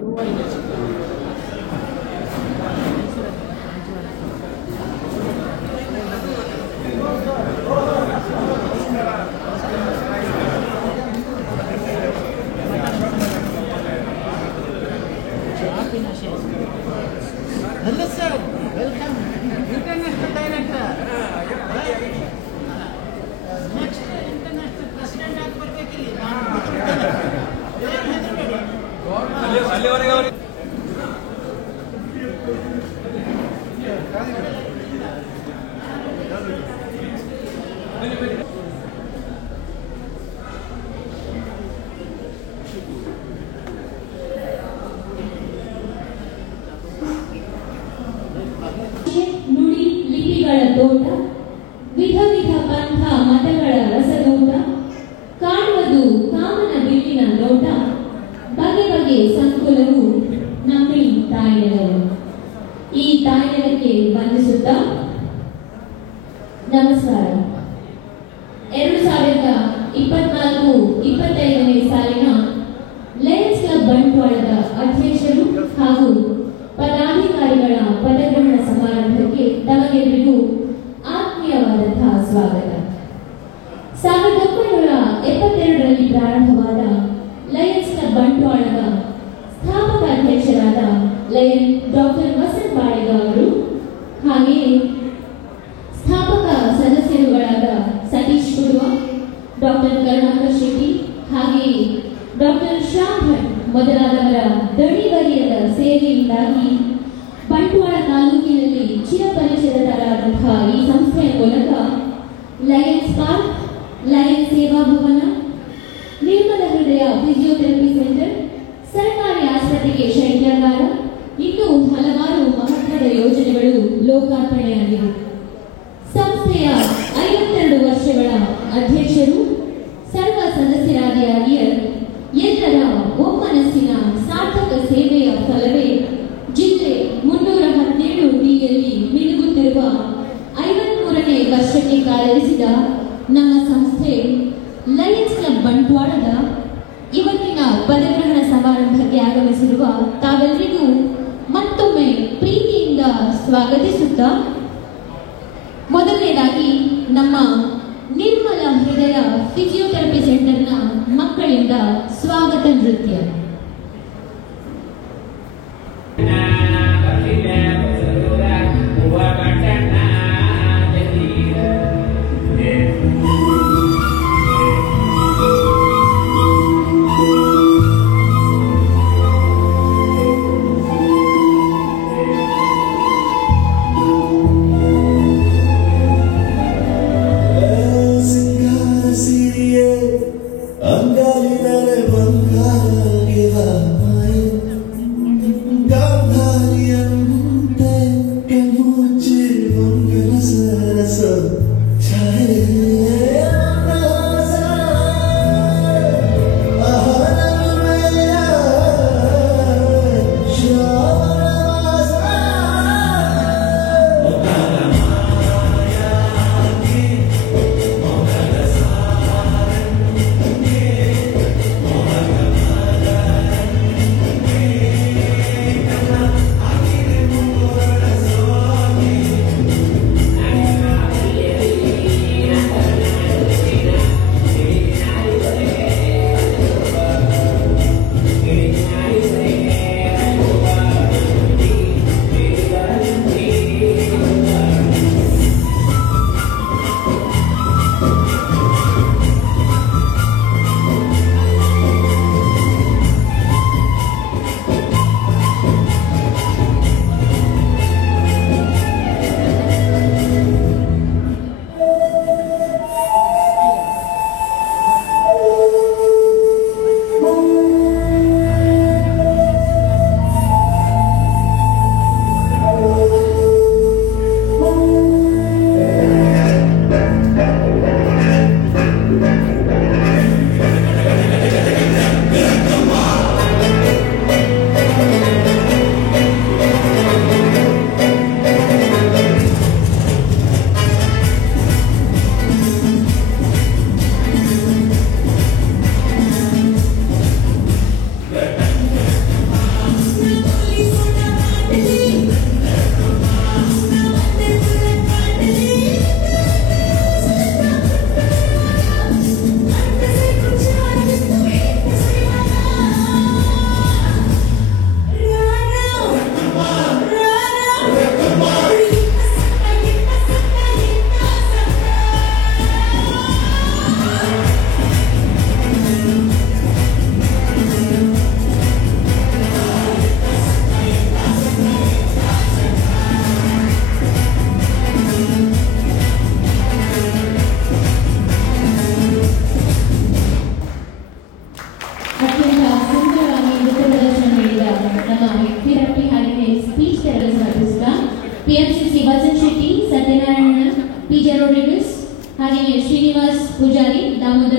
Hello sir, welcome. International director. Next international president ಆಗಬೇಕಿಲ್ಲ. ಅಲ್ಲಿವರೆಗೆ ನುಡಿ ಲಿಪಿಗಳ ತೋಟ, ವಿಧ ವಿಧ ಪಂಥ ಮತಗಳ ರಸದೋಟ, ಕಾಣುವುದು ಕಾಮನ ಬಿಲ್ಲಿನ ನೋಟ, ಬಗೆ ಬಗೆ ಸಂಕುಲವು ನಮ್ಮಿ ತಾಯ್ನೆಲವು. ಈ ತಾಯ್ನೆಲಕ್ಕೆ ವಂದಿಸುತ್ತಾ ನಮಸ್ಕಾರ. 2024-25ನೇ ಸಾಲಿನ ಲಯನ್ಸ್ ಕ್ಲಬ್ ಬಂಟ್ವಾಳದ ಅಧ್ಯಕ್ಷರು ಹಾಗೂ ಪದಾಧಿಕಾರಿಗಳ ಪದಗ್ರಹಣ ಸಮಾರಂಭಕ್ಕೆ ತಮಗೆಲ್ಲರಿಗೂ ಆತ್ಮೀಯವಾದಂತಹ ಸ್ವಾಗತ. 1972ರಲ್ಲಿ ಪ್ರಾರಂಭವಾದ ಲಯನ್ಸ್ ಕ್ಲಬ್ ಬಂಟ್ವಾಳದ ಸ್ಥಾಪಕ ಅಧ್ಯಕ್ಷರಾದ ಲಯನ್ ಡಾಕ್ಟರ್ ವಸಂತ್ ಬಾಳೆಗ ಅವರು, ಹಾಗೆಯೇ ಸ್ಥಾಪಕ ಸದಸ್ಯರುಗಳಾದ ಸತೀಶ್ ಕುಡುವ, ಡಾಕ್ಟರ್ ಕರುಣಾಕರ್ ಶೆಟ್ಟಿ, ಹಾಗೆಯೇ ಡಾಕ್ಟರ್ ಶ್ಯಾಮ್ ಭಟ್ ಮೊದಲಾದವರ ದಣಿವರಿಯದ ಸೇವೆಯಿಂದಾಗಿ ಬಂಟ್ವಾಳ ತಾಲೂಕಿನಲ್ಲಿ ಚಿರಪರಿಚಿತರಾದಂತಹ ಈ ಸಂಸ್ಥೆಯ ಮೂಲಕ ಲಯನ್ಸ್ ಪಾರ್ಕ್, ಲಯನ್ಸ್ ಸೇವಾ ಭವನ, ನಿರ್ಮಲ ಹೃದಯ ಫಿಸಿಯೋಥೆರಪಿ ಸೆಂಟರ್, ಸರ್ಕಾರಿ ಆಸ್ಪತ್ರೆಗೆ ಶೈತ್ಯಾಗಾರ, ಇನ್ನೂ ಹಲವಾರು ಮಹತ್ವದ ಯೋಜನೆಗಳು ಲೋಕಾರ್ಪಣೆಯಾಗಿವೆ. ಸಂಸ್ಥೆಯ 52 ವರ್ಷಗಳ ಅಧ್ಯಕ್ಷರು, ಸರ್ವ ಸದಸ್ಯರಾದಿಯಾಗಿಯ ಎಲ್ಲರ ಒಮ್ಮನಸ್ಸಿನ ಸಾರ್ಥಕ ಸೇವೆಯ ಫಲವೇ ಜಿಲ್ಲೆ 317ಡಿಯಲ್ಲಿ ಮಿನುಗುತ್ತಿರುವ 53ನೇ ವರ್ಷಕ್ಕೆ ಕಾಲಿರಿಸಿದ ನಮ್ಮ ಸಂಸ್ಥೆ ಲಯನ್ಸ್ ಕ್ಲಬ್ ಬಂಟ್ವಾಳದ ಇವತ್ತಿನ ಪದಗ್ರಹಣ ಸಮಾರಂಭಕ್ಕೆ ಆಗಮಿಸಿರುವ ತಾವೆಲ್ಲರಿಗೂ ಮತ್ತೊಮ್ಮೆ ಪ್ರೀತಿಯಿಂದ ಸ್ವಾಗತಿಸುತ್ತಾ, ಮೊದಲನೇದಾಗಿ ನಮ್ಮ ನಿರ್ಮಲ ಹೃದಯ ಫಿಸಿಯೋಥೆರಪಿ ಸೆಂಟರ್ನ ಮಕ್ಕಳಿಂದ ಸ್ವಾಗತ ನೃತ್ಯ. ಅಂಗಾಲಿನರೆ ಬಂಗಾರಗೆ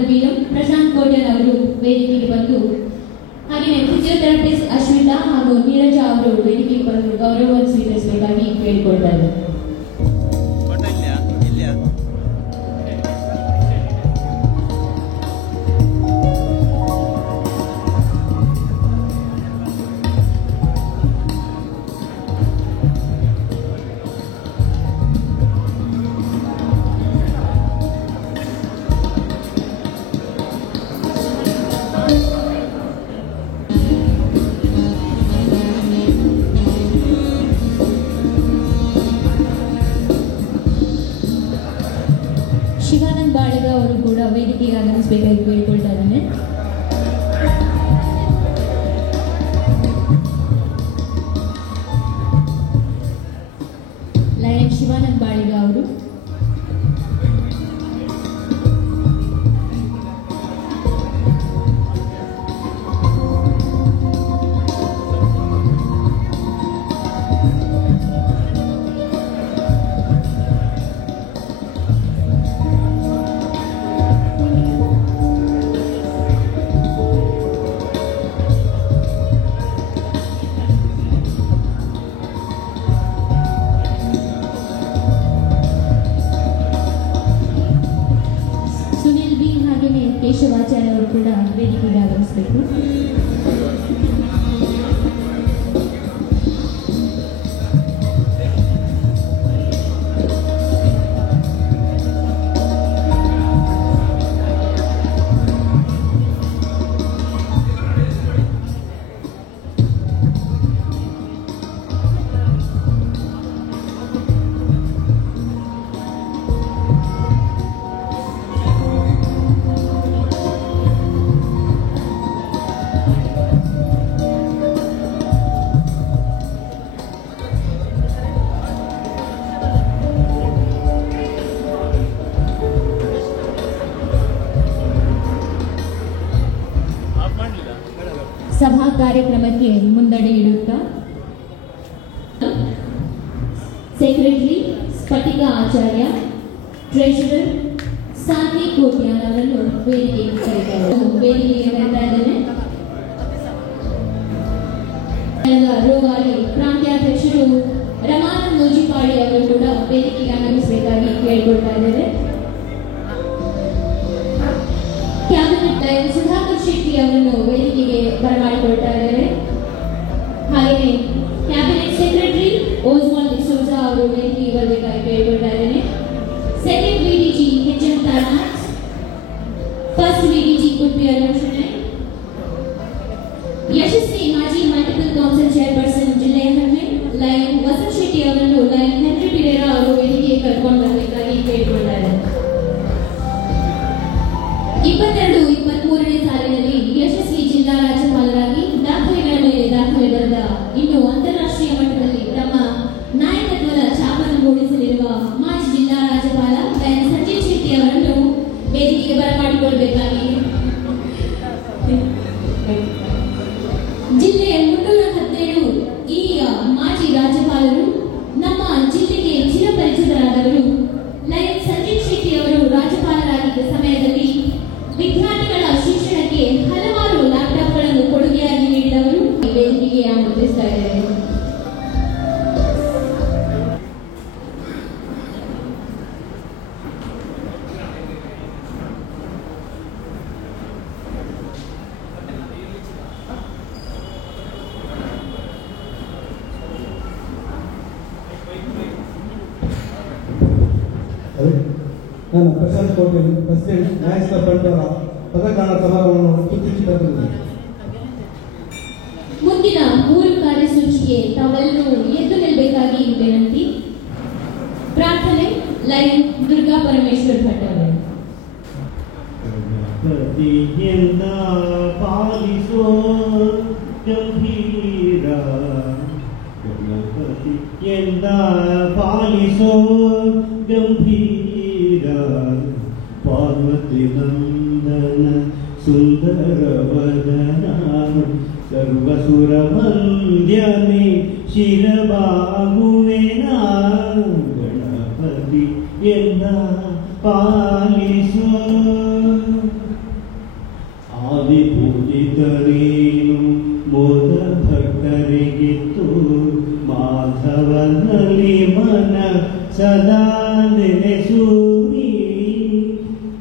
ಬೀರಂ ಪ್ರಶಾಂತ್ ಕೋಟ್ಯನ್ ಅವರು ವೇದಿಕೆಗೆ ಬಂದು, ಹಾಗೆಯೇ ಫಿಸಿಯೋಥೆರಪಿಸ್ಟ್ ಅಶ್ವಿತಾ ಹಾಗೂ ನೀರಜಾ ಅವರು ವೇದಿಕೆಗೆ ಬಂದು ಗೌರವವನ್ನು ಸ್ವೀಕರಿಸಬೇಕಾಗಿ ಕೇಳಿಕೊಳ್ತಾರೆ. ಶಿವಾನಂದ್ ಬಾಳಿಗ ಅವರು ಕೂಡ ವೇದಿಕೆಗೆ ಆಗಮಿಸಬೇಕಾಗಿ ಕೇಳಿಕೊಳ್ತಾ ಇದ್ದಾನೆ. ಲಯನ್ ಶಿವಾನಂದ್ ಬಾಳಿಗ ಅವರು. ಸುನಿಲ್ ಬಿ ಹಾಗೆಯೇ ಕೇಶವಾಚಾರ್ಯ ಅವರು ಕೂಡ ವೇದಿಕೆಗೆ ಆಗಮಿಸಬೇಕು. ಸಭಾ ಕಾರ್ಯಕ್ರಮಕ್ಕೆ ಮುನ್ನಡೆ ಇಡುತ್ತಾ ಸೆಕ್ರೆಟರಿ ಸ್ಫಟಿಕಾ ಆಚಾರ್ಯ, ಟ್ರೆಷರರ್ ಸಾನ್ವಿ ಕೋಟ್ಯಾನ್ ಅವರನ್ನು ವೇದಿಕೆಗೆ ಕರೀತಾರೆ. ವೇದಿಕೆಗೆ ಕರೀತಾ ಇದ್ದೇನೆ. ರೋಗಾಲಿ ಪ್ರಾಂತ್ಯಾಧ್ಯಕ್ಷರು ರಮಾನಂದ್ ಮೋಜಿಪಾಡಿ ಅವರು ಕೂಡ ವೇದಿಕೆಗೆ ಆಗಮಿಸಬೇಕಾಗಿ ಕೇಳಿಕೊಳ್ತಾ ಇದ್ದೇವೆ. ಕ್ಯಾಬಿನೆಟ್ ಸುಧಾಕರ್ ಶೆಟ್ಟಿ ಅವರನ್ನು ವೇದಿಕೆಗೆ ಬರಮಾಡಿಕೊಳ್ತಾ ಇದ್ದಾರೆ. ಹಾಗೆಯೇ ಕ್ಯಾಬಿನೆಟ್ ಸೆಕ್ರೆಟರಿ ಓಸ್ವಾಲ್ ಡಿಸೋಜಾ ಅವರು ವೇದಿಕೆಗೆ ಬರಬೇಕಾಗಿ ಕೇಳಿಕೊಳ್ತಾ ಇದ್ದೇನೆ. ಸೆಕೆಂಡ್ ವಿಡಿಜಿ ಎಚ್ಎಂ ತಾನಾಜ್, ಫಸ್ಟ್ ವಿಡಿಜಿ ಕುಟ್ಟಿ ಅಲೋಚನೆ, ಯಶಸ್ವಿ ಮಾಜಿ ಮಲ್ಟಿಪಲ್ ಕೌನ್ಸಿಲ್ ಚೇರ್ಪರ್ಸನ್ ಜಿಲ್ಲೆಯ ಹೆಮ್ಮೆ ಲಯನ್ ವಸಂತ್ ಶೆಟ್ಟಿ ಅವರನ್ನು ಲಯನ್ ಹೆನ್ರಿ ಪಿರೇರಾ ಅವರು ವೇದಿಕೆಗೆ ಕರ್ಕೊಂಡು ಬರಬೇಕಾಗಿ ಕೇಳಿಕೊಳ್ತಾ ಇದ್ದಾರೆ. 22-23ನೇ ಸಾಲಿನಲ್ಲಿ ಯಶಸ್ವಿ ಜಿಲ್ಲಾ ರಾಜ್ಯಪಾಲರಾಗಿ ದಾಖಲೆಗಳ ಮೇಲೆ ದಾಖಲೆ ಬರೆದ, ಇನ್ನು ಅಂತಾರಾಷ್ಟ್ರೀಯ ಮಟ್ಟದಲ್ಲಿ ತಮ್ಮ ನಾಯಕತ್ವದ ಛಾಪನ್ನು ಮೂಡಿಸಲಿರುವ ಮಾಜಿ ಜಿಲ್ಲಾ ರಾಜ್ಯಪಾಲ ಲಯನ್ ಸಂಜೀವ್ ಶೆಟ್ಟಿ ಅವರನ್ನು ವೇದಿಕೆಗೆ ಬರಮಾಡಿಕೊಳ್ಬೇಕಾಗಿ ಜಿಲ್ಲೆಯ 317 ಈಗ ಮಾಜಿ ರಾಜ್ಯಪಾಲರು, ನಮ್ಮ ಜಿಲ್ಲೆಗೆ ಚಿರಪರಿಚಿತರಾದವರು ಲಯನ್ ಸಂಜೀವ್ ಶೆಟ್ಟಿ ಅವರು ರಾಜ್ಯಪಾಲರಾಗಿದ್ದ ಸಮಯದಲ್ಲಿ ವಿದ್ಯಾರ್ಥಿಗಳ ಶಿಕ್ಷಣಕ್ಕೆ ಹಲವಾರು ಲ್ಯಾಪ್ಟಾಪ್ಗಳನ್ನು ಕೊಡುಗೆಯಾಗಿ ನೀಡಿದವರು ವೇದಿಕೆಗೆ ಆಮಂತ್ರಿಸ್ತಾ ಇದ್ದಾರೆ. ನಾನು ಪ್ರಶಾಂತ್ ಕೋಟ್ಯನ್, ಪ್ರೆಸಿಡೆಂಟ್ ನ್ಯಾಷನಲ್ ಬಂಡವಾಳ ಪದಗ್ರಹಣ ಸಮಾರಂಭವನ್ನು ಉದ್ದೇಶಿಸಿದ್ದೇನೆ. ಮುಂದಿನ 3 ಕಾರ್ಯಸೂಚಿಗೆ ತಾವೆಲ್ಲರೂ ಎದ್ದು ನಿಲ್ಲಬೇಕಾಗಿ ವಿನಂತಿ. ಪ್ರಾರ್ಥನೆ ಲಯನ್ ದುರ್ಗಾ ಪರಮೇಶ್ವರ್ ಭಟ್ ಅವರು. ಗಣಪತಿಯಿಂದ ಪಾಲಿಸೋ ಗಂಭೀರ, ಗಣಪತಿಯಿಂದ ಪಾಲಿಸೋ ಗಂಭೀರ, ಪಾರ್ವತಿ ನಂದನ ಸುಂದರ ವದನ, ಸರ್ವಸುರ ವಂದ್ಯಮೇ ಶಿರಬಾಗುವೆನ, ಗಣಪತಿಯಿಂದ ಪಾಲಿಸೋ. ಕರಿಗಿತ್ತು ಮಾಧವನಲ್ಲಿ ಮನ ಸದಾ ನೆನೆಸೂರಿ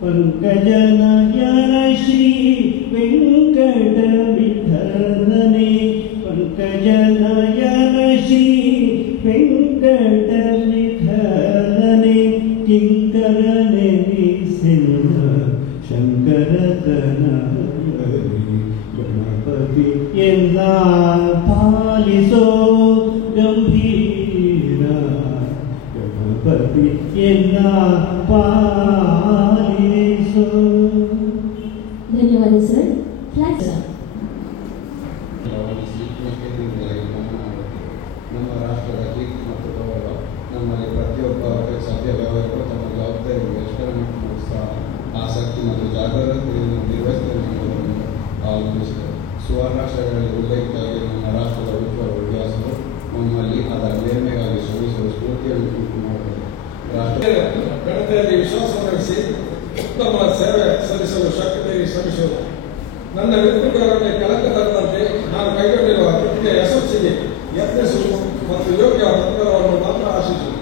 ಪಂಕಜನಯನ ಶ್ರೀ ವೆಂಕಟ ವಿಠಲನೆ ಪಂಕಜನಯನ ಶ್ರೀ ವೆಂಕಟ ವಿಠಲನೆ ಕಿಂಕರನೆ ಸಿಂಹ ಶಂಕರತನ ಗಣಪತಿ ಎಲ್ಲ ಪಾಲಿಸೋ ಗಂಭೀರ ಗಣಪತಿ ಎಲ್ಲ ಪಾಲಿಸೋ. ಧನ್ಯವಾದ ಸರ್. Flat sir. ನಮ್ಮ ರಾಷ್ಟ್ರದ ಕೀರ್ತಿ ಮತ್ತು ಗೌರವ ನಮ್ಮಲ್ಲಿ ಪ್ರತಿಯೊಬ್ಬ ಸಭ್ಯ ವ್ಯವಹಾರಗಳು ತಮ್ಮ ಜವಾಬ್ದಾರಿ ಎಷ್ಟರ ಮಟ್ಟಿಗೂ ಸಹ ಆಸಕ್ತಿ ಮತ್ತು ಜಾಗರೂಕತೆಯನ್ನು ನಿರ್ವಹಿಸುವುದನ್ನು ಅವಲಂಬಿಸಿದೆ. ಸುವರ್ಣಾಕ್ಷರಗಳಲ್ಲಿ ಉಲ್ಲೇಖಿತವಾಗಿ ನಮ್ಮ ರಾಷ್ಟ್ರದ ಉಜ್ವಲ ಇತಿಹಾಸವು ನಮ್ಮಲ್ಲಿ ಅದರ ಮೇಲ್ಮೆಗಾಗಿ ಶ್ರಮಿಸುವ ಸ್ಫೂರ್ತಿಯನ್ನು ಉಂಟು ಮಾಡುತ್ತದೆ. ಗಣತೆಯಲ್ಲಿ ವಿಶ್ವಾಸ ವಹಿಸಿ ಉತ್ತಮ ಸೇವೆ ಸಲ್ಲಿಸಲು ಶಕ್ತಿಯಾಗಿ ಶ್ರಮಿಸುವುದು. ನನ್ನ ವೃತ್ತಿಪರರಲ್ಲಿ ಕಳಂಕ ತರದಂತೆ ನಾನು ಕೈಗೊಂಡಿರುವ ವೃತ್ತಿಯ ಯಶಸ್ಸಿಗೆ ಯತ್ನಿಸುವುದು ಮತ್ತು ಯೋಗ್ಯ ಪ್ರತಿಫಲವನ್ನು ಮಾತ್ರ ಆಶಿಸುವುದು.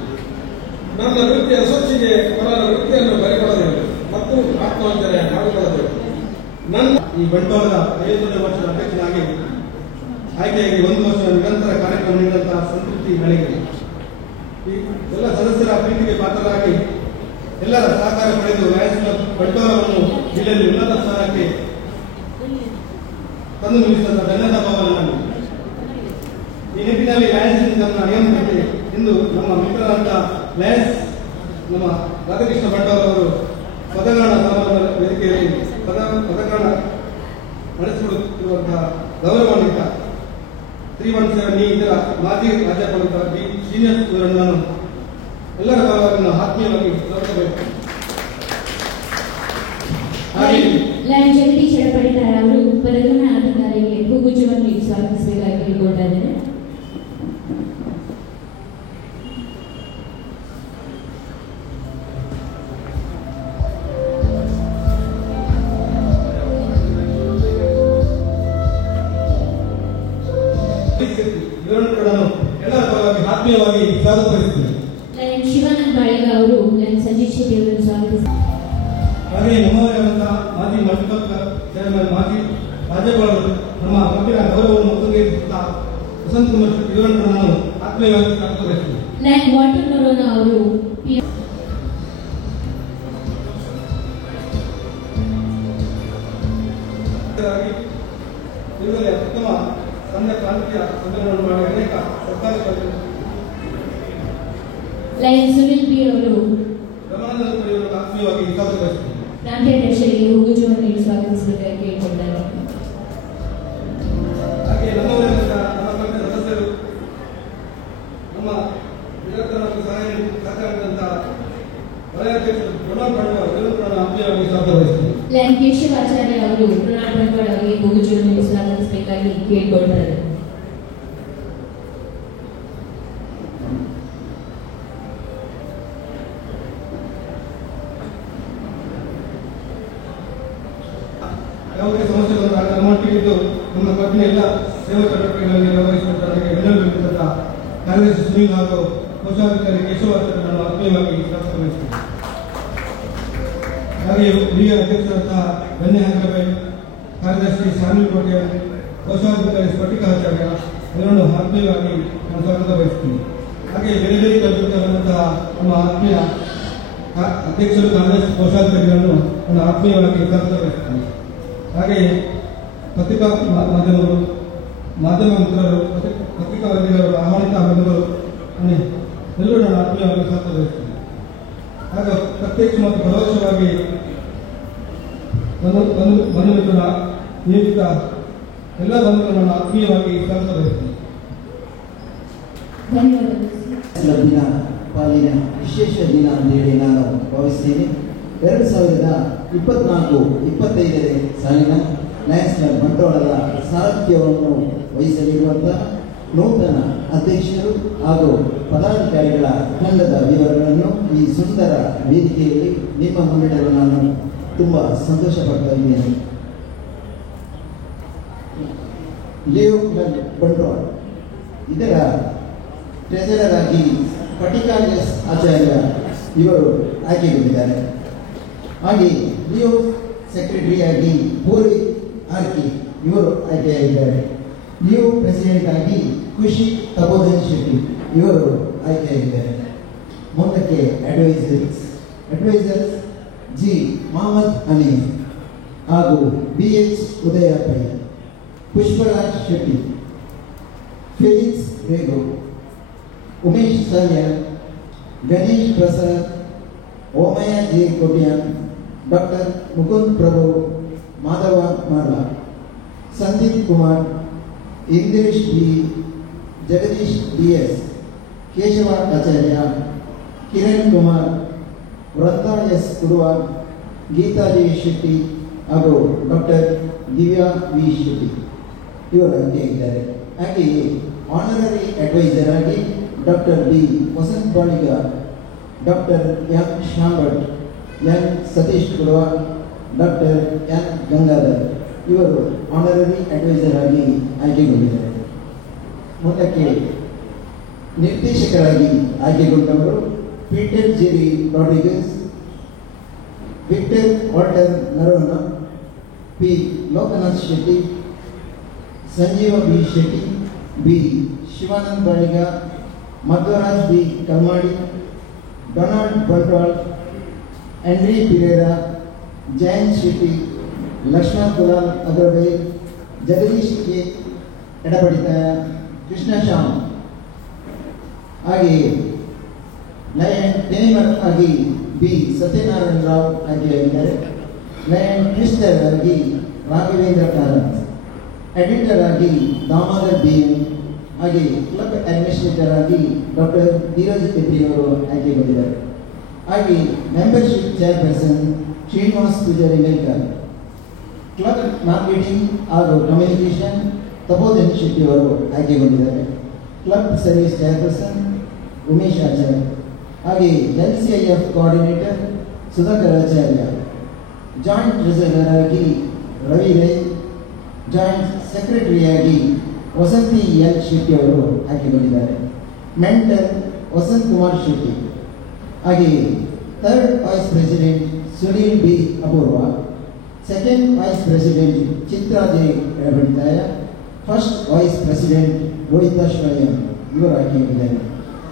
ನನ್ನ ವೃತ್ತಿಯ ಯಶಸ್ಸಿಗೆ ಪರರ ವೃತ್ತಿಯನ್ನು ಬರಿಕೊಳ್ಳಬೇಕು ಮತ್ತು ಆತ್ಮವಂಚನೆ ಮಾಡಿಕೊಳ್ಳಬೇಕು. ನನ್ನ ಈ ಬಂಟ್ವಾಳದ 50ನೇ ವರ್ಷದ ಅಧ್ಯಕ್ಷನಾಗಿ ಆಯ್ಕೆಯಾಗಿ 1 ವರ್ಷ ನಿರಂತರ ಕಾರ್ಯಕ್ರಮ ನೀಡಿದಂತಹ ಸಂತೃಪ್ತಿ ನನಗೆ. ಈ ಎಲ್ಲ ಸದಸ್ಯರ ಪ್ರೀತಿಗೆ ಪಾತ್ರರಾಗಿ ಎಲ್ಲರ ಸಹಕಾರ ಪಡೆದು ಲಯನ್ಸ್ ಕ್ಲಬ್ ಬಂಟ್ವಾಳವನ್ನು ಜಿಲ್ಲೆಯಲ್ಲಿ ಉನ್ನತ ಸ್ಥಾನಕ್ಕೆ ತಂದು ನಿಲ್ಲಿಸಿದ ಧನ್ಯತಾ ಭಾವ ನನಗೆ. ಈ ನಿಟ್ಟಿನಲ್ಲಿ ಲಯನ್ಸ್ ನಮ್ಮ ನಿಯಮಕ್ಕೆ ಇಂದು ನಮ್ಮ ಮಿತ್ರರಾದ ಲಯನ್ಸ್ ನಮ್ಮ ರಾಧಾಕೃಷ್ಣ ಬಂಟ್ವಾಳ ಅವರು ಪದಗಾನ ಸಮಾರಂಭ ವೇದಿಕೆಯಲ್ಲಿ ಪದಗಾನ ನಡೆಸಿಕೊಡುತ್ತಿರುವಂತಹ ಗೌರವಾನ್ವಿತ 317 ಇದರ ಮಾಜಿ ರಾಜ್ಯಪಾಲರ ಡಿ ಶ್ರೀನಿವಾಸ್ ಅವರನ್ನು ನಾನು ಎಲ್ಲರ ಪರವಾಗಿ ಆತ್ಮೀಯವಾಗಿ ಸ್ವಾಗತಿಸಬೇಕು. ಲಯನ್ ಜಗದೀಶ್ ಎಡಪಡಿತಾರ ಅವರು ಪದಗಾನ ಅಧಿಕಾರಿಗೆ ಹೂಗುಚ್ಚವನ್ನು ಸ್ವಾಗತಿಸಬೇಕಾಗಿ ಕೇಳಿಕೊಂಡಿದ್ದಾರೆ. ಎಲ್ಲರ ಪರವಾಗಿ ಆತ್ಮೀಯವಾಗಿ ಸ್ವಾಗತಿಸುತ್ತೇನೆ. ಲಯನ್ ಶಿವಾನಂದ ಬಾಳೆಗ ಅವರು ಲಯನ್ ಸಂಜೀವ್ ಶೆಟ್ಟಿ ಅವರನ್ನು ಸ್ವಾಗತಿಸಿದ್ದಾರೆ. ಹಾಗೆ ನಮ್ಮವರಾದಂತಹ ಮಾಜಿ ಮಲ್ಟಿಪಲ್ ಚೇರ್ಮನ್ ಮಾಜಿ ರಾಜ್ಯಪಾಲರು ನಮ್ಮ ಮಕ್ಕಳ ಗೌರವವನ್ನು ಒತ್ತುಗೇರಿಸುತ್ತಾ ವಸಂತ ಕುಮಾರ್ ಶೆಟ್ಟಿ ಇವರನ್ನು ನಾನು ಆತ್ಮೀಯವಾಗಿ ಸ್ವಾಗತಿಸುತ್ತೇನೆ. ಲಯನ್ ವಾಟರ್ ನರೋನಾ ಅವರು ಇವುಗಳಲ್ಲಿ ಉತ್ತಮ ಸಣ್ಣ ಕ್ರಾಂತಿಯ ಸಂದರ್ಭವನ್ನು ಮಾಡಿ ಅನೇಕ ಸರ್ಕಾರಿ ಲಯನ್ ಸುನಿಲ್ ಪಿ ಅವರು ಗಮನದಲ್ಲಿ ಪಡೆಯುವ ಆತ್ಮೀಯವಾಗಿ ಸ್ವಾಗತಿಸುತ್ತೇನೆ. ಪ್ರಾಂತ್ಯಾಧ್ಯಕ್ಷರಿಗೆ ಹೂಗುಚ್ಚವನ್ನು ಸ್ವಾಗತಿಸಬೇಕಾಗಿ ಕೇಳಿಕೊಂಡಿದ್ದಾರೆ. ಹಾಗೆ ನಮ್ಮವರಾದಂತಹ ನಮ್ಮ ಪಕ್ಷದ ಸದಸ್ಯರು ನಮ್ಮ ನಿರಂತರ ಸಹಾಯ ಸಹಕರಿಸಿದಂತಹ ವಲಯಾಧ್ಯಕ್ಷರು ಪ್ರಣಾಮ್ ಬಂಟ್ವಾಳ ಇವರನ್ನು ಆತ್ಮೀಯವಾಗಿ ಸ್ವಾಗತಿಸುತ್ತೇನೆ. ಲಯನ್ ಕೇಶವಾಚಾರ್ಯ ಅವರು ಪ್ರಣಾಮ್ ಬಂಟ್ವಾಳ ಅವರಿಗೆ ಹೂಗುಚ್ಚವನ್ನು ಸ್ವಾಗತಿಸಬೇಕಾಗಿ ಕೇಳಿಕೊಂಡಿದ್ದಾರೆ. ಯಾವುದೇ ಸಮಸ್ಯೆಗಳು ನಮ್ಮೊಟ್ಟಿಗಿದ್ದು ನಮ್ಮ ಕ್ಲಬ್ನ ಎಲ್ಲ ಸೇವಾ ಚಟುವಟಿಕೆಗಳಲ್ಲಿ ನಿರ್ವಹಿಸುವುದಕ್ಕೆ ಬೆನ್ನೆಲುಬಾಗಿದ್ದಂತಹ ಕಾರ್ಯದರ್ಶಿ ಸುನೀಲ್ ಹಾಗೂ ಕೋಶಾಧಿಕಾರಿ ಕೇಶವಾಚಾರ್ಯರನ್ನು ಆತ್ಮೀಯವಾಗಿ ಸ್ವಾಗತಿಸುತ್ತೇನೆ. ಹಾಗೆ ಹಿರಿಯ ಅಧ್ಯಕ್ಷರಾದಂತಹ ಬೆನ್ನೆ ಹಂಗಬೆಲ್, ಕಾರ್ಯದರ್ಶಿ ಶಾಮಿಲ್ ಕೋಟೆ, ಕೋಶಾಧಿಕಾರಿ ಸ್ಫಟಿಕಾಚಾರ್ಯ ಇವರನ್ನು ಆತ್ಮೀಯವಾಗಿ ನಾನು ಸ್ವಾಗತ ಬಯಸುತ್ತೇನೆ. ಹಾಗೆ ಬೇರೆ ಬೇರೆ ಕಲ್ಪಿಸಿದಂತಹ ನಮ್ಮ ಆತ್ಮೀಯ ಅಧ್ಯಕ್ಷರು ಕಾರ್ಯದರ್ಶಿ ಕೋಶಾಧಿಕಾರಿಗಳನ್ನು ನಾನು ಆತ್ಮೀಯವಾಗಿ ಸ್ವಾಗತ ಬಯಸುತ್ತೇನೆ. ಹಾಗೆ ಪತ್ರಿಕಾ ಮಾಧ್ಯಮಗಳು, ಮಾಧ್ಯಮ ಮಿತ್ರರು, ಪತ್ರಿಕಾ ವರದಿಗಾರರು, ಆಹ್ವಾನಿತ ಬಂಧುಗಳು ಎಲ್ಲರೂ ನಾನು ಆತ್ಮೀಯವಾಗಿ ಸ್ವಾಗತ ಬಯಸುತ್ತೇನೆ. ಹಾಗೆ ಪ್ರತ್ಯಕ್ಷ ಮತ್ತು ಪರೋಕ್ಷವಾಗಿ ಬಂಧು ಮಿತ್ರರ ನಿಯುಕ್ತ ಎಲ್ಲ ಬಂಧುಗಳನ್ನು ಆತ್ಮೀಯವಾಗಿ ಸ್ವಾಗತ ಬಯಸುತ್ತೇನೆ. ದಿನ ಪಾಲಿನ ವಿಶೇಷ ದಿನ ಅಂತೇಳಿ ನಾನು ಭಾವಿಸ್ತೇನೆ. 2024-25 ಸಾಲಿನ ಲಯನ್ಸ್ ಕ್ಲಬ್ ಬಂಟ್ವಾಳದ ಸಾರಥ್ಯವನ್ನು ವಹಿಸಲಿರುವಂತಹ ನೂತನ ಅಧ್ಯಕ್ಷರು ಹಾಗೂ ಪದಾಧಿಕಾರಿಗಳ ತಂಡದ ವಿವರಗಳನ್ನು ಈ ಸುಂದರ ವೇದಿಕೆಯಲ್ಲಿ ನಿಮ್ಮ ಮುಂದಿಡಲು ನಾನು ತುಂಬ ಸಂತೋಷ ಪಡ್ತಾ ಇದ್ದೇನೆ. ಲಿಯೋ ಕ್ಲಬ್ ಬಂಟ್ವಾಳ ಇದರ ಟ್ರೆಜರರ್ ಆಗಿ ಪಟಿಕಾ ಎಸ್ ಆಚಾರ್ಯ ಇವರು ಆಯ್ಕೆಗೊಂಡಿದ್ದಾರೆ. ಹಾಗೆ ಲಿಯೋ ಸೆಕ್ರೆಟರಿಯಾಗಿ ಪೂರ್ವಿ ಆರ್ಕಿ ಇವರು ಆಯ್ಕೆಯಾಗಿದ್ದಾರೆ. ಲಿಯೋ ಪ್ರೆಸಿಡೆಂಟ್ ಆಗಿ ಖುಷಿ ತಪೋಧನ್ ಶೆಟ್ಟಿ ಇವರು ಆಯ್ಕೆಯಾಗಿದ್ದಾರೆ. ಮುಂದಕ್ಕೆ ಅಡ್ವೈಸರ್ಸ್ ಜಿ ಮೊಹಮ್ಮದ್ ಅನೀಫ್ ಹಾಗೂ BH Udaya Pai, Pushparaj Shetty, Felix Rego, Umesh Salian, Ganesh Prasad, Omayya J Kotian, doctor Mukund Prabhu, Madhava Marla, Sandeep Kumar, Indresh B, Jagadish DS, Keshava Acharya, Kiran Kumar, Vrinda S Kuduvar, Geetaji Shetty ಹಾಗೂ ಡಾಕ್ಟರ್ ದಿವ್ಯಾ ವಿ ಶೆಟ್ಟಿ ಇವರು ಆಯ್ಕೆಯಾಗಿದ್ದಾರೆ. ಹಾಗೆಯೇ ಆನರರಿ ಅಡ್ವೈಸರ್ ಆಗಿ doctor B Vasant Baliga, doctor M Shyambhat, N Satish Kuduvar, doctor N Gangadhar ಇವರು ಆನರರಿ ಅಡ್ವೈಸರ್ ಆಗಿ ಆಯ್ಕೆಗೊಂಡಿದ್ದಾರೆ. ಮುಂದಕ್ಕೆ ನಿರ್ದೇಶಕರಾಗಿ ಆಯ್ಕೆಗೊಂಡವರು Peter Jerry Rodrigues, Victor Walter Noronha, P Lokanath Shetty, Sanjeeva B Shetty, B Shivanand Baliga, Madhwaraj B Kalmadi, Donald Bantwal, Andrew Pereira, Jayant Shetty, Lakshman Kulal ಅಗ್ರವೇ, ಜಗದೀಶ್ ಕೆ ಎಡಪಡಿತಾಯ, ಕೃಷ್ಣ ಶ್ಯಾಮ್. ಹಾಗೆಯೇ ಲಯನ್ ಟೆನಿಮರ್ ಆಗಿ ಬಿ ಸತ್ಯನಾರಾಯಣ ರಾವ್ ಆಯ್ಕೆಯಾಗಿದ್ದಾರೆ. ಲಯನ್ ಟ್ವಿಸ್ಟರ್ ಆಗಿ ರಾಘವೇಂದ್ರ ಕಾರಂತ್, ಎಡಿಟರ್ ಆಗಿ ದಾಮೋದರ್ BM, ಹಾಗೆ ಕ್ಲಬ್ ಅಡ್ಮಿನಿಸ್ಟ್ರೇಟರ್ ಆಗಿ ಡಾಕ್ಟರ್ ಧೀರಜ್ ತೆಪ್ರಿ ಅವರು ಆಯ್ಕೆಗೊಂಡಿದ್ದಾರೆ. ಹಾಗೆ membership chairperson Srinivas Poojary Melkar, club marketing ಹಾಗೂ ಕಮ್ಯುನಿಕೇಷನ್ ತಪೋಧನ್ ಶೆಟ್ಟಿ ಅವರು ಆಯ್ಕೆಗೊಂಡಿದ್ದಾರೆ. Club service chairperson Umesh Acharya, ಹಾಗೆ LCIF coordinator Sudhakar Acharya, joint treasurer ಆಗಿ ರವಿ ರೈ, ಜಾಯಿಂಟ್ ಸೆಕ್ರೆಟರಿಯಾಗಿ ವಸಂತಿ ಎಲ್ ಶೆಟ್ಟಿ ಅವರು ಆಯ್ಕೆಗೊಂಡಿದ್ದಾರೆ. ಮೆಂಟರ್ ವಸಂತ್ ಕುಮಾರ್ ಶೆಟ್ಟಿ. ಹಾಗೆಯೇ third vice president Sunil B Apoorva, second vice president Chitra J Edapadithaya, first vice president ರೋಹಿತ ಶ್ವಯಂ ಇವರು ಆಯ್ಕೆಯಾಗಿದ್ದಾರೆ.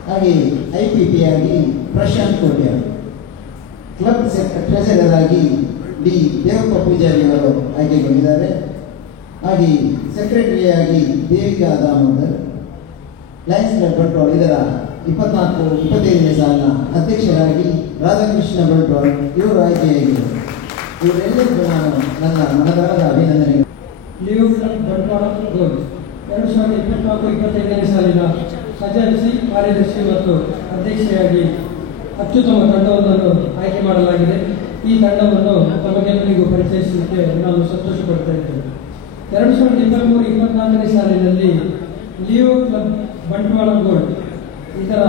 ಹಾಗೆ IPP ಆಗಿ ಪ್ರಶಾಂತ್ ಕೋಟ್ಯ, ಕ್ಲಬ್ ಟ್ರೆಜರರ್ ಆಗಿ ಡಿ ದೇವಪ್ಪ ಪೂಜಾರಿ ಅವರು ಆಯ್ಕೆಗೊಂಡಿದ್ದಾರೆ. ಹಾಗೆ ಸೆಕ್ರೆಟರಿಯಾಗಿ ದೇವಿಕಾ ದಾಮೋದರ್, ಲಯನ್ಸ್ ಕ್ಲಬ್ ಬಂಟ್ವಾಳ ಇದರ 24-25ನೇ ಸಾಲಿನ ಅಧ್ಯಕ್ಷರಾಗಿ ರಾಧಾಕೃಷ್ಣ ಬಂಟ್ವಾಳ ಇವರು ಆಯ್ಕೆಯಾಗಿದ್ದಾರೆ. ಇವರೆಲ್ಲರಿಗೂ ನಾನು ನನ್ನ ಮನದಾಳದ ಅಭಿನಂದನೆ. ಲಿಯೋ ಕ್ಲಬ್ ಬಂಟ್ವಾಳ ಗೋಲ್ಡ್ 2024-25ನೇ ಸಾಲಿನ ಖಜಾಂಚಿ, ಕಾರ್ಯದರ್ಶಿ ಮತ್ತು ಅಧ್ಯಕ್ಷೆಯಾಗಿ ಅತ್ಯುತ್ತಮ ತಂಡವೊಂದನ್ನು ಆಯ್ಕೆ ಮಾಡಲಾಗಿದೆ. ಈ ತಂಡವನ್ನು ತಮಗೆಲ್ಲರಿಗೂ ಪರಿಚಯಿಸಲಿಕ್ಕೆ ನಾನು ಸಂತೋಷ ಪಡ್ತಾ ಇದ್ದೇನೆ. 2023-24ನೇ ಸಾಲಿನಲ್ಲಿ ಲಿಯೋ ಕ್ಲಬ್ ಬಂಟ್ವಾಳ ಗೋಲ್ಡ್ ಇದರ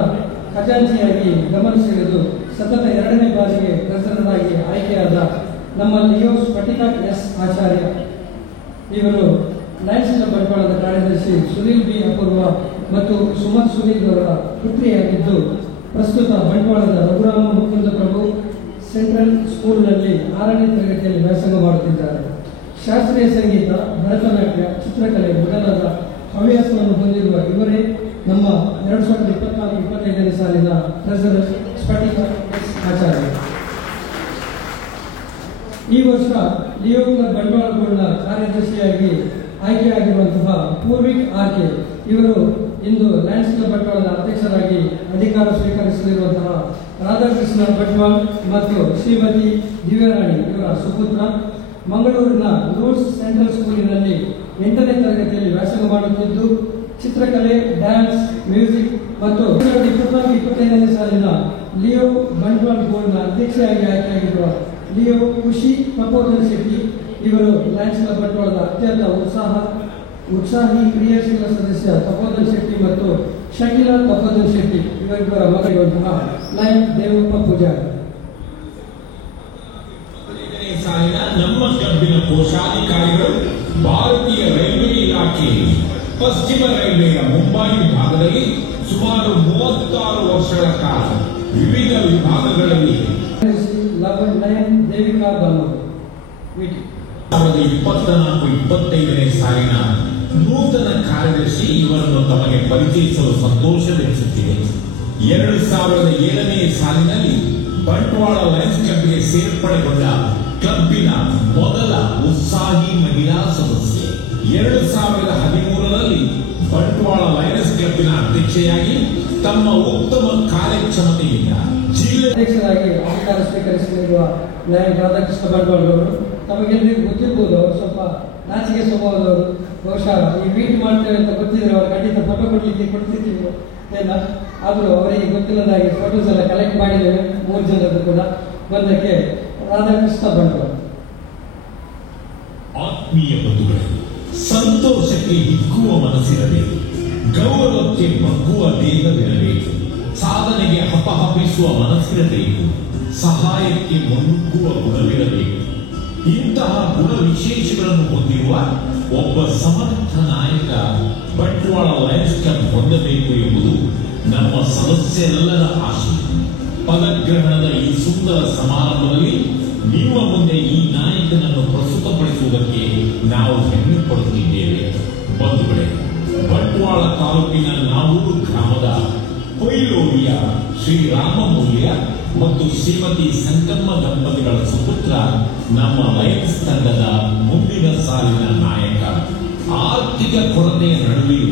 ಖಜಾಂಚಿಯಾಗಿ ಗಮನ ಸೆಳೆದು ಸತತ 2ನೇ ಬಾರಿಗೆ ಟ್ರೆಜರರ್ ಆಗಿ ಆಯ್ಕೆಯಾದ ನಮ್ಮ ಲಿಯೋ ಪಟಿಕಾ ಎಸ್ ಆಚಾರ್ಯ ಇವರು ಲಯನ್ಸ್ ಕ್ಲಬ್ ಬಂಟ್ವಾಳದ ಕಾರ್ಯದರ್ಶಿ ಸುನೀಲ್ ಬಿ ಅಪೂರ್ವ ಮತ್ತು ಸುಮತ್ ಸುನೀಲ್ ಅವರ ಪುತ್ರಿಯಾಗಿದ್ದು ಪ್ರಸ್ತುತ ಬಂಟ್ವಾಳದ ರಘುರಾಮ ಮುಕುಂದ ಪ್ರಭು ಸೆಂಟ್ರಲ್ ಸ್ಕೂಲ್ನಲ್ಲಿ 6ನೇ ತರಗತಿಯಲ್ಲಿ ವ್ಯಾಸಂಗ ಮಾಡುತ್ತಿದ್ದಾರೆ. ಶಾಸ್ತ್ರೀಯ ಸಂಗೀತ, ಭರತನಾಟ್ಯ, ಚಿತ್ರಕಲೆ ಮೊದಲಾದ ಹವ್ಯಾಸವನ್ನು ಹೊಂದಿರುವ ಇವರೇ ನಮ್ಮ 2024-25ನೇ ಸಾಲಿನ ಟ್ರೆಜರರ್ ಸ್ಫಟಿಕ ಎಸ್ ಆಚಾರ್ಯ. ಈ ವರ್ಷ ಲಿಯೋ ಕ್ಲಬ್ ಬಂಟ್ವಾಳ ಗೋಲ್ಡ್ನ ಕಾರ್ಯದರ್ಶಿಯಾಗಿ ಆಯ್ಕೆಯಾಗಿರುವಂತಹ ಪೂರ್ವಿಕ್ ಆರ್ಕೆ ಇವರು ಇಂದು ಲಯನ್ಸ್ ಕ್ಲಬ್ ಬಂಟ್ವಾಳದ ಅಧ್ಯಕ್ಷರಾಗಿ ಅಧಿಕಾರ ಸ್ವೀಕರಿಸಲಿರುವಂತಹ ರಾಧಾಕೃಷ್ಣ ಬಂಟ್ವಾಳ್ ಮತ್ತು ಶ್ರೀಮತಿ ದಿವ್ಯರಾಣಿ ಇವರ ಸುಪುತ್ರ ಮಂಗಳೂರಿನ ರೂಟ್ಸ್ ಸೆಂಟ್ರಲ್ ಸ್ಕೂಲಿನಲ್ಲಿ 8ನೇ ತರಗತಿಯಲ್ಲಿ ವ್ಯಾಸಂಗ ಮಾಡುತ್ತಿದ್ದು ಚಿತ್ರಕಲೆ, ಡ್ಯಾನ್ಸ್, ಮ್ಯೂಸಿಕ್ ಮತ್ತು 2024-25ನೇ ಸಾಲಿನ ಲಿಯೋ ಬಂಟ್ವಾಳ ಗೋಲ್ಡ್ನ ಅಧ್ಯಕ್ಷರಾಗಿ ಆಯ್ಕೆಯಾಗಿರುವ ಲಿಯೋ ಖುಷಿ ತಪೋಧನ್ ಶೆಟ್ಟಿ ಇವರು ಲಯನ್ಸ್ ಕ್ಲಬ್ ಬಂಟ್ವಾಳದ ಅತ್ಯಂತ ಉತ್ಸಾಹಿ ಕ್ರಿಯಾಶೀಲ ಸದಸ್ಯ ತಪೋಧನ್ ಶೆಟ್ಟಿ ಮತ್ತು ಶಕೀಲಾ ತಪೋಧನ್ ಶೆಟ್ಟಿ ಇವರಿಬ್ಬರ ಮಗಳಿರುವಂತಹ ಲಯನ್ ದೇವಪ್ಪ ಪೂಜಾರಿ. ಸಾಲಿನ ನಮ್ಮ ಕ್ಲಬ್ಬಿನ ಕೋಶಾಧಿಕಾರಿಗಳು ಭಾರತೀಯ ರೈಲ್ವೆ ಇಲಾಖೆ, ಪಶ್ಚಿಮ ರೈಲ್ವೆಯ ಮುಂಬೈ ಸ್ಥಾನದಲ್ಲಿ ಸುಮಾರು 36 ವರ್ಷಗಳ ಕಾಲ ವಿವಿಧ ವಿಭಾಗಗಳಲ್ಲಿ 2024-25ನೇ ಸಾಲಿನ ನೂತನ ಕಾರ್ಯದರ್ಶಿ ಇವರನ್ನು ತಮಗೆ ಪರಿಚಯಿಸಲು ಸಂತೋಷವೆನಿಸುತ್ತಿದೆ. 2007ನೇ ಸಾಲಿನಲ್ಲಿ ಬಂಟ್ವಾಳ ಲಯನ್ಸ್ ಕ್ಲಬ್ಗೆ ಸೇರ್ಪಡೆಗೊಂಡ ಕ್ಲಬ್ಬಿನ ಮೊದಲ ಉತ್ಸಾಹಿ ಮಹಿಳಾ ಸದಸ್ಯೆ. 2013ರಲ್ಲಿ ಬಂಟ್ವಾಳ ಲಯನ್ಸ್ ಕ್ಲಬ್ಬಿನ ಅಧ್ಯಕ್ಷೆಯಾಗಿ ತಮ್ಮ ಉತ್ತಮ ಕಾರ್ಯಕ್ಷಮತೆಯಿಂದ ಜಿಲ್ಲೆ ಅಧ್ಯಕ್ಷರಾಗಿ ಅಧಿಕಾರ ಸ್ವೀಕರಿಸಲಿರುವ ಲಯನ್ ರಾಧಾಕೃಷ್ಣ ಬಂಟ್ವಾಳ ಅವರು ತಮಗೆಲ್ಲರಿಗೂ ಗೊತ್ತಿರ್ಬೋದು. ಅವರು ಸ್ವಲ್ಪ ನಾಚಿಕೆ ಸ್ವಭಾವದವರು. ಬಹುಶಃ ಈ ಮೀಟ್ ಮಾಡ್ತೇವೆ ಅಂತ ಗೊತ್ತಿದ್ರೆ ಅವರು ಖಂಡಿತ ಫೋಟೋ ಕೊಡ್ತಿದ್ದೀವಿ ಎಲ್ಲ. ಆದರೂ ಅವರಿಗೆ ಗೊತ್ತಿಲ್ಲದಾಗಿ ಫೋಟೋಸ್ ಎಲ್ಲ ಕಲೆಕ್ಟ್ ಮಾಡಿದ್ದೇವೆ 3 ಜನರದ್ದು ಕೂಡ. ಬಂದಕ್ಕೆ ರಾಧಾಕೃಷ್ಣ ಬಂಟ್ವಾಳ. ಆತ್ಮೀಯ ಬಂಧುಗಳೇ, ಸಂತೋಷಕ್ಕೆ ಹಿಗ್ಗುವ ಮನಸ್ಸಿರಬೇಕು, ಗೌರವಕ್ಕೆ ಬಗ್ಗುವ ದೇಹವಿರಬೇಕು, ಸಾಧನೆಗೆ ಹಪಹಪಿಸುವ ಮನಸ್ಸಿರಬೇಕು, ಸಹಾಯಕ್ಕೆ ಮುನ್ನುಗ್ಗುವ ಗುಣವಿರಬೇಕು. ಇಂತಹ ಗುಣ ವಿಶೇಷಗಳನ್ನು ಹೊಂದಿರುವ ಒಬ್ಬ ಸಮರ್ಥ ನಾಯಕ ಬಂಟ್ವಾಳ ಲಯನ್ಸ್ ಕ್ಲಬ್ ಹೊಂದಬೇಕು ಎಂಬುದು ನಮ್ಮ ಸದಸ್ಯರೆಲ್ಲರ ಆಶೆ. ಪದಗ್ರಹಣದ ಈ ಸುಂದರ ಸಮಾರಂಭದಲ್ಲಿ ನಿಮ್ಮ ಮುಂದೆ ಈ ನಾಯಕನನ್ನು ಪ್ರಸ್ತುತಪಡಿಸುವುದಕ್ಕೆ ನಾವು ಹೆಮ್ಮೆ ಪಡುತ್ತಿದ್ದೇವೆ. ಬಂಧುಗಳೇ, ಬಂಟ್ವಾಳ ತಾಲೂಕಿನ ನಾವೂರು ಗ್ರಾಮದ ಕೊಯ್ಲೋಡಿಯ ಶ್ರೀರಾಮಮೂಲ್ಯ ಮತ್ತು ಶ್ರೀಮತಿ ಸಂಗಮ್ಮ ದಂಪತಿಗಳ ಸುಪುತ್ರ ನಮ್ಮ ಲಯನ್ಸ್ ತಂಡದ ಮುಂದಿನ ಸಾಲಿನ ನಾಯಕ. ಆರ್ಥಿಕ ಕೊರತೆಯ ನಡುವೆಯೂ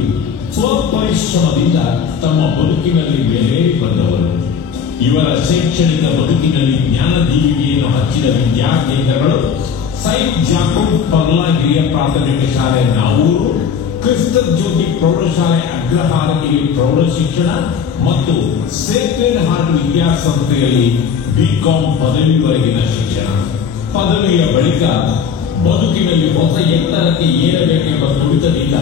ಸ್ವಪರಿಶ್ರಮದಿಂದ ತಮ್ಮ ಬದುಕಿನಲ್ಲಿ ಮೇಲೇರಿ ಬಂದವರು. ಇವರ ಶೈಕ್ಷಣಿಕ ಬದುಕಿನಲ್ಲಿ ಜ್ಞಾನ ದೀವಿಗೆಯನ್ನು ಹಚ್ಚಿದ ವಿದ್ಯಾಕೇಂದ್ರಗಳು ಸೈಂಟ್ ಜಾಕೋಬ್ ಪರ್ಲಾ ಹಿರಿಯ ಪ್ರಾಥಮಿಕ ಶಾಲೆ ನಾವೂರು, ಕ್ರಿಸ್ತರ್ ಜ್ಯೋತಿ ಪ್ರೌಢಶಾಲೆ ಅಗ್ರಹಾರಗಿರಿ ಪ್ರೌಢ ಶಿಕ್ಷಣ ಮತ್ತು ಸೇಕ್ರೆಡ್ ಹಾರ್ಟ್ ವಿದ್ಯಾಸಂಸ್ಥೆಯಲ್ಲಿ ಬಿಕಾಂ ಪದವಿವರೆಗಿನ ಶಿಕ್ಷಣ. ಪದವಿಯ ಬಳಿಕ ಬದುಕಿನಲ್ಲಿ ಹೊಸ ಎತ್ತರಕ್ಕೆ ಏರಬೇಕೆಂಬ ತುಡಿತದಿಂದ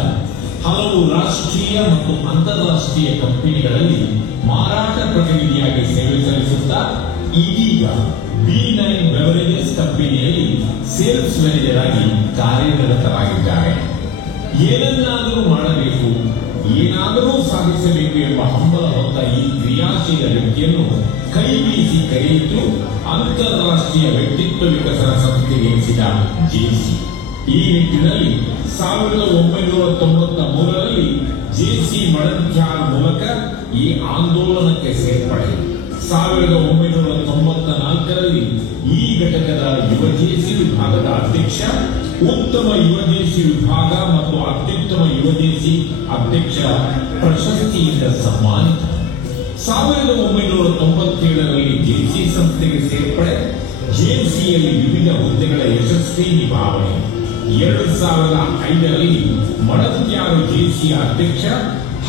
ಹಲವು ರಾಷ್ಟ್ರೀಯ ಮತ್ತು ಅಂತಾರಾಷ್ಟ್ರೀಯ ಕಂಪನಿಗಳಲ್ಲಿ ಮಾರಾಟ ಪ್ರತಿನಿಧಿಯಾಗಿ ಸೇವೆ ಸಲ್ಲಿಸುತ್ತಾ ಇದೀಗ B9 ಬೆವರೇಜಸ್ ಕಂಪನಿಯಲ್ಲಿ ಸೇಲ್ಸ್ ಮ್ಯಾನೇಜರ್ ಆಗಿ ಕಾರ್ಯನಿರತರಾಗಿದ್ದಾರೆ. ಏನನ್ನಾದರೂ ಮಾಡಬೇಕು, ಏನಾದರೂ ಸಾಧಿಸಬೇಕು ಎಂಬ ಹಂಬಲ ಹೊತ್ತ ಈ ಕ್ರಿಯಾಶೀಲ ವ್ಯಕ್ತಿಯನ್ನು ಕೈ ಬೀಸಿ ಕರೆಯಿತು ಅಂತಾರಾಷ್ಟ್ರೀಯ ವ್ಯಕ್ತಿತ್ವ ವಿಕಸನ ಸಂಸ್ಥೆಗೆ ಎನಿಸಿದ ಜೆಸಿ. ಈ ನಿಟ್ಟಿನಲ್ಲಿ 1993ರಲ್ಲಿ ಜೆಸಿ ಮಡಂತ್ಯಾರ ಮೂಲಕ ಈ ಆಂದೋಲನಕ್ಕೆ ಸೇರ್ಪಡೆ. 1994ರಲ್ಲಿ ಈ ಘಟಕದ ಯುವ ಜೆಸಿ ವಿಭಾಗದ ಅಧ್ಯಕ್ಷ, ಉತ್ತಮ ಯುವ ಜೆಸಿ ವಿಭಾಗ ಮತ್ತು ಅತ್ಯುತ್ತಮ ಯುವ ಜೆಸಿ ಅಧ್ಯಕ್ಷ ಪ್ರಶಸ್ತಿಯಿಂದ ಸನ್ಮಾನಿತ. 1997ರಲ್ಲಿ ಜೆಸಿ ಸಂಸ್ಥೆಗೆ ಸೇರ್ಪಡೆ, ಜೆಸಿಯಲ್ಲಿ ವಿವಿಧ ಹುದ್ದೆಗಳ ಯಶಸ್ವಿ ನಿಭಾವಣೆ. 2005ರಲ್ಲಿ ಮಡಂತ್ಯಾರು ಜೆಸಿಯ ಅಧ್ಯಕ್ಷ,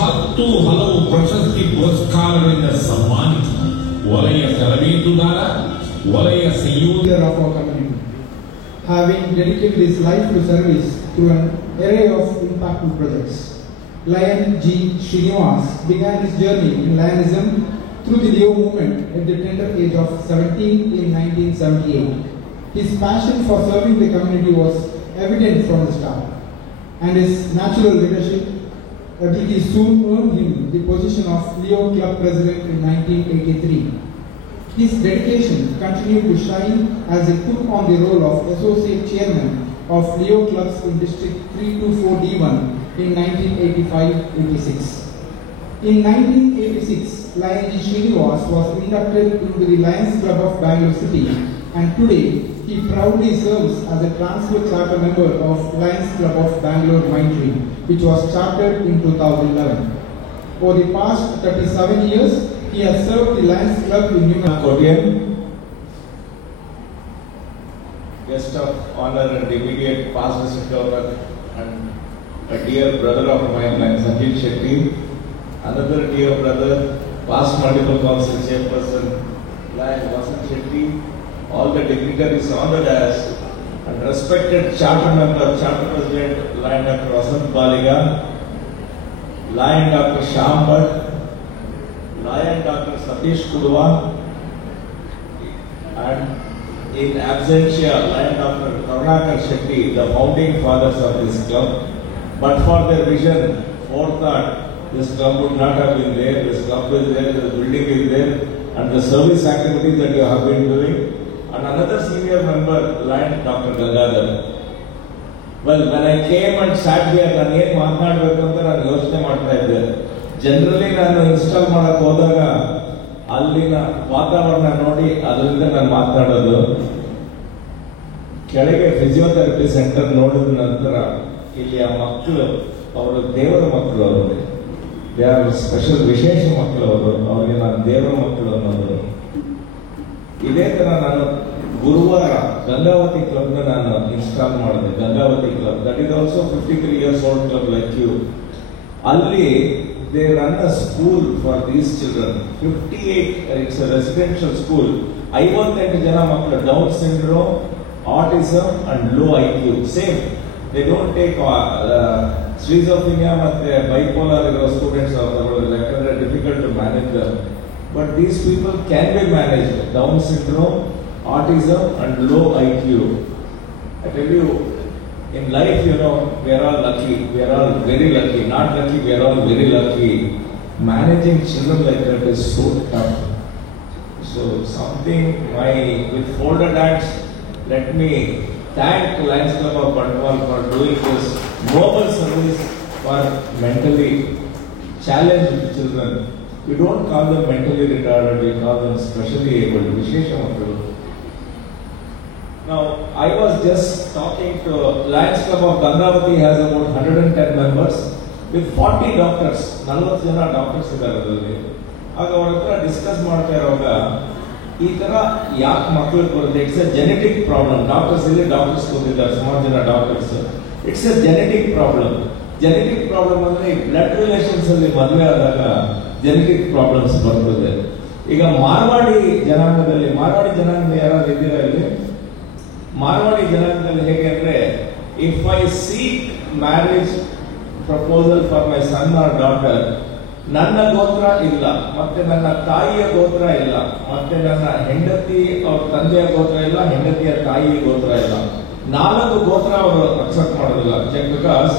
10 ಹಲವು ಪ್ರಶಸ್ತಿ ಪುರಸ್ಕಾರಗಳಿಂದ ಸನ್ಮಾನಿತ. ವಲಯ ತರಬೇತುದಾರ, ವಲಯ ಸಂಯೋಜಕ of our community, having dedicated his life to service through an array of impactful projects. Lion G. Srinivas began his journey in Lionism through the Leo movement at the tender age of 17 in 1978. His passion for serving the community was evident from the start, and his natural leadership ability soon earned him the position of Leo Club President in 1983. His dedication continued to shine as he took on the role of Associate Chairman of Leo Clubs in District 324D1 in 1985-86. In 1986, Lion G. Srinivas was inducted into the Lions Club of Bangalore City, and today he proudly serves as a transfer charter member of Lions Club of Bangalore Mindtree, which was chartered in 2011. For the past 37 years, he has served the Lions Club in New Kotian, guest of honor and immediate past district governor, and a dear brother of mine, like Sanjeev Shetty, another dear brother, past multiple council chairperson, like Vasant Shetty, all the dignitaries on the dais, and respected charter member, charter president, Lion Dr. Vasant Baliga, Lion Dr. Shyam Bhatt, Lion Dr. Satish Kudwa, and in absentia, Lion Dr. Karunakar Shetty, the founding fathers of this club, but for their vision, forethought, this club would not have been there. This club is there, the building is there, and the service activities that you have been doing. And another senior member, Lion Dr. Gangadhar. Well, when I came and sat here, ನಾನು ಏನು ಮಾತನಾಡಬೇಕಂತ ನಾನು ಯೋಚನೆ ಮಾಡ್ತಾ ಇದ್ದೆ. Generally ನಾನು install ಮಾಡಕ್ ಹೋದಾಗ ಅಲ್ಲಿನ ವಾತಾವರಣ ನೋಡಿ ಅದರಿಂದ ನಾನು ಮಾತನಾಡೋದು. ಕೆಳಗೆ ಫಿಸಿಯೋಥೆರಪಿ ಸೆಂಟರ್ ನೋಡಿದ ನಂತರ ಇಲ್ಲಿಯ ಮಕ್ಕಳು ಅವರು ದೇವರ ಮಕ್ಕಳು, ಅವರು ದೇ ಆರ್ ಸ್ಪೆಷಲ್ ವಿಶೇಷ ಮಕ್ಕಳು, ಅವರಿಗೆ ನಾನು ದೇವರ ಮಕ್ಕಳು ಅನ್ನೋದು. ಇದೇ ತರ ನಾನು ಗುರುವಾರ ಗಂಗಾವತಿ ಕ್ಲಬ್ ನಾನು ಇನ್ಸ್ಟಾಲ್ ಮಾಡಿದೆ. Gangavathi club that is also 53 years old club like you. ಅಲ್ಲಿ they run a school for these children. 58, it's a residential school. 58 ಜನ ಮಕ್ಕಳು, down syndrome, autism and low IQ. Same. They don't take schizophrenia ಮತ್ತೆ bipolar ಇರೋ students ಅವರು ಯಾಕಂದ್ರೆ difficult to manage them. But these people can be managed. Down syndrome, autism and low IQ. I tell you, in life, you know, we are all lucky. We are all very lucky. Not lucky, we are all very lucky. Managing children like that is so tough. So something, with folded hands, let me thank Lions Club of Bandwal for doing this noble service for mentally challenged children. We don't call them mentally retarded, we call them specially able, Vishesha Makkalu. Now, I was just talking to Lions Club of Gangavati has about 110 members with 40 doctors. 40 ಜನ doctors ಇದ್ದಾರೆ ಅದರಲ್ಲಿ. ಆಗ ಅವ್ರ ಹತ್ರ discuss ಮಾಡ್ತಾ ಇರುವಾಗ ಈ ತರ ಯಾಕೆ ಮಕ್ಕಳಿಗೆ ಬರುತ್ತೆ, it's A genetic problem. Doctors ಇಲ್ಲಿ ಡಾಕ್ಟರ್ಸ್ ಕೂತಿದ್ದಾರೆ, ಸುಮಾರು ಜನ doctors. It's A genetic problem. Genetic problem ಅಂದ್ರೆ ಬ್ಲಡ್ ರಿಲೇಷನ್ಸ್ ಅಲ್ಲಿ ಮದುವೆ ಆದಾಗ ಜೆನೆಟಿಕ್ ಪ್ರಾಬ್ಲಮ್ಸ್ ಬರ್ತದೆ. ಈಗ ಮಾರ್ವಾಡಿ ಜನಾಂಗದಲ್ಲಿ ಯಾರಾದ್ರು ಇದ್ದೀರಾ ಇಲ್ಲಿ? ಮಾರ್ವಾಡಿ ಜನಾಂಗದಲ್ಲಿ ಹೇಗೆ ಅಂದ್ರೆ, if I seek marriage proposal for my son or daughter, ನನ್ನ ಗೋತ್ರ ಇಲ್ಲ, ಮತ್ತೆ ನನ್ನ ತಾಯಿಯ ಗೋತ್ರ ಇಲ್ಲ, ಮತ್ತೆ ನನ್ನ ಹೆಂಡತಿ ಅವ್ರ ತಂದೆಯ ಗೋತ್ರ ಇಲ್ಲ, ಹೆಂಡತಿಯ ತಾಯಿಯ ಗೋತ್ರ ಇಲ್ಲ, 4 ಗೋತ್ರ ಅವರು ಅಕ್ಸೆಪ್ಟ್ ಮಾಡೋದಿಲ್ಲ. Just because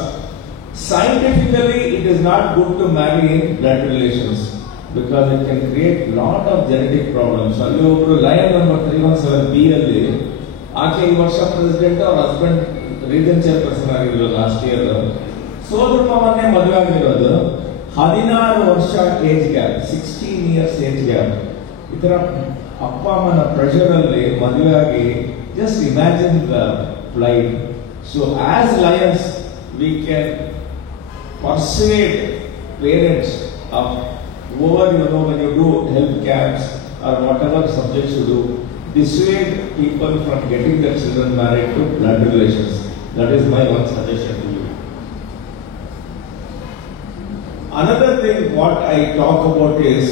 scientifically it is not good to marry in blood relations because it can create lot of genetic problems. ಅಲ್ಲಿ ಒಬ್ರು ಲಯನ್ ನಂಬರ್ 317B ಅಲ್ಲಿ ಆಕೆ ಈ ವರ್ಷ ಪ್ರೆಸಿಡೆಂಟ್, ಅವ್ರ ಹಸ್ಬೆಂಡ್ ರೀಜನ್ ಚೇರ್ಪರ್ಸನ್ ಆಗಿದ್ರು ಲಾಸ್ಟ್ ಇಯರ್. ಸೋದರ ಮಾವನ್ನೇ ಮದುವೆ ಆಗಿರೋದು, 16 ವರ್ಷ age gap, 16 years age gap. ಈ ತರ ಅಪ್ಪ ಅಮ್ಮನ ಪ್ರೆಷರ್ ಅಲ್ಲಿ ಮದುವೆ ಆಗಿ just imagine the flight. So as Lions we can persuade parents of over, you know, when you do health camps or whatever subjects you do, dissuade people from getting their children married to blood relations. That is my one suggestion to you. Another thing what I talk about is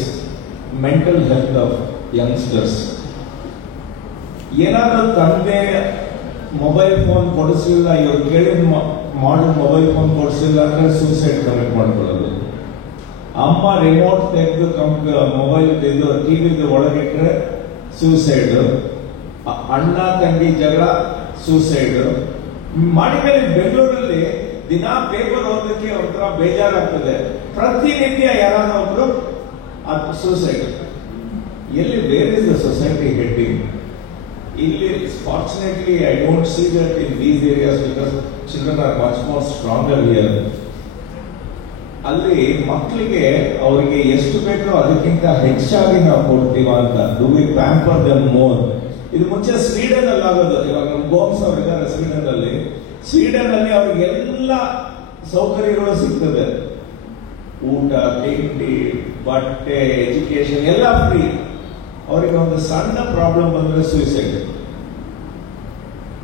mental health of youngsters. ಏನಾದರೂ ತಂದೆ mobile phone ಕೊಡಿಸಲಿಲ್ಲ, ಇವ್ರು ಕೇಳಿದ ಮಾಡಲ್ mobile phone ಕೊಡಿಸಲಿಲ್ಲ ಅಂದ್ರೆ suicide commit ಮಾಡ್ಕೊಳ್ಳೋದು. ಅಮ್ಮ remote ತೆಗೆದು mobile ತೆಗೆದು ಟಿವಿದು ಒಳಗಿಟ್ರೆ suicide. ಅಣ್ಣ ತಂಗಿ ಜಗಳ ಸೂಸೈಡ್. ಮಾಡಿದ್ಮೇಲೆ ಬೆಂಗಳೂರಲ್ಲಿ ದಿನ ಪೇಪರ್ ಓದಕ್ಕೆ ಒಂಥರ ಬೇಜಾರಾಗ್ತದೆ. ಪ್ರತಿನಿತ್ಯ ಯಾರಾದ್ರೂ ಒಬ್ರು ಅದು ಸೂಸೈಡ್. ಎಲ್ಲಿ where is the society heading? ಇಲ್ಲಿ fortunately I don't see that in these areas because children are much more stronger here. ಅಲ್ಲಿ ಮಕ್ಕಳಿಗೆ ಅವರಿಗೆ ಎಷ್ಟು ಬೇಕೋ ಅದಕ್ಕಿಂತ ಹೆಚ್ಚಾಗಿ ನಾವು ಕೊಡ್ತೀವ ಅಂತ. Do we pamper them more? ಇದು ಮುಂಚೆ ಸ್ವೀಡನ್ ಅಲ್ಲಿ ಆಗೋದು. ಇವಾಗ ನಮ್ಮ ಗೋಮ್ಸ್ ಅವರು ಇದ್ದಾರೆ ಸ್ವೀಡನ್ ಅಲ್ಲಿ. ಸ್ವೀಡನ್ ಅಲ್ಲಿ ಅವ್ರಿಗೆ ಎಲ್ಲ ಸೌಕರ್ಯಗಳು ಸಿಗ್ತದೆ, ಊಟ, ತಿಂಡಿ, ಬಟ್ಟೆ, ಎಜುಕೇಶನ್ ಎಲ್ಲ ಫ್ರೀ. ಅವರಿಗೆ ಒಂದು ಸಣ್ಣ ಪ್ರಾಬ್ಲಮ್ ಬಂದ್ರೆ ಸೂಸೈಡ್.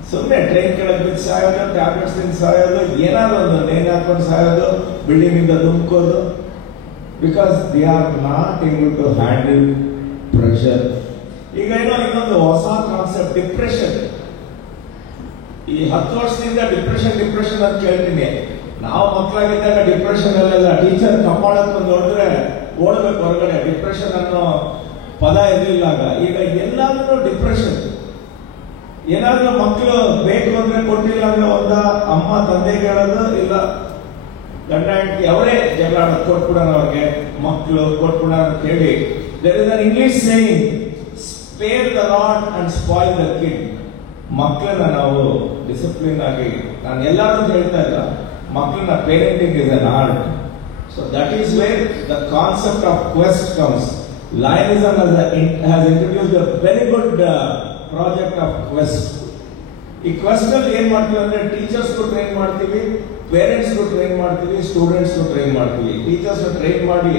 ಸುಮ್ಮನೆ ಟ್ರೈನ್ ಕೆಳಗೆ ಬಿದ್ದು ಸಾಯೋದು, ಟ್ಯಾಬ್ಲೆಟ್ಸ್ ತಿಂದು ಸಾಯೋದು, ಏನಾದ್ರು ಒಂದು ನೇಣು ಹಾಕೊಂಡು ಸಾಯೋದು, ಬಿಲ್ಡಿಂಗ್ ಇಂದ ಧುಮ್ಕೋದು. Because they are not able to handle pressure. ಈಗ ಏನೋ ಇನ್ನೊಂದು ಹೊಸ ಕಾನ್ಸೆಪ್ಟ್, ಡಿಪ್ರೆಷನ್. ಈ 10 ವರ್ಷದಿಂದ ಡಿಪ್ರೆಷನ್ ಅಂತ ಕೇಳ್ತೀನಿ. ನಾವು ಮಕ್ಕಳಾಗಿದ್ದಾಗ ಡಿಪ್ರೆಷನ್ ಅಲ್ಲೆಲ್ಲ ಟೀಚರ್ ಕಪಾಳಕ್ಕೆ ನೋಡಿದ್ರೆ ಓಡ್ಬೇಕು ಹೊರಗಡೆ. ಡಿಪ್ರೆಷನ್ ಅನ್ನೋ ಪದ ಇರಲಿಲ್ಲ ಆಗ. ಈಗ ಎಲ್ಲಾದ್ರೂ ಡಿಪ್ರೆಷನ್. ಏನಾದ್ರೂ ಮಕ್ಕಳು ಬೇಕು ಅಂದ್ರೆ ಕೊಟ್ಟಿಲ್ಲ ಅಂದ್ರೆ ಒಂದ ಅಮ್ಮ ತಂದೆಗೆ ಹೇಳೋದು, ಇಲ್ಲ ಗಂಡ ಹೆಂಡತಿ ಅವರೇ ಜಗಳ ಕೊಟ್ಬಿಡೋಣ ಅವ್ರಿಗೆ ಮಕ್ಕಳು ಕೊಟ್ಬಿಡೋಣ ಅಂತ ಹೇಳಿ there is an English saying spare the lord and spoil the kid. ಮಕ್ಕಳನ್ನ ನಾವು ಡಿಸಿಪ್ಲಿನ್ ಆಗಿ, ನಾನು ಎಲ್ಲರೂ ಹೇಳ್ತಾ ಇಲ್ಲ, ಮಕ್ಕಳನ್ನ parenting is an art. So that is where the concept of quest comes. Lionism has introduced a very good project of quest. ಈ quest ಅಲ್ಲಿ ಏನ್ ಮಾಡ್ತೀವಿ ಅಂದ್ರೆ ಟೀಚರ್ಸ್ ಟ್ರೈನ್ ಮಾಡ್ತೀವಿ, ಪೇರೆಂಟ್ಸ್ ಟ್ರೈನ್ ಮಾಡ್ತೀವಿ, ಸ್ಟೂಡೆಂಟ್ಸ್ ಟ್ರೈನ್ ಮಾಡ್ತೀವಿ. ಟೀಚರ್ಸ್ ಟ್ರೈನ್ ಮಾಡಿ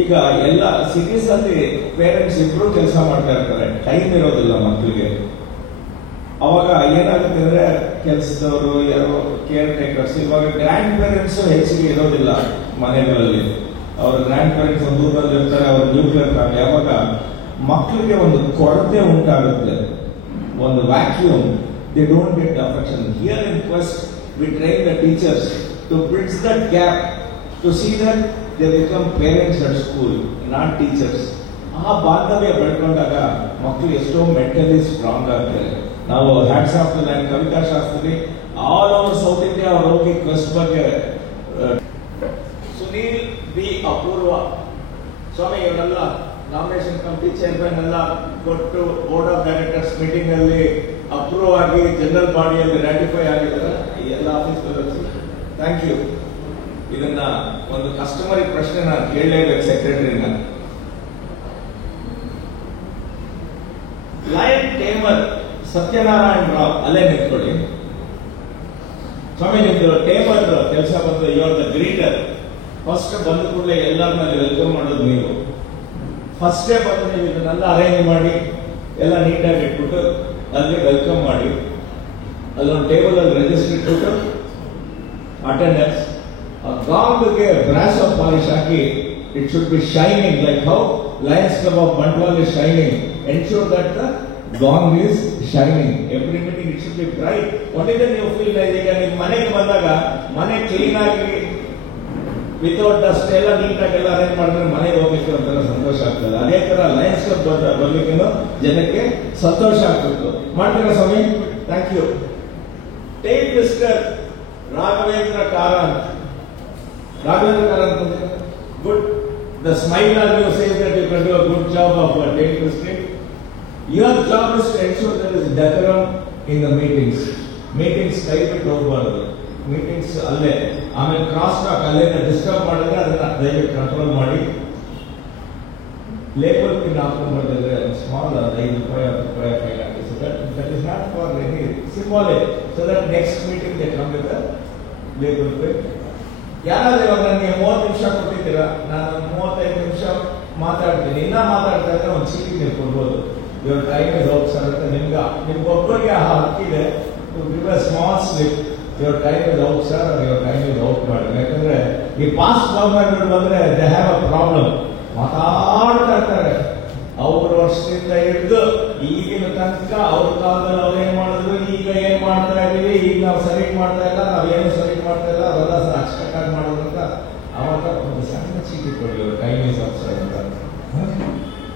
ಈಗ ಎಲ್ಲ ಸಿಟೀಸ್ ಅಲ್ಲಿ ಪೇರೆಂಟ್ಸ್ ಇಬ್ರು ಕೆಲಸ ಮಾಡ್ತಾ ಇರ್ತಾರೆ, ಟೈಮ್ ಇರೋದಿಲ್ಲ ಮಕ್ಕಳಿಗೆ. ಅವಾಗ ಏನಾಗುತ್ತೆ ಅಂದ್ರೆ ಕೆಲಸದವರು ಯಾರೋ ಕೇರ್ ಟೇಕರ್ಸ್, ಇವಾಗ ಗ್ರ್ಯಾಂಡ್ ಪೇರೆಂಟ್ಸ್ ಹೆಚ್ಚಿಗೆ ಇರೋದಿಲ್ಲ ಮನೆಗಳಲ್ಲಿ. ಅವ್ರ ಗ್ರ್ಯಾಂಡ್ ಪೇರೆಂಟ್ಸ್ ದೂರದಲ್ಲಿ ಇರ್ತಾರೆ, ಅವ್ರ ನ್ಯೂಕ್ಲಿಯರ್ ಫ್ಯಾಮಿಲಿ. ಯಾವಾಗ ಮಕ್ಕಳಿಗೆ ಒಂದು ಕೊರತೆ ಉಂಟಾಗುತ್ತೆ, ಒಂದು vacuum, they don't get affection. Here in quest we train the teachers to bridge that gap, to see that they become parents at school, not teachers. ಆ ಬಾಂಧವ್ಯ ಬೆಳ್ಕೊಂಡಾಗ ಮಕ್ಕಳು ಎಷ್ಟೋ ಮೆಂಟಲಿ ಸ್ಟ್ರಾಂಗ್ ಆಗ್ತಾರೆ. ನಾವು hats off to lion Kavitha Shastri all over south India ಅವ್ರು ಹೋಗಿ quest ಬಗ್ಗೆ, ಸುನೀಲ್ ಬಿ ಅಪೂರ್ವ ಸ್ವಾಮಿ ಇವರೆಲ್ಲ ನಾಮಿನೇಷನ್ ಕಮಿಟಿ ಚೇರ್ಮನ್ ಎಲ್ಲ ಕೊಟ್ಟು ಬೋರ್ಡ್ ಆಫ್ ಡೈರೆಕ್ಟರ್ಸ್ ಮೀಟಿಂಗ್ ಅಲ್ಲಿ ಅಪ್ರೂವ್ ಆಗಿ ಜನರಲ್ ಬಾಡಿಯಲ್ಲಿ ರಾಟಿಫೈ ಆಗಿದ್ದಾರೆ ಈ ಎಲ್ಲ ಆಫೀಸ್. Thank you. ಇದನ್ನ ಒಂದು ಕಸ್ಟಮರ್ ಪ್ರಶ್ನೆ ನಾನು ಕೇಳಲೇಬೇಕು ಸೆಕ್ರೆಟರಿನ. ಲಯನ್ ಟೇಮರ್ ಸತ್ಯನಾರಾಯಣ ರಾವ್ ಅಲ್ಲೇ ನಿಂತ್ಕೊಳ್ಳಿ. ಸ್ವಾಮಿ ನಿಮ್ದು ಟೇಬಲ್ ಕೆಲಸ ಬಂದು ಇವಾಗ ಗ್ರೀಟರ್. ಫಸ್ಟ್ ಬಂದ ಕೂಡಲೇ ಎಲ್ಲರನ್ನ ವೆಲ್ಕಮ್ ಮಾಡೋದು ನೀವು. ಫಸ್ಟೇ ಬಂದು ನೀವು ಇದನ್ನೆಲ್ಲ ಅರೇಂಜ್ ಮಾಡಿ ಎಲ್ಲ ನೀಟಾಗಿ ಇಟ್ಬಿಟ್ಟು ಅಲ್ಲಿ ವೆಲ್ಕಮ್ ಮಾಡಿ, ಅಲ್ಲೊಂದು ಟೇಬಲ್ ಅಲ್ಲಿ ರಿಜಿಸ್ಟರ್ ಇಟ್ಬಿಟ್ಟು ಅಟೆಂಡೆನ್ಸ್, ಗಾಂಗ್ಗೆ ಬ್ರಾಸ್ ಆಫ್ ಪಾಲಿಶ್ ಹಾಕಿ, it should be shining like how lions club of Bantwal is shining. Ensure that the gong is shining. Every meeting it should be bright. Only then you feel like ಈಗ ನಿಮ್ಮ ಮನೆಗೆ ಬಂದಾಗ ಮನೆ clean ಆಗಿ without dust ಎಲ್ಲ ನೀಟಾಗಿ ಎಲ್ಲ arrange ಮಾಡಿದ್ರೆ ಮನೆಗೆ ಹೋಗ್ಲಿಕ್ಕೆ ಒಂಥರ ಸಂತೋಷ ಆಗ್ತದೆ. ಅದೇ ತರ ಲಯನ್ಸ್ ಕ್ಲಬ್ ಬರ್ಲಿಕ್ಕೇನು ಜನಕ್ಕೆ ಸಂತೋಷ ಆಗ್ತಿತ್ತು. ಮಾಡ್ತೀರಾ ಸ್ವಾಮಿ? Thank you. Take mister Raghavendra Karanth. Raghavendra Karanth, good. The smile are you says that you can do a good job of take mister. Your job is to ensure there is decorum in the meetings. Meetings ಕೈ ಬಿಟ್ಟು ಹೋಗಬಾರ್ದು. Meetings ಅಲ್ಲೇ, ಆಮೇಲೆ cross talk ಅಲ್ಲೇ disturb ಮಾಡಿದ್ರೆ ಅದನ್ನ ದಯವಿಟ್ಟು control ಮಾಡಿ. ಲೇಬಲ್ ಪಿನ್ ಹಾಕೊಂಡು ಮಾಡಿದ್ರೆ small ₹5 ₹10 fine hockey. So that is not for any symbolic. So that next meeting they come with label pin. ಯಾರಾದ್ರೂ ಇವಾಗ ನನಗೆ 30 ನಿಮಿಷ ಕೊಟ್ಟಿದ್ದೀರಾ, ನಾನು 35 ನಿಮಿಷ ಮಾತಾಡ್ತೀನಿ, ಇನ್ನ ಮಾತಾಡ್ತಾ ಇದ್ರೆ ಒಂದು ಚೀಟಿ ನೀವು ಕೊಡ್ಬೋದು. Your time is out sir ಅಂತ ನಿಮ್ಗೊಬ್ಬರಿಗೆ ಆ ಹಕ್ಕಿದೆ. to give a small slip, your time is out sir or your time is out ಮಾಡಿ. ಯಾಕಂದ್ರೆ ಈ ಪಾಸ್ಟ್ ಗವರ್ನಮೆಂಟ್ ಬಂದ್ರೆ they have a problem. ಮಾತಾಡ್ತಾ ಇರ್ತಾರೆ ಅವ್ರ ವರ್ಷದಿಂದ ಹಿಡಿದು ಈಗಿನ ತನಕ ಅವ್ರ ಕಾಲದಲ್ಲಿ ಅವ್ರು ಏನ್ ಮಾಡಿದ್ರು, ಈಗ ಏನ್ ಮಾಡ್ತಾ ಇದೀವಿ, ಈಗ ನಾವು ಸರಿ ಮಾಡ್ತಾ ಇಲ್ಲ, ನಾವೇನು ಸರಿ ಮಾಡ್ತಾ ಇಲ್ಲ, ಅವೆಲ್ಲ ಅಚ್ಚುಕಟ್ಟಾಗಿ ಮಾಡೋದ್ರಿಂದ ಅವಾಗ ಒಂದು ಸಣ್ಣ ಚೀಟಿ ಕೊಡಿ, ಟೈಮ್ ಇಸ್ ಔಟ್ ಸರ್ ಅಂತ.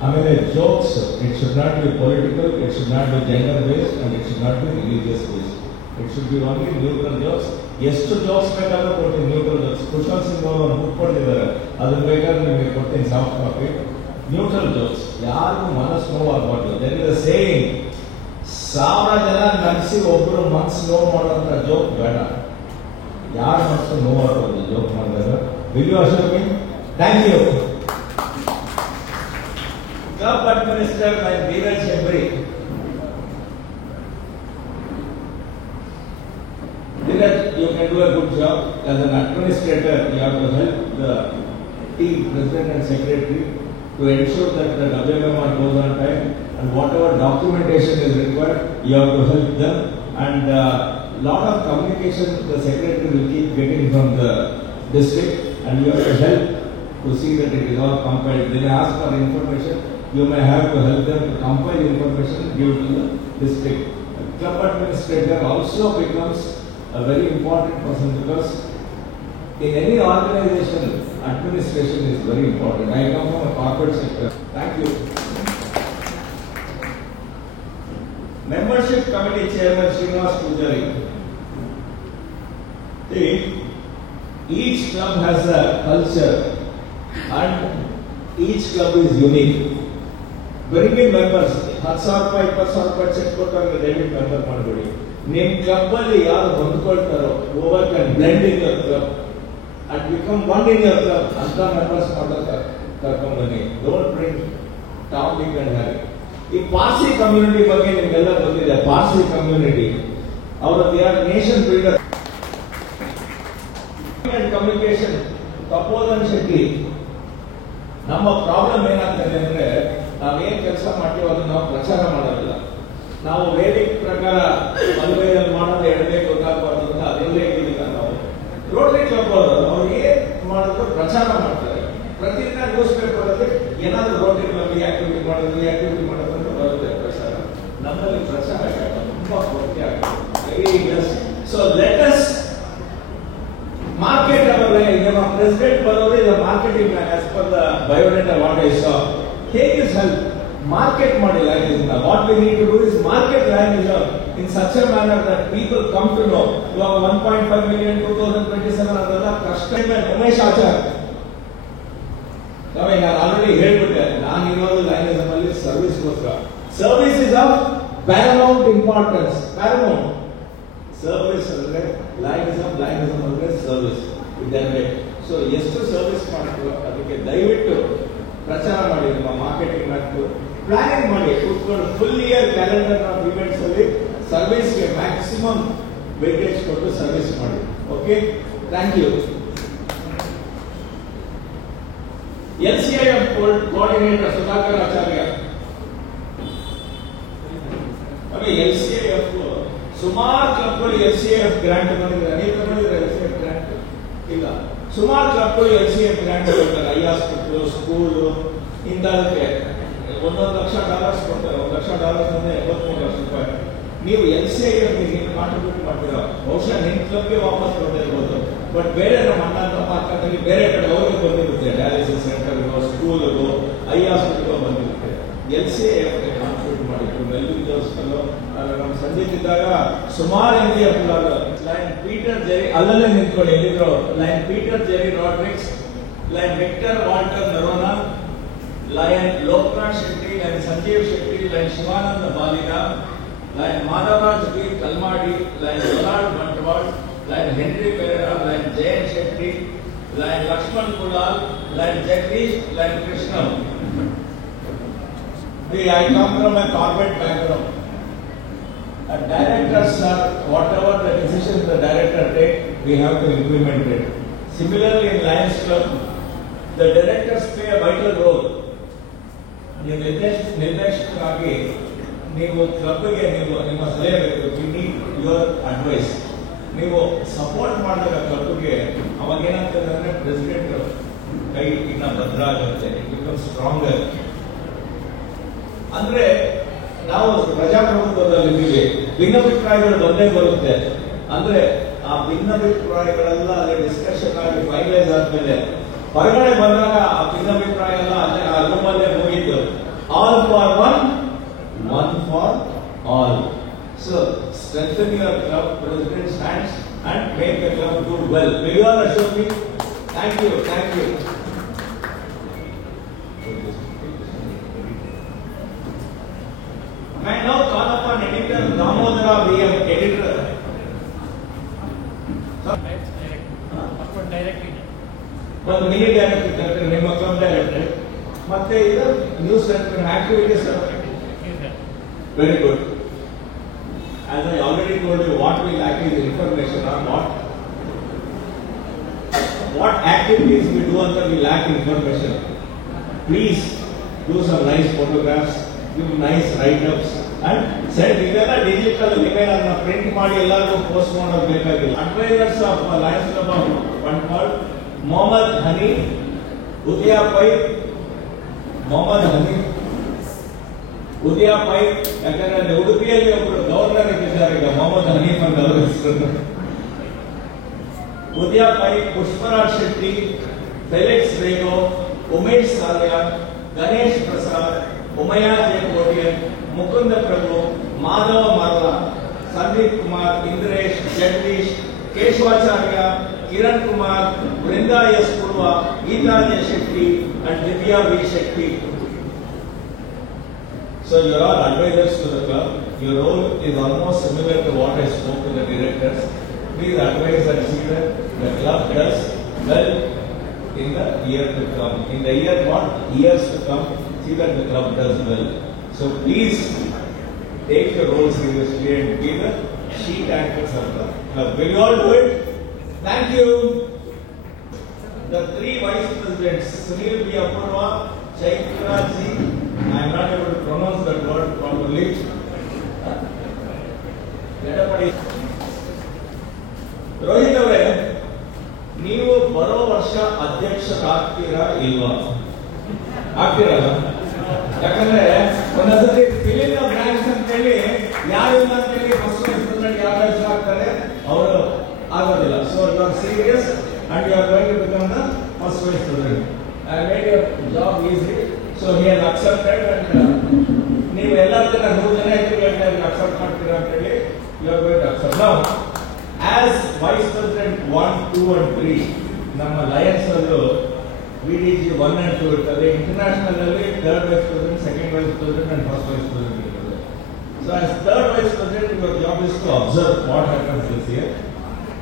ಆಮೇಲೆ jokes, it should not be political, it should not be gender based and it should not be religious based. It should B only neutral jokes. ಎಷ್ಟು ಜೋಕ್ಸ್ ಬೇಕಾದ್ರೂ ಕೊಡ್ತೀನಿ ನ್ಯೂಟ್ರಲ್ ಜೋಕ್ಸ್. ಕುಶಲ್ ಸಿಂಗ್ ಅವರು book ಕೊಟ್ಟಿದ್ದಾರೆ, ಅದನ್ನ ಬೇಕಾದ್ರೆ ನಿಮಗೆ ಕೊಡ್ತೀನಿ ಸಾಫ್ಟ್ ಕಾಪಿ. ನ್ಯೂಟ್ರಲ್ ಜೋಕ್ಸ್, ಯಾರಿಗೂ ಮನಸ್ಸು ನೋವಾಗಬಾರ್ದು. ದೇರ್ ಇಸ್ ಅ ಸೇಯಿಂಗ್, 1000 ಜನ ನಗಿಸಿ ಒಬ್ಬರು ಮನಸ್ಸು ನೋವು ಮಾಡುವಂತ ಜೋಕ್ ಬೇಡ. ಯಾರ ಮನಸ್ಸು ನೋವಾಗಬಾರ್ದು ಜೋಕ್ ಮಾಡಿದಾಗ. Will you assure me? Thank you. Club administrator by Dheeraj Hembri. Dheeraj, you can do a good job as an administrator. You have to help the team, president and secretary, to ensure that the WMR goes on time and whatever documentation is required, you have to help them. And lot of communication the secretary will keep getting from the district, and you have to help to see that it is all compiled. They may ask for information. You may have to help them to compile information and give to the district. The club administrator also becomes a very important person because in any organization, administration is very important. I come from a corporate sector. Thank you. Membership Committee Chairman Srinivas Pujari. See, Each club has a culture and each club is unique. Bring in members. 10,000 ರೂಪಾಯಿ 20,000 ರೂಪಾಯಿ check ಕೊಟ್ಟಾಗ ದಯವಿಟ್ಟು member ಮಾಡಬೇಡಿ. ನಿಮ್ಮ club ಅಲ್ಲಿ ಯಾರು ಹೊಂದ್ಕೊಳ್ತಾರೋ whoever can blend in your club and become one in your club ಅಂತ ಮೆಂಬರ್ಸ್ ಮಾಡೋಕೆ ಕರ್ಕೊಂಡು ಬನ್ನಿ. Don't bring topic and Harry. ಈ ಪಾರ್ಸಿ ಕಮ್ಯುನಿಟಿ ಬಗ್ಗೆ ನಿಮ್ಗೆಲ್ಲ ಗೊತ್ತಿದೆ. ಪಾರ್ಸಿ ಕಮ್ಯುನಿಟಿ ಅವರದ್ದು ಯಾರು ನೇಷನ್ ಬಿಲ್ಡರ್ ಕಮ್ಯುನಿಕೇಶನ್ ತಪೋಧನ್ ಶೆಟ್ಟಿ. ನಮ್ಮ ಪ್ರಾಬ್ಲಮ್ ಏನಾಗ್ತದೆ ಅಂದ್ರೆ ನಾವೇನ್ ಕೆಲಸ ಮಾಡ್ತೀವೋ ಅದನ್ನ ನಾವು ಪ್ರಚಾರ ಮಾಡೋದಿಲ್ಲ. ನಾವು ವೇದಿಕೆ ಪ್ರಕಾರ ಮದುವೆಯಲ್ಲಿ ಮಾಡೋದು ಎಡವೇ ಗೊತ್ತಾಗಬಾರ್ದು ಅಂತ ಅದೆಲ್ಲೇ ಇದ್ದೀವಿ ನಾವು. ರೋಟರಿ ಕ್ಲಬ್ ಅವ್ರು ಏನ್ ಮಾಡಿದ್ರು ಪ್ರಚಾರ ಮಾಡ್ತಾರೆ. ಪ್ರತಿದಿನ ನ್ಯೂಸ್ ಪೇಪರ್ ಅಲ್ಲಿ ಏನಾದ್ರು ರೋಟರಿ ಕ್ಲಬ್ ಆಕ್ಟಿವಿಟಿ ಮಾಡೋದು ಅಂತ ಬರುತ್ತೆ ಪ್ರಚಾರ. ನಮ್ಮಲ್ಲಿ ಪ್ರಚಾರ ತುಂಬಾ ಮುಖ್ಯ ಆಗುತ್ತೆ. So let us market our president Barori is a marketing man as per the biodata what I saw. Take his help. Market model language. What we need to do is market language in such a manner that people come to know. You have 1.5 million 2027 adala customer Umesh Achar. Now I already ಹೇಳಿಬಿಟ್ಟೆ ನಾನು ಇರೋದು ಲೈನಿಸಮ್ ಅಲ್ಲಿ service ಗೋಸ್ಕರ. Service is of paramount importance. Paramount service ಅಂದ್ರೆ ಲೈನಿಸಮ್ ಅಂದ್ರೆ service ಇದನ್ನೇ. So ಎಷ್ಟು service ಮಾಡ್ತೀವೋ ಅದಕ್ಕೆ ದಯವಿಟ್ಟು ಪ್ರಚಾರ ಮಾಡಿ. ನಿಮ್ಮ ಮಾರ್ಕೆಟಿಂಗ್ ಮಾಡ್ತು ಪ್ಲಾನಿಂಗ್ ಮಾಡಿ ಕೂತ್ಕೊಂಡು full year calendar of events ಅಲ್ಲಿ ಸರ್ವಿಸ್ಗೆ ಮ್ಯಾಕ್ಸಿಮಮ್ ವೇಟೇಜ್ ಕೊಟ್ಟು ಸರ್ವಿಸ್ ಮಾಡಿ. Okay, thank you. LCIF coordinator Sudhakar Acharya. LCIF ಸುಮಾರು ಕ್ಲಬ್ಗಳು LCIF ಗ್ರಾಂಟ್ ಬಂದಿದ್ದಾರೆ. ನೀವು ತಗೊಂಡಿದ್ರೆ LCIF ಗ್ರಾಂಟ್ ಇಲ್ಲ. ಸುಮಾರು ಕ್ಲಬ್ಗಳು LCIF ಗ್ರಾಂಟ್ ಕೊಡ್ತಾರೆ. ಐ ಹಾಸ್ಪಿಟಲ್, ಸ್ಕೂಲು ಇಂಥದಕ್ಕೆ $1,00,000 ಕೊಡ್ತಾರೆ. $1,00,000 ಅಂದ್ರೆ $73 ಲಕ್ಷ. ನೀವು LCIF ನೀವು ಕಾಂಟ್ರಿಬ್ಯೂಟ್ ಮಾಡ್ತೀರಾ. ಬಹುಶಃ ನಿಮ್ಮ ಕ್ಲಬ್ಗೆ ವಾಪಸ್ ಕೊಟ್ಟಿರ್ಬೋದು. ಬಟ್ ಬೇರೆ ನಮ್ಮ ಅಣ್ಣ ತಮ್ಮ ಅಕ್ಕದಲ್ಲಿ ಬೇರೆ ಕಡೆ ಅವ್ರಿಗೆ ಬಂದಿರುತ್ತೆ. ಡಯಾಲಿಸಿಸ್ ಸೆಂಟರ್ಗೋ, ಸ್ಕೂಲ್ಗೋ, ಐ ಹಾಸ್ಪಿಟಲ್ಗೋ ಬಂದಿರುತ್ತೆ. LCIF ಕಾಂಟ್ರಿಬ್ಯೂಟ್ ಮಾಡಿದ್ರು. ಮೆಲ್ವಿನ್ ಜೋಸ್ಕಲ್ಲೋ ನಮ್ಮ ಸಂಜೀತ್ ಇದ್ದಾಗ ಸುಮಾರು LCIF ಲೈನ್ ಪೀಟರ್ ಜೆರಿ ಅಲ್ಲಲ್ಲೇ ನಿಂತ್ಕೊಂಡು ಎಲ್ಲಿದ್ರು. Lion Peter Jerry Rodrigues, lion Victor Walter Noronha, lion Lokanath Shetty, lion Sanjeev Shetty, lion Shivananda Baliga, lion Madhavaraj B Kalmadi, lion Donald Bantwal, lion Henry Pereira, lion Jayant Shetty, lion Lakshman Kulal, lion Jagadish, lion Krishna. I come from a corporate background. Directors are whatever the decisions the director take, we have to implement it. Similarly, in Lions Club, the directors play a vital role. ನೀವು ನಿರ್ದೇಶಕರಾಗಿ ನೀವು ಕ್ಲಬ್ಗೆ ನಿಮ್ಮ ಸಲಹೆ ಬೇಕು. We need your advice. ನೀವು support ಮಾಡಿದಾಗ ಕ್ಲಬ್ಗೆ ಅವಾಗ ಏನಾಗ್ತದೆ ಅಂದ್ರೆ ಪ್ರೆಸಿಡೆಂಟ್ ಕೈ ಇನ್ನ ಭದ್ರ ಆಗುತ್ತೆ. It become stronger. ಅಂದ್ರೆ ನಾವು ಪ್ರಜಾಪ್ರಭುತ್ವದಲ್ಲಿದ್ದೀವಿ. ಭಿನ್ನಾಭಿಪ್ರಾಯಗಳು ಬಂದೇ ಬರುತ್ತೆ. ಅಂದ್ರೆ ಆ ಭಿನ್ನಾಭಿಪ್ರಾಯಗಳೆಲ್ಲ ಅಲ್ಲಿ ಡಿಸ್ಕಷನ್ ಆಗಿ ಫೈನಲೈಸ್ ಆದ್ಮೇಲೆ ಹೊರಗಡೆ ಬಂದಾಗ ಆ ಭಿನ್ನಾಭಿಪ್ರಾಯ ಎಲ್ಲ ಅಲ್ಲೇ ಆ ರೂಮಲ್ಲೇ ಮುಗಿತು. All for one, one for all. So strengthen your club, president stands and make the club do well. May you all assure me. Thank you. Thank you. May now call upon editor Damodara VM, editor. ಒಂದು mini director, ನಿಮ್ಮ club director, ಮತ್ತೆ ಇದು news centre activities. Very good. As I already told you, what we lack is information on what activities we do until we lack information. Please do some nice photographs, give nice write-ups and send. ಇದೆಲ್ಲ digital email ಅನ್ನ print ಮಾಡಿ ಎಲ್ಲರಿಗೂ post ಮಾಡೋದು ಬೇಕಾಗಿಲ್ಲ. Advisers of lions club of Bantwal, Mohammed Hanif, Udaya Pai, Mohammed Hanif, Udaya Pai. ಯಾಕಂದ್ರೆ ಉಡುಪಿಯಲ್ಲಿ ಒಬ್ಬರು governor ಇದ್ದಾರೆ ಈಗ, ಮೊಹಮ್ಮದ್ ಹನೀಫ್ ಅಂತ ಅವರ ಹೆಸರು. Udaya Pai, Pushparaj Shetty, Felix Rego, Umesh Salian, Ganesh Prasad, Omayya Jayakotian, Mukunda Prabhu, Madhava Marla, Sandeep Kumar, Indresh, Jagadish, Keshavacharya, Kiran Kumar, Brinda S. Purva, Geetanya Shetty, and Divya V. Shetty. So you are all advisors to the club. Your role is almost similar to what I spoke to the directors. Please advise and see that the club does well in the year to come. In the year what? Years to come, see that the club does well. So please take your role seriously and be the sheet anchors of the club. Will you all do it? Thank you. The 3 vice presidents, Sunil B. Apurva, Chaitra Ji, I am not able to pronounce that word properly. Rohit ಅವರೇ, ನೀವು ಬರೋ ವರ್ಷ ಅಧ್ಯಕ್ಷರಾಗ್ತೀರಾ ಇಲ್ವಾ? ಆಗ್ತೀರಲ್ಲ? ಯಾಕಂದ್ರೆ ಒಂದೊಂದ್ಸತಿ film branch ಅಂತ ಹೇಳಿ ಯಾರು ಇಲ್ಲ ಅಂತ ಹೇಳಿ ಫಸ್ಟ್ ಪ್ರೆಸಿಡೆಂಟ್ ಯಾರು ಆಗ್ತಾರೆ ಅವರು ಆಗೋದಿಲ್ಲ. So you are serious and you are going to become the first vice president. I made your job easy. So he has accepted and ನೀವು ಎಲ್ಲರ ಜನ 100 ಜನ ಅಕ್ಸೆಪ್ಟ್ ಮಾಡ್ತೀರಾ ಅಂತ ಹೇಳಿ you are going to accept. Now as vice president 1, 2 and 3 ನಮ್ಮ Lions ಅಲ್ಲೂ VDG 1 and 2 ಇರ್ತದೆ. ಇಂಟರ್ನ್ಯಾಷನಲ್ ಅಲ್ಲಿ 3rd vice president, 2nd vice president and 1st vice president ಇರ್ತದೆ. So as 3rd vice president, your job is to observe what happens this year.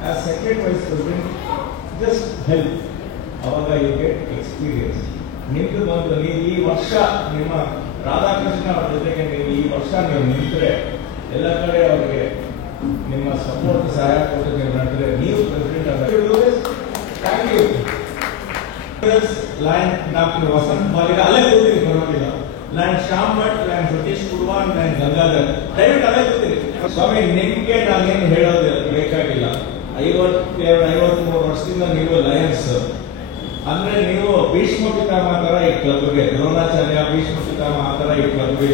As 2nd vice president, just help. ಅವಾಗ you get experience. ನಿಮ್ದು ಬಂದು ನೀವು ಈ ವರ್ಷ ನಿಮ್ಮ ರಾಧಾಕೃಷ್ಣ ಅವರ ಜೊತೆಗೆ ನೀವು ಈ ವರ್ಷ ನೀವು ನಿಂತರೆ ಎಲ್ಲ ಕಡೆ ಅವರಿಗೆ ನಿಮ್ಮ ಸಪೋರ್ಟ್ ಸಹಾಯ ಕೊಟ್ಟು ನೀವು ನಡೆದ್ರೆ ನೀವು ಪ್ರೆಸಿಡೆಂಟ್ ಆಗ. Thank you. Lion doctor Vasant Baliga ಅಲ್ಲೇ ಕೂತೀನಿ, ಪರವಾಗಿಲ್ಲ. Lion Shyam Bhat, lion Satish Kurva, lion Gangadhar, ದಯವಿಟ್ಟು ಅಲ್ಲೇ ಕೂತೀನಿ. ಸ್ವಾಮಿ, ನಿಮ್ಗೆ ನಾನೇನು ಹೇಳೋದು ಬೇಕಾಗಿಲ್ಲ. 52-53 ವರ್ಷದಿಂದ ನೀವು ಲಯನ್ಸ್ ಅಂದ್ರೆ ನೀವು ಭೀಷ್ಮ ಪಿತಾಮಹ ತರ ಈ ಕ್ಲಬ್ಗೆ, ದ್ರೋಣಾಚಾರ್ಯ ಭೀಷ್ಮ ಪಿತಾಮಹ ಆ ತರ ಈ ಕ್ಲಬ್ಗೆ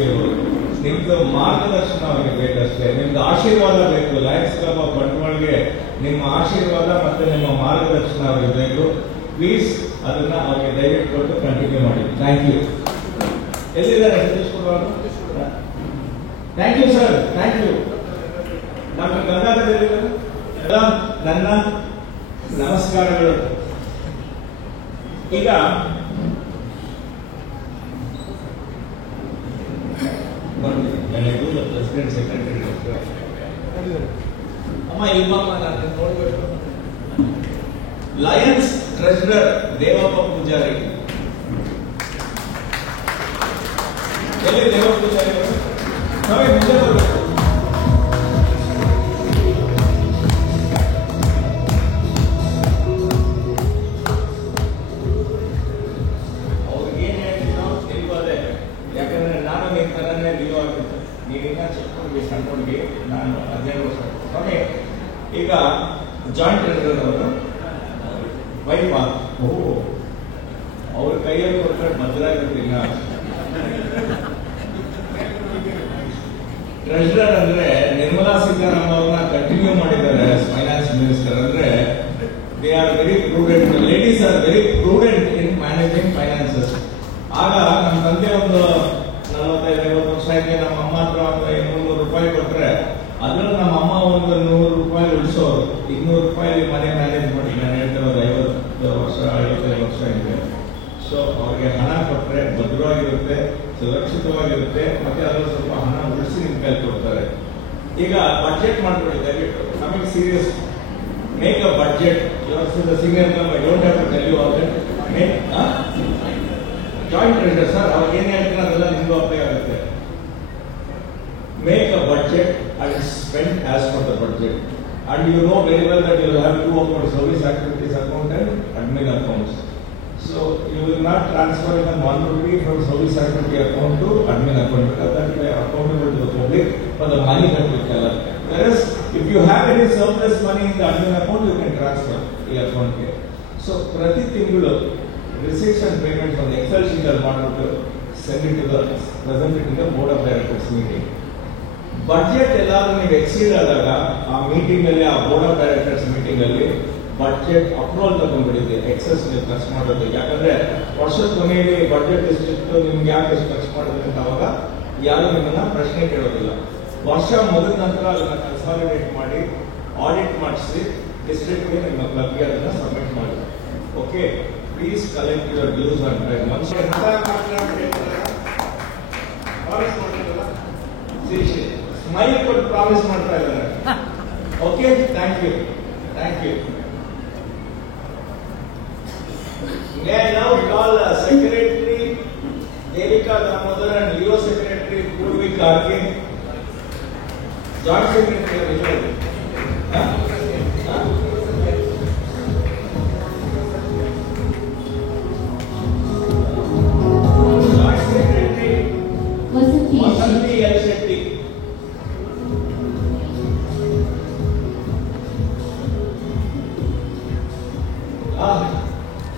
ನಿಮ್ದು ಮಾರ್ಗದರ್ಶನ ಅವರಿಗೆ ಬೇಕಷ್ಟೇ. ನಿಮ್ದು ಆಶೀರ್ವಾದ ಬೇಕು. ಲಯನ್ಸ್ ಕ್ಲಬ್ ಆಫ್ ಬಂಟ್ವಾಳ್ಗೆ ನಿಮ್ಮ ಆಶೀರ್ವಾದ ಮತ್ತೆ ನಿಮ್ಮ ಮಾರ್ಗದರ್ಶನ ಅವರಿಗೆ ಬೇಕು. ಪ್ಲೀಸ್ ಅದನ್ನ ಅವರಿಗೆ ದಯವಿಟ್ಟು ಕೊಟ್ಟು ಕಂಟಿನ್ಯೂ ಮಾಡಿ. Thank you. ಎಲ್ಲಿದ್ದಾರೆ Satish Kumar? Thank you sir, thank you. Doctor Gangadhar ಎಲ್ಲಿದ್ದಾರೆ? ನನ್ನ ನಮಸ್ಕಾರಗಳು. ಈಗ ಪ್ರೆಸಿಡೆಂಟ್ ಸೆಕ್ರೆಟರಿ ಅಮ್ಮ ಇಲ್ವಮ್ಮ, ನಾನು ನೋಡ್ಬೇಕು. Lions treasurer Devappa Poojari. ಎಲ್ಲಿ ದೇವಪ್ಪ ಪೂಜಾರಿ ಅವರು? ನಾವೇ ಮುಂದೆ ಬರಬೇಕು. ಅವ್ರಿಗೇನು ಹೇಳ್ತೀನೋ ನಿಲ್ವ ಅದೇ. ಯಾಕಂದ್ರೆ ನಾನು ನಿಮ್ಮ ತರನೇ ನಿಲ್ಲೋ ಆಗಿತ್ತು. ನೀವಿನ್ನ ಚಿಕ್ಕವ್ರಿಗೆ ಸಣ್ಣವ್ರಿಗೆ ನಾನು 17 ವರ್ಷ. ಸ್ವಾಮಿ, ಈಗ ಜಾಯಿಂಟ್ ಟ್ರೆಷರರ್ ಅವರು ವೈಫ್ ಅವ್ರ ಕೈಯಲ್ಲಿ ಕೊಟ್ಟರೆ ಭದ್ರ ಇರುತ್ತಿಲ್ಲ. ಟ್ರೆಷರರ್ ಅಂದ್ರೆ ನಿರ್ಮಲಾ ಸೀತಾರಾಮನ್ ಅವ್ರನ್ನ ಕಂಟಿನ್ಯೂ ಮಾಡಿದ್ದಾರೆ ಫೈನಾನ್ಸ್ ಮಿನಿಸ್ಟರ್. ಅಂದ್ರೆ they are very prudent. Ladies are very prudent in managing finances. ಆಗ ನಮ್ಮ ತಂದೆ ಒಂದು 45-50 ವರ್ಷ ಆಯ್ತು. ನಮ್ಮ ಅಮ್ಮ ಹತ್ರ ಒಂದು 200 ರೂಪಾಯಿ ಕೊಟ್ರೆ ಅದ್ರಲ್ಲಿ ನಮ್ಮ ಅಮ್ಮ ಒಂದು 100 ರೂಪಾಯಿ ಉಳಿಸೋರು. 200 ರೂಪಾಯಿ ಮನೆ ಮ್ಯಾನೇಜ್ ಮಾಡಿ. ನಾನು ಹೇಳ್ತಿರೋದು 50 ವರ್ಷ 55 ವರ್ಷ ಇದೆ. ಸೊ ಅವ್ರಿಗೆ ಹಣ ಕೊಟ್ಟರೆ ಭದ್ರವಾಗಿರುತ್ತೆ, ಸುರಕ್ಷಿತವಾಗಿರುತ್ತೆ, ಮತ್ತೆ ಅದರಲ್ಲಿ ಸ್ವಲ್ಪ ಹಣ ಉಳಿಸಿ ನಿಮ್ ಕೈ ಕೊಡ್ತಾರೆ. ಈಗ ಬಡ್ಜೆಟ್ ಮಾಡ್ಕೊಳ್ಳಿ ದಯವಿಟ್ಟು. ನಮಗೆ serious make a budget. Senior I don't have to tell you all that. Joint treasurer sir, ಅವ್ರಿಗೆ ಏನ್ ಹೇಳ್ತಾರೆ ಅದೆಲ್ಲ ನಿಮ್ಗೆ ಅಪ್ಲೈ ಆಗುತ್ತೆ. Make a budget and spend as per the budget. And you know very well that you will have 2 accounts, service activities account and admin accounts. So you will not transfer even 1 rupee from service activity account to admin account, because that will be accountable to the public for the money that we collect. Whereas if you have any surplus money in the admin account, you can transfer the account here. So prati tingulu receipts and payments on the Excel sheet are not send it to the present it in the board of directors meeting. Budget ಎಲ್ಲಾದ್ರೂ ನೀವು exceed ಆದಾಗ ಆ meeting ಅಲ್ಲಿ, ಆ board of directors meeting ಅಲ್ಲಿ budget approval ತಗೊಂಡ್ಬಿಟ್ಟಿದೆ. Excess ನೀವು ಖರ್ಚು ಮಾಡೋದು. ಯಾಕಂದ್ರೆ ವರ್ಷದ ಕೊನೆಯಲ್ಲಿ ಬಡ್ಜೆಟ್ ಎಷ್ಟಿತ್ತು, ನಿಮ್ಗೆ ಯಾಕೆ ಎಷ್ಟು ಖರ್ಚು ಮಾಡೋದು ಅಂತ ಅವಾಗ ಯಾರು ನಿಮ್ಮನ್ನ ಪ್ರಶ್ನೆ ಕೇಳೋದಿಲ್ಲ. ವರ್ಷ ಮುಗಿದ ನಂತರ ಅದನ್ನ ಕನ್ಸಾಲಿಡೇಟ್ ಮಾಡಿ ಆಡಿಟ್ ಮಾಡಿಸಿ ಡಿಸ್ಟ್ರಿಕ್ಟ್ಗೆ ನಿಮ್ಮ ಕ್ಲಬ್ಗೆ ಅದನ್ನ ಸಬ್ಮಿಟ್ ಮಾಡಿ. Okay, please collect your dues on time. ಮನುಷ್ಯ ಪ್ರಾಮಿಸ್ ಮಾಡಿರಲ್ಲ, ಸ್ಮೈಲ್ ಕೊಟ್ಟು ಪ್ರಾಮಿಸ್ ಮಾಡ್ತಾ ಇದ್ದಾರೆ. Okay, thank you, thank you. May I now call Secretary Devika Damodar and Leo Secretary Purvik Arke, Joint Secretary. Joint Secretary Vasanthi L. Shetty.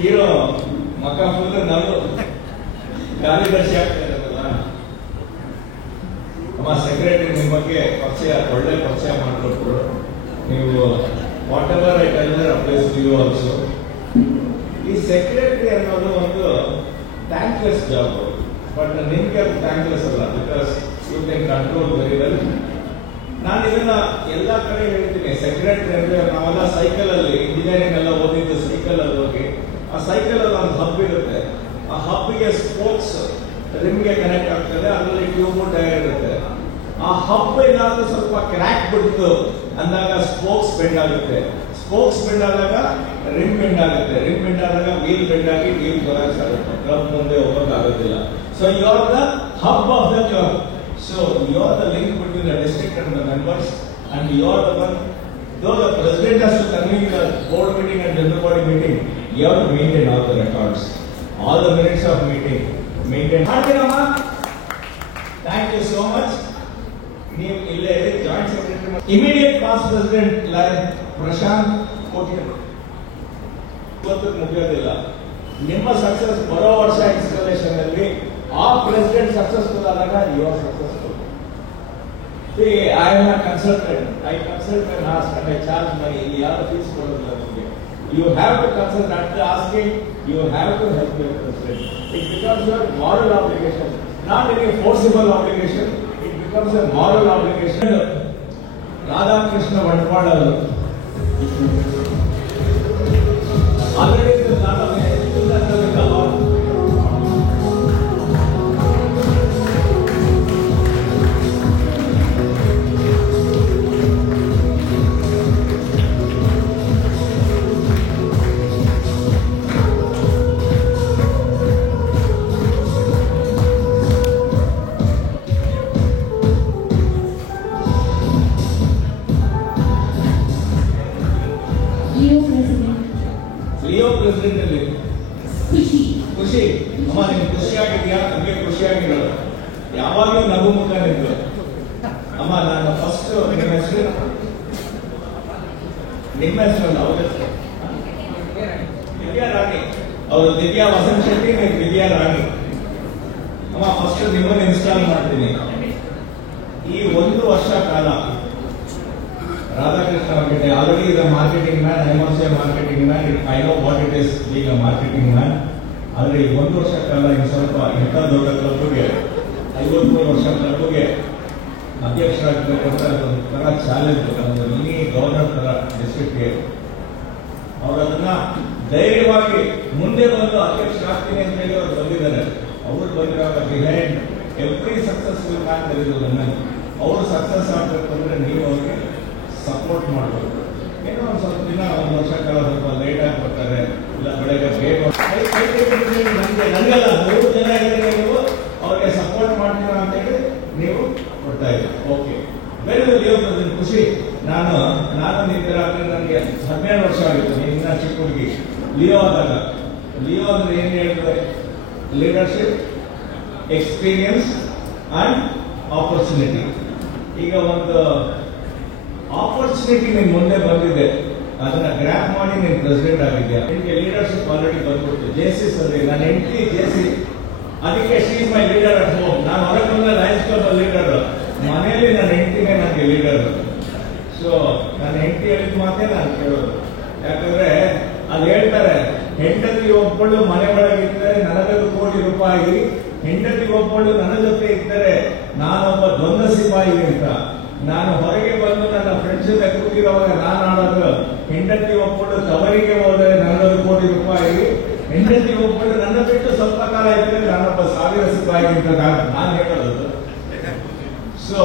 Hero ಮಕ್ಕ full ನಾವು ಕಾರ್ಯದರ್ಶಿ ಆಗ್ತಾ ಇರೋದಲ್ಲ. ಅಮ್ಮ ಸೆಕ್ರೆಟರಿ ನಿಮ್ಮ ಬಗ್ಗೆ ಪರಿಚಯ, ಒಳ್ಳೆ ಪರಿಚಯ ಮಾಡಿಕೊಟ್ರು. ನೀವು whatever I tell that applies to you also. ಈ ಸೆಕ್ರೆಟರಿ ಅನ್ನೋದು ಒಂದು ಥ್ಯಾಂಕ್ಲೆಸ್ ಜಾಬ್, ಬಟ್ ನಿಮ್ಗೆ ಅದು ಥ್ಯಾಂಕ್ಲೆಸ್ ಅಲ್ಲ, because you can control very well. ನಾನು ಇದನ್ನ ಎಲ್ಲಾ ಕಡೆ ಹೇಳ್ತೀನಿ. ಸೆಕ್ರೆಟರಿ ಅಂದ್ರೆ ನಾವೆಲ್ಲ ಸೈಕಲ್ ಅಲ್ಲಿ ಇಂಜಿನಿಯರಿಂಗ್ ಎಲ್ಲ ಓದಿದ್ದು ಸೈಕಲ್ ಅಲ್ಲಿ ಹೋಗಿ, ಆ ಸೈಕಲ್ ಅಲ್ಲಿ ಒಂದು ಹಬ್ ಇರುತ್ತೆ. ಆ ಹಬ್ಗೆ ಸ್ಪೋಕ್ಸ್ ರಿಮ್ಗೆ ಕನೆಕ್ಟ್ ಆಗ್ತದೆ, ಅದರಲ್ಲಿ ಟ್ಯೂಬ್ ಟೈರ್ ಇರುತ್ತೆ. ಆ ಹಬ್ ಏನಾದ್ರೂ ಸ್ವಲ್ಪ ಕ್ರ್ಯಾಕ್ ಬಿಡ್ತು ಅಂದಾಗ ಸ್ಪೋಕ್ಸ್ ಬೆಂಡ್ ಆಗುತ್ತೆ. ಸ್ಪೋಕ್ಸ್ ಬೆಂಡ್ ಆದಾಗ ರಿಮ್ ಬೆಂಡ್ ಆಗುತ್ತೆ. ರಿಮ್ ಬೆಂಡ್ ಆದಾಗ ವೀಲ್ ಬೆಂಡ್ ಆಗಿ ವೀಲ್ ಕೊಲಾಪ್ಸ್ ಆಗುತ್ತೆ. ಕ್ಲಬ್ ಮುಂದೆ ಹೋಗೋಕೆ ಆಗೋದಿಲ್ಲ. So you are the hub of the club. So you are the link between the district and the members, and you are the one. Though the president has to convene the board meeting and general body meeting, you have to maintain all the records, all the minutes of meeting, maintain. Thank you so much. ನೀವು ಇಲ್ಲೇ joint secretary, immediate past president lion Prashanth Kotiyar. ಇವತ್ತು ಮುಗಿಯೋದಿಲ್ಲ. ನಿಮ್ಮ success ಬರೋ ವರ್ಷ installation ಅಲ್ಲಿ ಆ president successful ಆದಾಗ you are successful. See, I am a consultant. I consult and ask and I charge money. ಇಲ್ಲಿ ಯಾರು ಫೀಸ್ ಕೊಡೋದಿಲ್ಲ ನಿಮಗೆ. You have to consult at the asking. You have to help your president. It becomes your moral obligation, not any forcible obligation. It becomes a moral obligation. Radhakrishna Bantwal ಅವರು already ಖುಷಿ. ಅಮ್ಮ ನಿಮ್ಗೆ ಖುಷಿಯಾಗಿದೆಯಾ? ನಮಗೆ ಖುಷಿಯಾಗಿರೋದು. ಯಾವಾಗಲೂ ನಗು ಮುಖ ನಿಂತು. ಅಮ್ಮ ನಾನು ಫಸ್ಟ್ ನಿಮ್ಮ ಹೆಸರು, ನಿಮ್ಮ ಹೆಸರಲ್ಲ ಅವ್ರ ಹೆಸರು ದಿವ್ಯಾ ರಾಣಿ. ಅವರು ದಿವ್ಯಾ ವಸಂತ್ ಶೆಟ್ಟಿ, ದಿವ್ಯಾ ರಾಣಿ. ಅಮ್ಮ ಫಸ್ಟ್ ನಿಮ್ಮನ್ನು ಇನ್ಸ್ಟಾಲ್ ಮಾಡ್ತೀನಿ. ಈ 1 ವರ್ಷ ಕಾಲ ರಾಧಾಕೃಷ್ಣ ಅವರಿಗೆ already is a marketing man. I also A marketing man. I know what it is being a marketing man. ಆದರೆ ಈ 1 ವರ್ಷ ಕಾಲ ಇನ್ನು ಸ್ವಲ್ಪ ಇಂಥ ದೊಡ್ಡ ಕ್ಲಬ್ಗೆ 53 ವರ್ಷ ಕ್ಲಬ್ಗೆ ಅಧ್ಯಕ್ಷರಾಗಬೇಕಂದ್ರೆ ಒಂಥರ ಚಾಲೆಂಜ್. ಒಂದು ಮಿನಿ ಗವರ್ನರ್ ತರ ಡಿಸ್ಟ್ರಿಕ್ಟ್ಗೆ ಅವರು ಅದನ್ನ ಧೈರ್ಯವಾಗಿ ಮುಂದೆ ಬಂದು ಅಧ್ಯಕ್ಷರಾಗ್ತೀನಿ ಅಂತ ಹೇಳಿ ಅವ್ರು ಬಂದಿದ್ದಾರೆ. ಅವ್ರು ಬಂದಿರುವಾಗ ಬಿಹೈಂಡ್ ಎವ್ರಿ ಸಕ್ಸಸ್ಫುಲ್ ಮ್ಯಾನ್ ಇರೋದು ನನ್ನ. ಅವರು ಸಕ್ಸಸ್ ಆಗಬೇಕು ಅಂದ್ರೆ ನೀವು ಅವ್ರಿಗೆ ಸಪೋರ್ಟ್ ಮಾಡಬೇಕು. ಏನೋ ಒಂದು ಸ್ವಲ್ಪ ದಿನ 1 ವರ್ಷ ಕಾಲ ಸ್ವಲ್ಪ ಲೇಟ್ ಆಗಿ ಬರ್ತಾರೆ, ಇಲ್ಲ ಬೆಳಗ್ಗೆ ಬೇಗ ನನಗೆಲ್ಲ 3 ಜನ ಇದ್ದಾರೆ, ನೀವು ಅವ್ರಿಗೆ ಸಪೋರ್ಟ್ ಮಾಡ್ತೀರಾ ಅಂತ ಹೇಳಿ ನೀವು ಕೊಡ್ತಾ ಇದ್ದೀವಿ. Okay, very well. ಖುಷಿ. ನಾನು ನಿಂತರ ನನಗೆ 12 ವರ್ಷ ಆಗಿತ್ತು. ನೀವಿನ್ನ ಚಿಕ್ಕ ಹುಡುಗಿ. ಲಿಯೋ ಆದಾಗ, ಲಿಯೋ ಅಂದ್ರೆ ಏನ್ ಹೇಳಿದ್ರೆ ಲೀಡರ್ಶಿಪ್, ಎಕ್ಸ್ಪೀರಿಯನ್ಸ್ ಅಂಡ್ ಆಪರ್ಚುನಿಟಿ. ಈಗ ಒಂದು ಆಪರ್ಚುನಿಟಿ ನಿನ್ ಮುಂದೆ ಬಂದಿದೆ, ಅದನ್ನ ಗ್ರ್ಯಾಪ್ ಮಾಡಿ ನೀನು ಪ್ರೆಸಿಡೆಂಟ್ ಆಗಿದ್ಯಾ. ನಿಮಗೆ ಲೀಡರ್ಶಿಪ್ ಆಲ್ರೆಡಿ ಬಂದ್ಬಿಟ್ಟು. ಜೆಸಿ ಸರಿ, ನನ್ನ ಹೆಂಡತಿ ಜೆಸಿ, ಅದಕ್ಕೆ she is my leader at home. ನಾನು ಹೊರಗೆ ಬಂದ ಲಯನ್ಸ್ ಕ್ಲಬ್ ಲೀಡರ್, ಮನೆಯಲ್ಲಿ ನನ್ನ ಹೆಂಡತಿನೇ ನನಗೆ ಲೀಡರ್. ಸೊ ನನ್ನ ಹೆಂಡತಿ ಹೇಳಿದ ಮಾತೇ ನಾನು ಕೇಳೋದು. ಯಾಕಂದ್ರೆ ಅದು ಹೇಳ್ತಾರೆ, ಹೆಂಡತಿ ಒಬ್ಬಳು ಮನೆ ಒಳಗಿದ್ದರೆ ನನಗದು ಕೋಟಿ ರೂಪಾಯಿ, ಹೆಂಡತಿ ಒಬ್ಬಳು ನನ್ನ ಜೊತೆ ಇದ್ದರೆ ನಾನೊಬ್ಬ ದ್ವಂದ್ವ ಸಿಪಾಯಿ ಅಂತ. ನಾನು ಹೊರಗೆ ಬಂದು ನನ್ನ ಫ್ರೆಂಡ್ಸ್ ಜೊತೆ ಕೂತಿರುವಾಗ ನಾನು ಆಡೋದು ಹೆಂಡತಿ ಒಪ್ಪಿಕೊಂಡು ತವರಿಗೆ ಹೋದರೆ 40 ಕೋಟಿ ರೂಪಾಯಿ, ಹೆಂಡತಿ ಒಪ್ಪಿಕೊಂಡು ನನ್ನ ಬಿಟ್ಟು ಸ್ವಲ್ಪ ಕಾಲ ಇದ್ದರೆ ನಾನೊಬ್ಬ 1000 ರೂಪಾಯಿ ಅಂತ ನಾನು ಹೇಳೋದು. So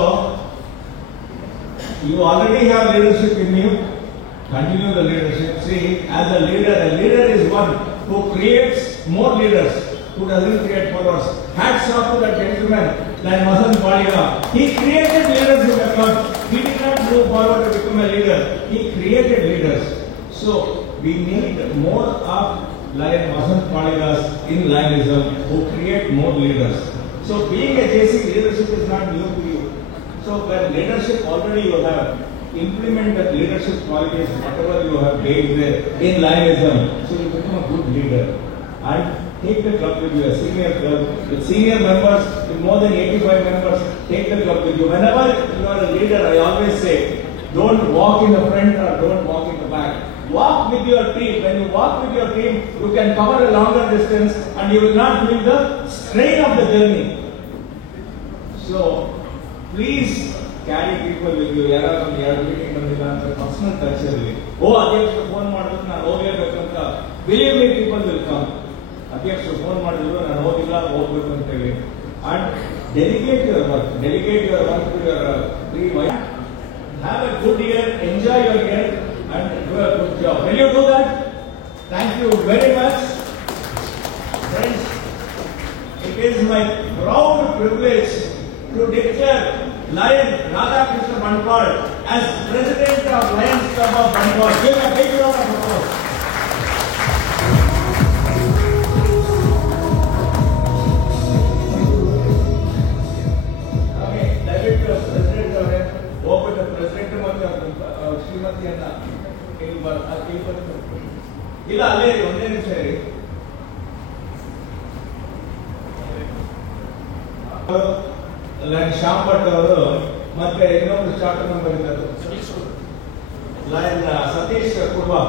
you already have leadership in you. Continue the leadership. See, as a leader is one who creates more leaders, who doesn't create followers. Hats off to that gentleman like Vasant Paliga. He created leaders in the club. He did not move forward to become a leader. He created leaders. So we need more of like Vasant Paligas in Lionism who create more leaders. So being a JC, leadership is not new to you. So when leadership already you have, implement the leadership qualities, whatever you have gained there in Lionism, so you become a good leader. And take the club with you, a senior club, with senior members, with more than 85 members, take the club with you. Whenever you are a leader, I always say, don't walk in the front or don't walk in the back. Walk with your team. When you walk with your team, you can cover a longer distance and you will not feel the strain of the journey. So, please carry people with you. ಯಾರಾದ್ರೂ ಒಂದು 2 meeting ಬಂದಿಲ್ಲ ಅಂತ personal touch ಇರಲಿ. ಅಧ್ಯಕ್ಷರು phone ಮಾಡಿದ್ರು ನಾನು ಹೋಗಲೇಬೇಕು ಅಂತ, believe me people will come. ಅಧ್ಯಕ್ಷರು ಫೋನ್ ಮಾಡಿದ್ರು ನಾನು ಹೋಗಿಲ್ಲ, ಹೋಗ್ಬೇಕು ಅಂತ ಹೇಳಿ. And delegate your work to your free wife. Have a good year, enjoy your year and do a good job. Will you do that? Thank you very much friends. It is my proud privilege to declare Lion Radhakrishna Bandwal as President of Lions Club of Bandwal. Give a big round of applause. Okay, direct President ಅವರೇ, ಹೋಗ್ಬಿಟ್ಟು President ಮತ್ತು ಶ್ರೀಮತಿಯನ್ನ ಇಲ್ಲ ಅಲ್ಲೇ ಒಂದೇ ನಿಮಿಷ ಇರಿ. ಶ್ಯಾಮ್ ಭಟ್ ಅವರು ಮತ್ತೆ ಇನ್ನೊಂದು ಚಾರ್ಟರ್ ನಂಬರ್ ಇದ್ದಾರೆ ಲಯನ್ ಸತೀಶ್ ಕುರ್ಬಾ.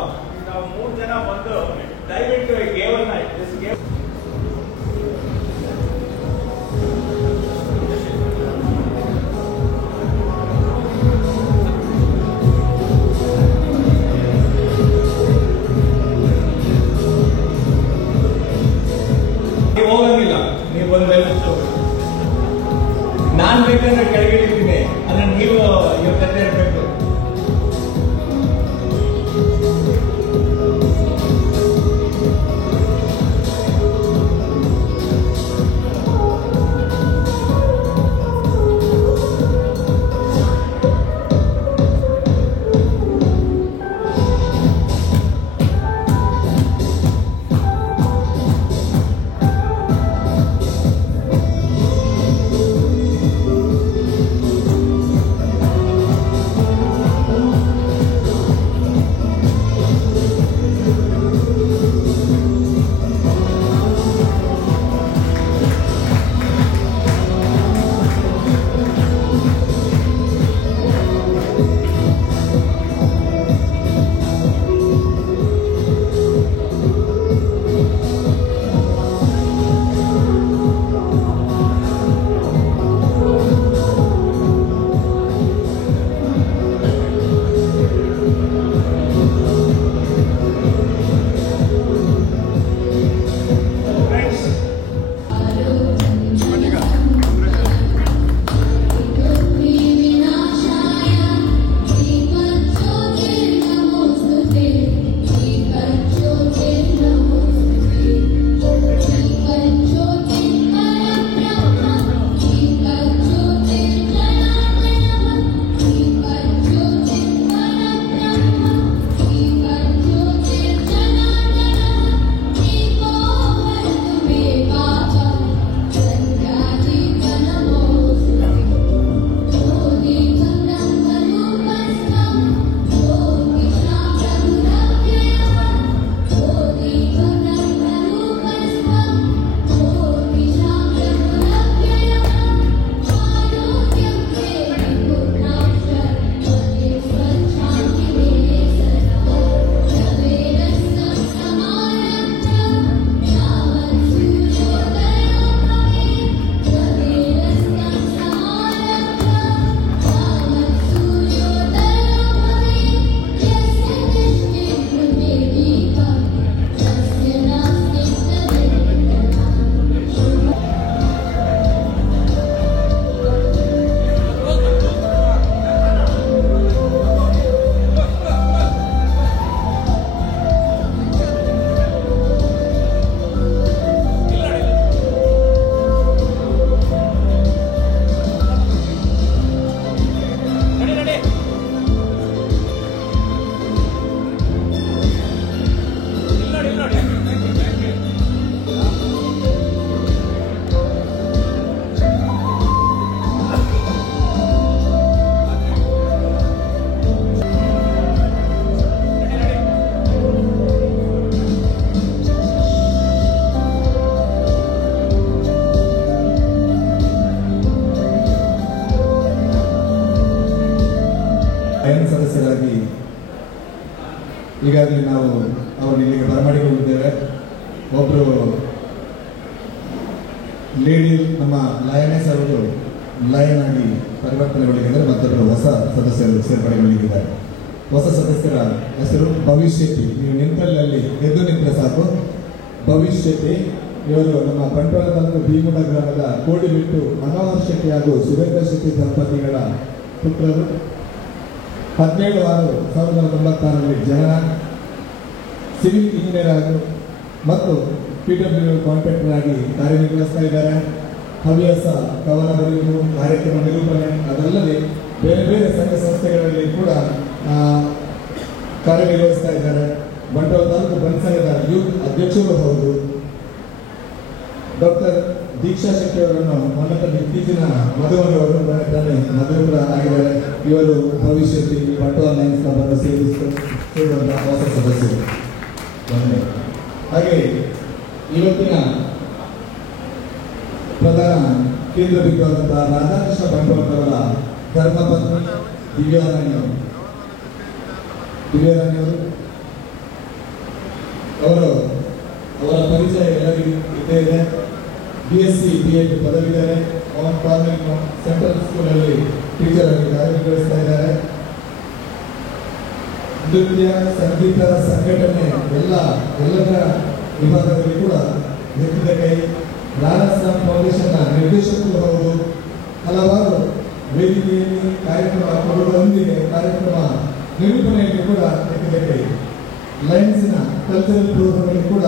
ನಾವು 3 ಜನ ಬಂದು ದಯವಿಟ್ಟು ಗೇವನ್ನ ಹೋಗಂಗಿಲ್ಲ. ನೀವು ಬಂದ ನಾನ್ ಬೇಕಂದ್ರೆ ಕೆಳಗಿಳಿತೀನಿ, ಅದನ್ನ ನೀವು ಕತೆ ಇರಬೇಕು. ಈಗಾಗಲೇ ನಾವು ಅವರನ್ನು ಇಲ್ಲಿಗೆ ಬರಮಾಡಿಕೊಂಡಿದ್ದೇವೆ. ಒಬ್ಬರು ಲೇಡಿ ನಮ್ಮ ಲಯನೆಸ್ ಅವರು ಲಯನ್ ಆಗಿ ಪರಿವರ್ತನೆಗೊಳ್ಳಿದ್ದಾರೆ, ಮತ್ತೊಬ್ಬರು ಹೊಸ ಸದಸ್ಯರು ಸೇರ್ಪಡೆಗೊಳ್ಳಿದ್ದಾರೆ. ಹೊಸ ಸದಸ್ಯರ ಹೆಸರು ಭವಿಷ್ಯತಿ. ನೀವು ನಿಂತಲ್ಲಿ ಅಲ್ಲಿ ಎದ್ದು ನಿಂತರೆ ಸಾಕು. ಭವಿಷ್ಯತಿ ಇವರು ನಮ್ಮ ಬಂಟ್ವಾಳ ತಾಲೂಕು ಭೀಮುಡ ಗ್ರಾಮದ ಕೋಡಿಬಿಟ್ಟು ಮನೋಹರ್ ಶೆಟ್ಟಿ ಹಾಗೂ ಸುರೇಂದ್ರ ಶೆಟ್ಟಿ ದಂಪತಿಗಳ ಪುತ್ರರು. 17/6/1996 ಜನನ. ಸಿವಿಲ್ ಇಂಜಿನಿಯರ್ ಆಗಿ ಮತ್ತು PWD ಕಾಂಟ್ರಾಕ್ಟರ್ ಆಗಿ ಕಾರ್ಯನಿರ್ವಹಿಸ್ತಾ ಇದ್ದಾರೆ. ಹವ್ಯಾಸ ಕವನ ಬರೆಯುವುದು, ಕಾರ್ಯಕ್ರಮ ನಿರೂಪಣೆ, ಅದಲ್ಲದೆ ಬೇರೆ ಬೇರೆ ಸಂಘ ಸಂಸ್ಥೆಗಳಲ್ಲಿ ಕೂಡ ಕಾರ್ಯನಿರ್ವಹಿಸ್ತಾ ಇದ್ದಾರೆ. ಬಂಟ್ವಾಳ ತಾಲೂಕು ಬನ್ಸಂಘದ ಯೂತ್ ಅಧ್ಯಕ್ಷರು ಹೌದು. ಡಾಕ್ಟರ್ ದೀಕ್ಷಾ ಶೆಟ್ಟಿ ಅವರನ್ನು ಇತ್ತೀಚಿನ ಮಧುವರವರು ಮದುವೆ ಕೂಡ ಆಗಿದ್ದಾರೆ. ಇವರು ಭವಿಷ್ಯದಲ್ಲಿ ಬಂಟ್ವಾಳ ಲಯನ್ಸ್ ಕ್ಲಬ್ ಸೇರುವಂತಹ ಹೊಸ ಸದಸ್ಯರು. ಹಾಗೆ ಇವತ್ತಿನ ಪ್ರಧಾನ ಕೇಂದ್ರ ಬಿಂದುವಾದಂತಹ ರಾಧಾಕೃಷ್ಣ ಬಂಟ್ವಾಳರವರ ಧರ್ಮಪತ್ನಿ ದಿವ್ಯಾರಾಣಿ ಅವರು ಅವರ ಪರಿಚಯ ಎಲ್ಲರಿಗೂ ಇದ್ದೇ ಇದೆ. BSc B.Ed ಪದವಿದ್ದಾರೆ. ಪವನ್ ಕಾನ್ವೆಂಟ್ ಸೆಂಟ್ರಲ್ ಸ್ಕೂಲಲ್ಲಿ ಟೀಚರ್ ಆಗಿ ಕಾರ್ಯನಿರ್ವಹಿಸ್ತಾ ಇದ್ದಾರೆ. ನೃತ್ಯ, ಸಂಗೀತ, ಸಂಘಟನೆ ಎಲ್ಲದರ ವಿಭಾಗದಲ್ಲಿ ಕೂಡ ಎತ್ತಿದ ಕೈ. ರಾಧಾಕೃಷ್ಣ ಫೌಂಡೇಶನ್ನ ನಿರ್ದೇಶಕರು ಹೌದು. ಹಲವಾರು ವೇದಿಕೆಯಲ್ಲಿ ಕಾರ್ಯಕ್ರಮ ಕೊಡುವುದರೊಂದಿಗೆ ಕಾರ್ಯಕ್ರಮ ನಿರೂಪಣೆಯಲ್ಲಿ ಕೂಡ ಎತ್ತಿದ ಕೈ. ಲಯನ್ಸ್ನ ಕಲ್ಚರಲ್ ಪ್ರೋಗ್ರಾಮ್ಗಳಲ್ಲಿ ಕೂಡ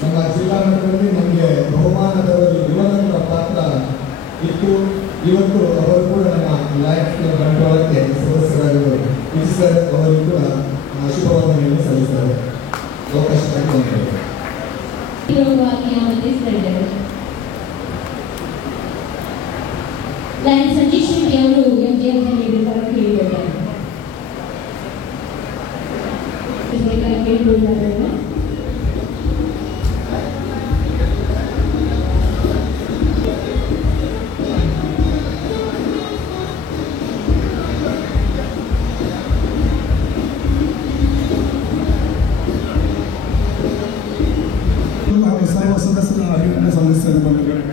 ನಮ್ಮ ಜಿಲ್ಲಾ ಮಟ್ಟದಲ್ಲಿ ನಮಗೆ ಬಹುಮಾನದವರಲ್ಲಿ ಯುವಕರ ಪಾತ್ರ ಇತ್ತು. ಇವತ್ತು ಅವರು ಕೂಡ ನಮ್ಮ ಲಯನ್ಸ್ ಕ್ಲಬ್ ಬಂಟ್ವಾಳಕ್ಕೆ ಸದಸ್ಯರಾಗಿರುವರು. ಸರ್ ಅವರು ಕೂಡ ಶುಭವಂದನೆಯನ್ನು ಸಲ್ಲಿಸ್ತಾರೆ. ಅವಕಾಶಕ್ಕಾಗಿ ಲಯನ್ ಸಂಜೀವ್ ಶೆಟ್ಟಿ ಅವರು MJF ಕೇಳಿದ್ದಾರೆ. ಸರ್ವ ಸದಸ್ಯರ ಅಭಿನಂದನೆ ಸಲ್ಲಿಸ್ತೇನೆ ಬಂಧುಗಳೇ.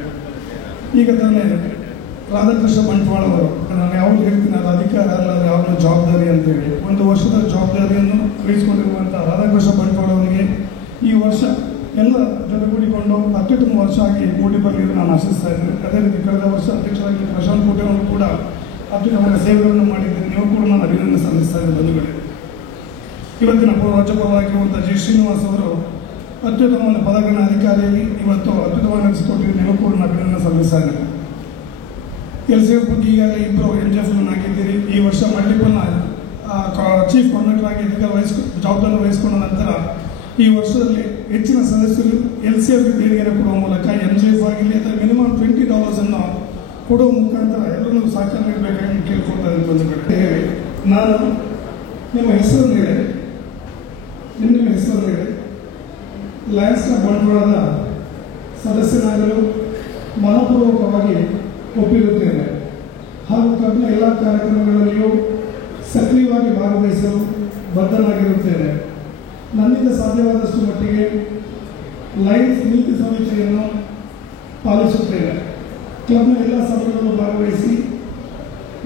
ಈಗ ತಾನೇ ರಾಧಾಕೃಷ್ಣ ಬಂಟ್ವಾಳ ಅವರು, ನಾನು ಯಾವಾಗ ಹೇಳ್ತೀನಿ ಅದು ಅಧಿಕಾರ ಅಲ್ಲ, ಯಾವಾಗಲೂ ಜವಾಬ್ದಾರಿ ಅಂತೇಳಿ, 1 ವರ್ಷದ ಜವಾಬ್ದಾರಿಯನ್ನು ವಹಿಸಿಕೊಂಡಿರುವಂಥ ರಾಧಾಕೃಷ್ಣ ಬಂಟ್ವಾಳ ಅವರಿಗೆ ಈ ವರ್ಷ ಎಲ್ಲ ಜೊತೆಗೂಡಿಕೊಂಡು ಅತ್ಯುತ್ತಮ ವರ್ಷ ಆಗಿ ಮೂಡಿ ಬರಲಿ ನಾನು ಆಶಿಸ್ತಾ ಇದ್ದೇನೆ. ಅದೇ ರೀತಿ ಕಳೆದ ವರ್ಷ ಅಧ್ಯಕ್ಷರಾಗಿ ಪ್ರಶಾಂತ್ ಕೋಟೆ ಅವರು ಕೂಡ ಅತ್ಯುತ್ತಮ ಸೇವೆಗಳನ್ನು ಮಾಡಿದ್ದೇನೆ. ನೀವು ಕೂಡ ನಾನು ಅಭಿನಂದನೆ ಸಲ್ಲಿಸ್ತಾ ಇದ್ದೇನೆ ಬಂಧುಗಳೇ. ಇವತ್ತಿನ ರಾಜ್ಯಪಾಲರಾಗಿರುವಂಥ G. ಶ್ರೀನಿವಾಸ್ ಅವರು ಅತ್ಯುತ್ತಮ ಪದಗಳ ಅಧಿಕಾರಿಯಾಗಿ ಇವತ್ತು ಅತ್ಯುತ್ತಮ ನಡೆಸಿಕೊಟ್ಟಿದ್ದು ನೀವು ಕೂಡ ಅಭಿನಂದನೆ ಸಲ್ಲಿಸ್ತಾ ಇದ್ದೇನೆ. LCF ಬಗ್ಗೆ ಈಗಾಗಲೇ 2 MJF ಆಗಿದ್ದೀರಿ. ಈ ವರ್ಷ ಮಲ್ಟಿಪಲ್ ಚೀಫ್ ಕಾಂಟ್ರಾಕ್ಟರ್ ಆಗಿ ಜವಾಬ್ದಾರಿ ವಹಿಸಿಕೊಂಡ ನಂತರ ಈ ವರ್ಷದಲ್ಲಿ ಹೆಚ್ಚಿನ ಸದಸ್ಯರು LCF ದೇಣಿಗೆ ಕೊಡುವ ಮೂಲಕ MJF ಆಗಲಿ ಅಥವಾ ಮಿನಿಮಮ್ $20 ಕೊಡುವ ಮುಖಾಂತರ ಎಲ್ಲರೂ ಸಹಕಾರ ನೀಡಬೇಕಾಗಿ ಕೇಳ್ಕೊಳ್ತಾ ಇದ್ದೀನಿ. ನಾನು ನಿಮ್ಮ ಹೆಸರನ್ನು ಹೇಳಿ ಲಯನ್ಸ್ ಕ್ಲಬ್ ಬಂಟ್ವಾಳದ ಸದಸ್ಯನಾಗಲು ಮನಪೂರ್ವಕವಾಗಿ ಒಪ್ಪಿರುತ್ತೇನೆ ಹಾಗೂ ಕ್ಲಬ್ನ ಎಲ್ಲ ಕಾರ್ಯಕ್ರಮಗಳಲ್ಲಿಯೂ ಸಕ್ರಿಯವಾಗಿ ಭಾಗವಹಿಸಲು ಬದ್ಧನಾಗಿರುತ್ತೇನೆ. ನನ್ನಿಂದ ಸಾಧ್ಯವಾದಷ್ಟು ಮಟ್ಟಿಗೆ ಲಯನ್ಸ್ ನೀತಿ ಸಂಹಿತೆಯನ್ನು ಪಾಲಿಸುತ್ತೇನೆ. ಕ್ಲಬ್ನ ಎಲ್ಲ ಸಭೆಗಳಲ್ಲೂ ಭಾಗವಹಿಸಿ